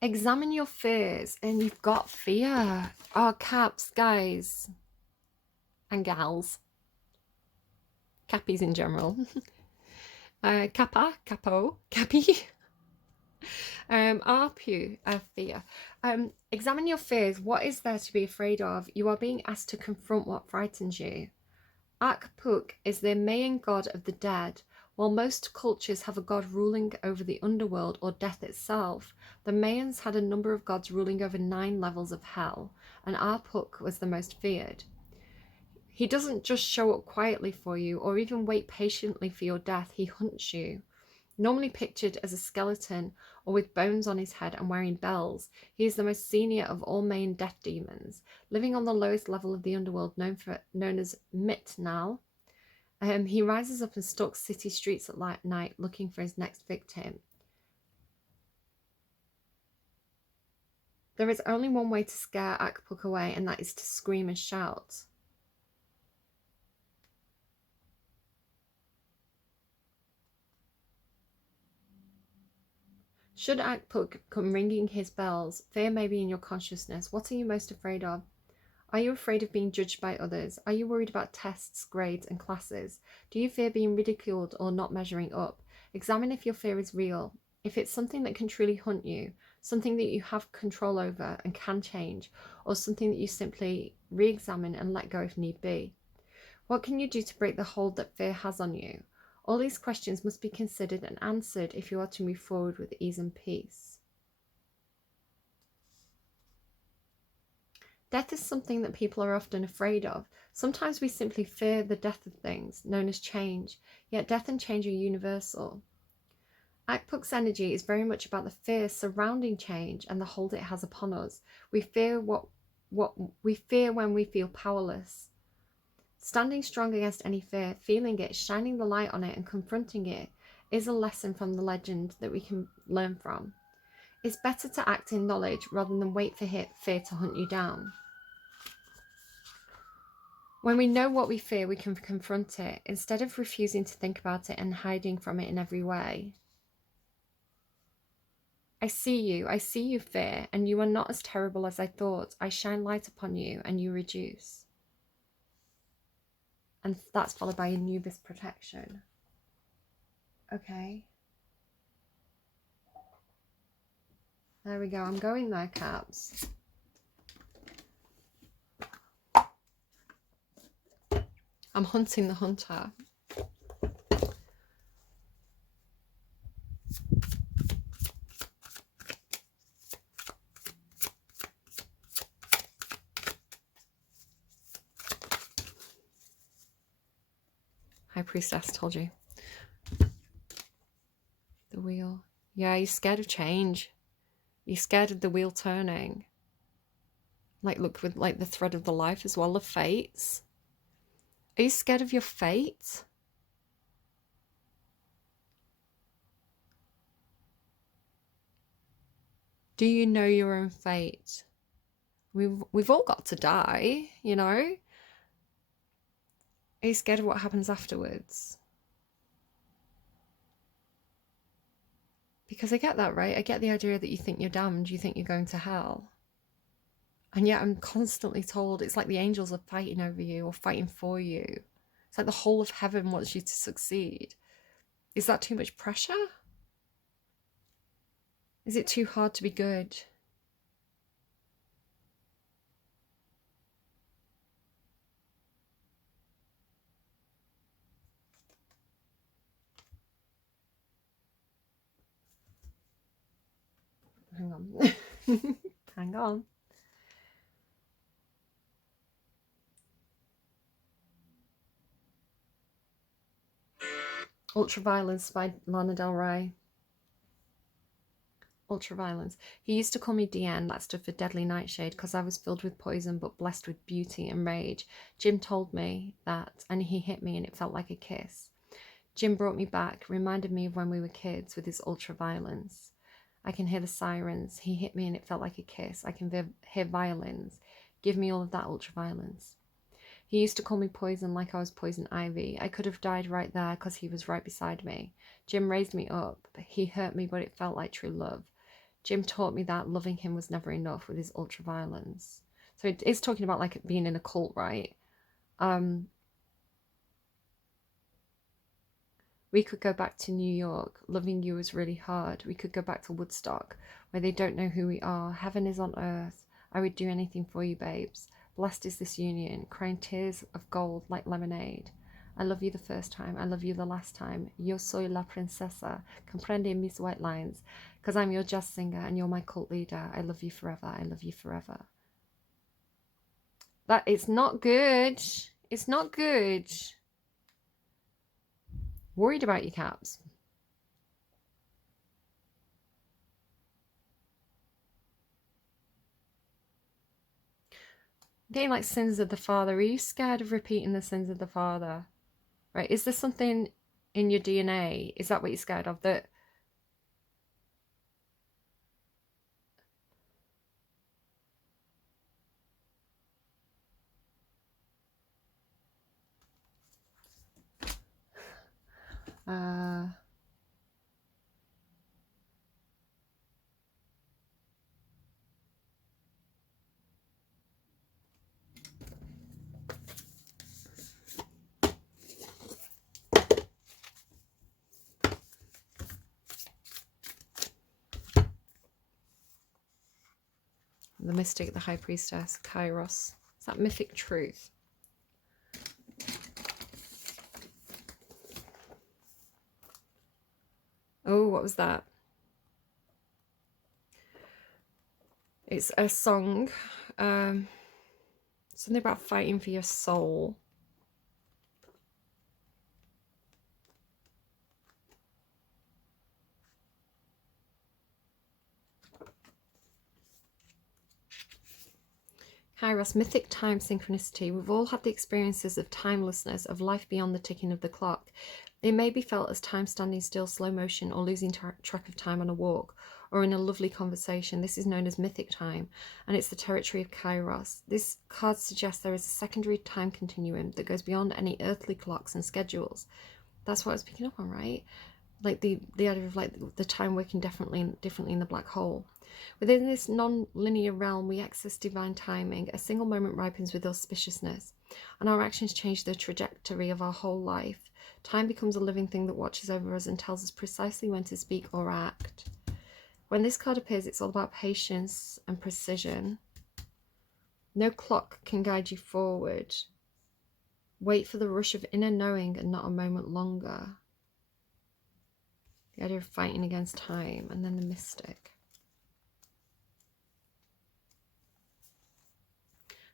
Examine your fears, and you've got fear. Oh, Caps, guys. And gals. Cappies in general. Capo, Cappy. Arpu, fear. Examine your fears. What is there to be afraid of? You are being asked to confront what frightens you. Akpuk is the Mayan god of the dead. While most cultures have a god ruling over the underworld or death itself, the Mayans had a number of gods ruling over 9 levels of hell, and Arpuk was the most feared. He doesn't just show up quietly for you or even wait patiently for your death, he hunts you. Normally pictured as a skeleton or with bones on his head and wearing bells, he is the most senior of all Mayan death demons, living on the lowest level of the underworld known as Mitnal. He rises up and stalks city streets at night looking for his next victim. There is only one way to scare Akpuk away, and that is to scream and shout. Should Akpuk come ringing his bells, fear may be in your consciousness. What are you most afraid of? Are you afraid of being judged by others? Are you worried about tests, grades, and classes? Do you fear being ridiculed or not measuring up? Examine if your fear is real. If it's something that can truly hunt you, something that you have control over and can change, or something that you simply re-examine and let go if need be. What can you do to break the hold that fear has on you? All these questions must be considered and answered if you are to move forward with ease and peace. Death is something that people are often afraid of. Sometimes we simply fear the death of things, known as change, yet death and change are universal. Akpuk's energy is very much about the fear surrounding change and the hold it has upon us. We fear what we fear when we feel powerless. Standing strong against any fear, feeling it, shining the light on it, and confronting it is a lesson from the legend that we can learn from. It's better to act in knowledge rather than wait for fear to hunt you down. When we know what we fear, we can confront it instead of refusing to think about it and hiding from it in every way. I see you, fear, and you are not as terrible as I thought. I shine light upon you, and you reduce. And that's followed by Anubis protection. Okay. There we go. I'm going there, Caps. I'm hunting the hunter. High Priestess, told you. The wheel. Yeah, you're scared of change. You're scared of the wheel turning. Like, look, with like the thread of the life as well, the fates. Are you scared of your fate? Do you know your own fate? We've all got to die, you know? Are you scared of what happens afterwards? Because I get that, right? I get the idea that you think you're damned, you think you're going to hell. And yet I'm constantly told it's like the angels are fighting over you or fighting for you. It's like the whole of heaven wants you to succeed. Is that too much pressure? Is it too hard to be good? Hang on. Hang on. Ultraviolence by Lana Del Rey. Ultraviolence. He used to call me DN, that stood for Deadly Nightshade, because I was filled with poison but blessed with beauty and rage. Jim told me that, and he hit me and it felt like a kiss. Jim brought me back, reminded me of when we were kids with his ultraviolence. I can hear the sirens. He hit me and it felt like a kiss. I can hear violins. Give me all of that ultraviolence. He used to call me poison like I was poison ivy. I could have died right there because he was right beside me. Jim raised me up. He hurt me, but it felt like true love. Jim taught me that loving him was never enough with his ultraviolence. So it is talking about like being in a cult, right? We could go back to New York. Loving you is really hard. We could go back to Woodstock, where they don't know who we are. Heaven is on earth. I would do anything for you, babes. Blessed is this union, crying tears of gold like lemonade. I love you the first time. I love you the last time. Yo soy la princesa. Comprende mis white lines. Because I'm your jazz singer and you're my cult leader. I love you forever. I love you forever. That it's not good. It's not good. Worried about your caps. Getting like sins of the father. Are you scared of repeating the sins of the father? Right? Is there something in your DNA? Is that what you're scared of? That the mystic, the high priestess, Kairos. Is that mythic truth? Oh, what was that? It's a song. Something about fighting for your soul. Kairos, mythic time synchronicity. We've all had the experiences of timelessness, of life beyond the ticking of the clock. It may be felt as time standing still, slow motion, or losing track of time on a walk, or in a lovely conversation. This is known as mythic time, and it's the territory of Kairos. This card suggests there is a secondary time continuum that goes beyond any earthly clocks and schedules. That's what I was picking up on, right? Like the idea of like the time working differently in the black hole. Within this non-linear realm, we access divine timing. A single moment ripens with auspiciousness, and our actions change the trajectory of our whole life. Time becomes a living thing that watches over us and tells us precisely when to speak or act. When this card appears, it's all about patience and precision. No clock can guide you forward. Wait for the rush of inner knowing and not a moment longer. The idea of fighting against time, and then the mystic.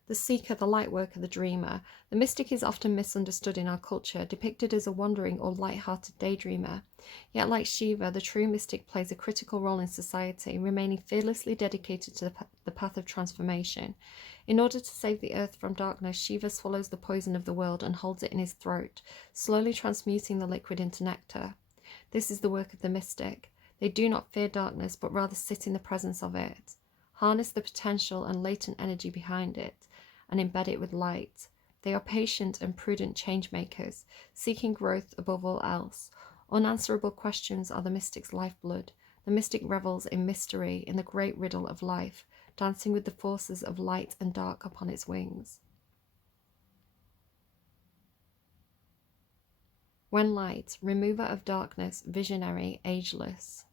The seeker, the light worker, the dreamer. The mystic is often misunderstood in our culture, depicted as a wandering or light-hearted daydreamer. Yet like Shiva, the true mystic plays a critical role in society, remaining fearlessly dedicated to the path of transformation. In order to save the earth from darkness, Shiva swallows the poison of the world and holds it in his throat, slowly transmuting the liquid into nectar. This is the work of the mystic. They do not fear darkness, but rather sit in the presence of it, harness the potential and latent energy behind it, and embed it with light. They are patient and prudent change makers, seeking growth above all else. Unanswerable questions are the mystic's lifeblood. The mystic revels in mystery, in the great riddle of life, dancing with the forces of light and dark upon its wings. When light, remover of darkness, visionary, ageless.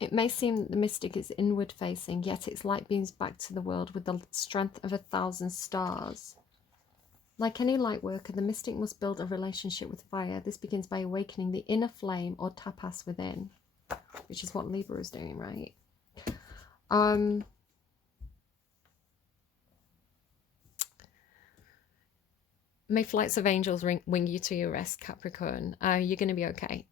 It may seem that the mystic is inward facing, yet its light beams back to the world with the strength of 1,000 stars. Like any light worker, the mystic must build a relationship with fire. This begins by awakening the inner flame or tapas within, which is what Libra is doing, right? May flights of angels wing you to your rest, Capricorn. You're going to be okay.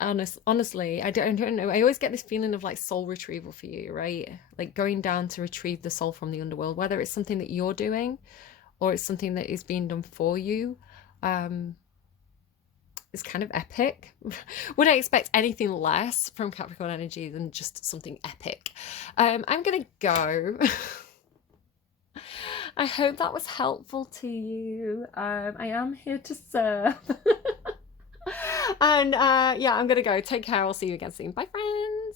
Honestly, I don't know. I always get this feeling of like soul retrieval for you, right? Like going down to retrieve the soul from the underworld, whether it's something that you're doing or it's something that is being done for you. It's kind of epic. Would I expect anything less from Capricorn energy than just something epic? I'm gonna go. I hope that was helpful to you. I am here to serve. And yeah, I'm gonna go. Take care. I'll see you again soon. Bye, friends.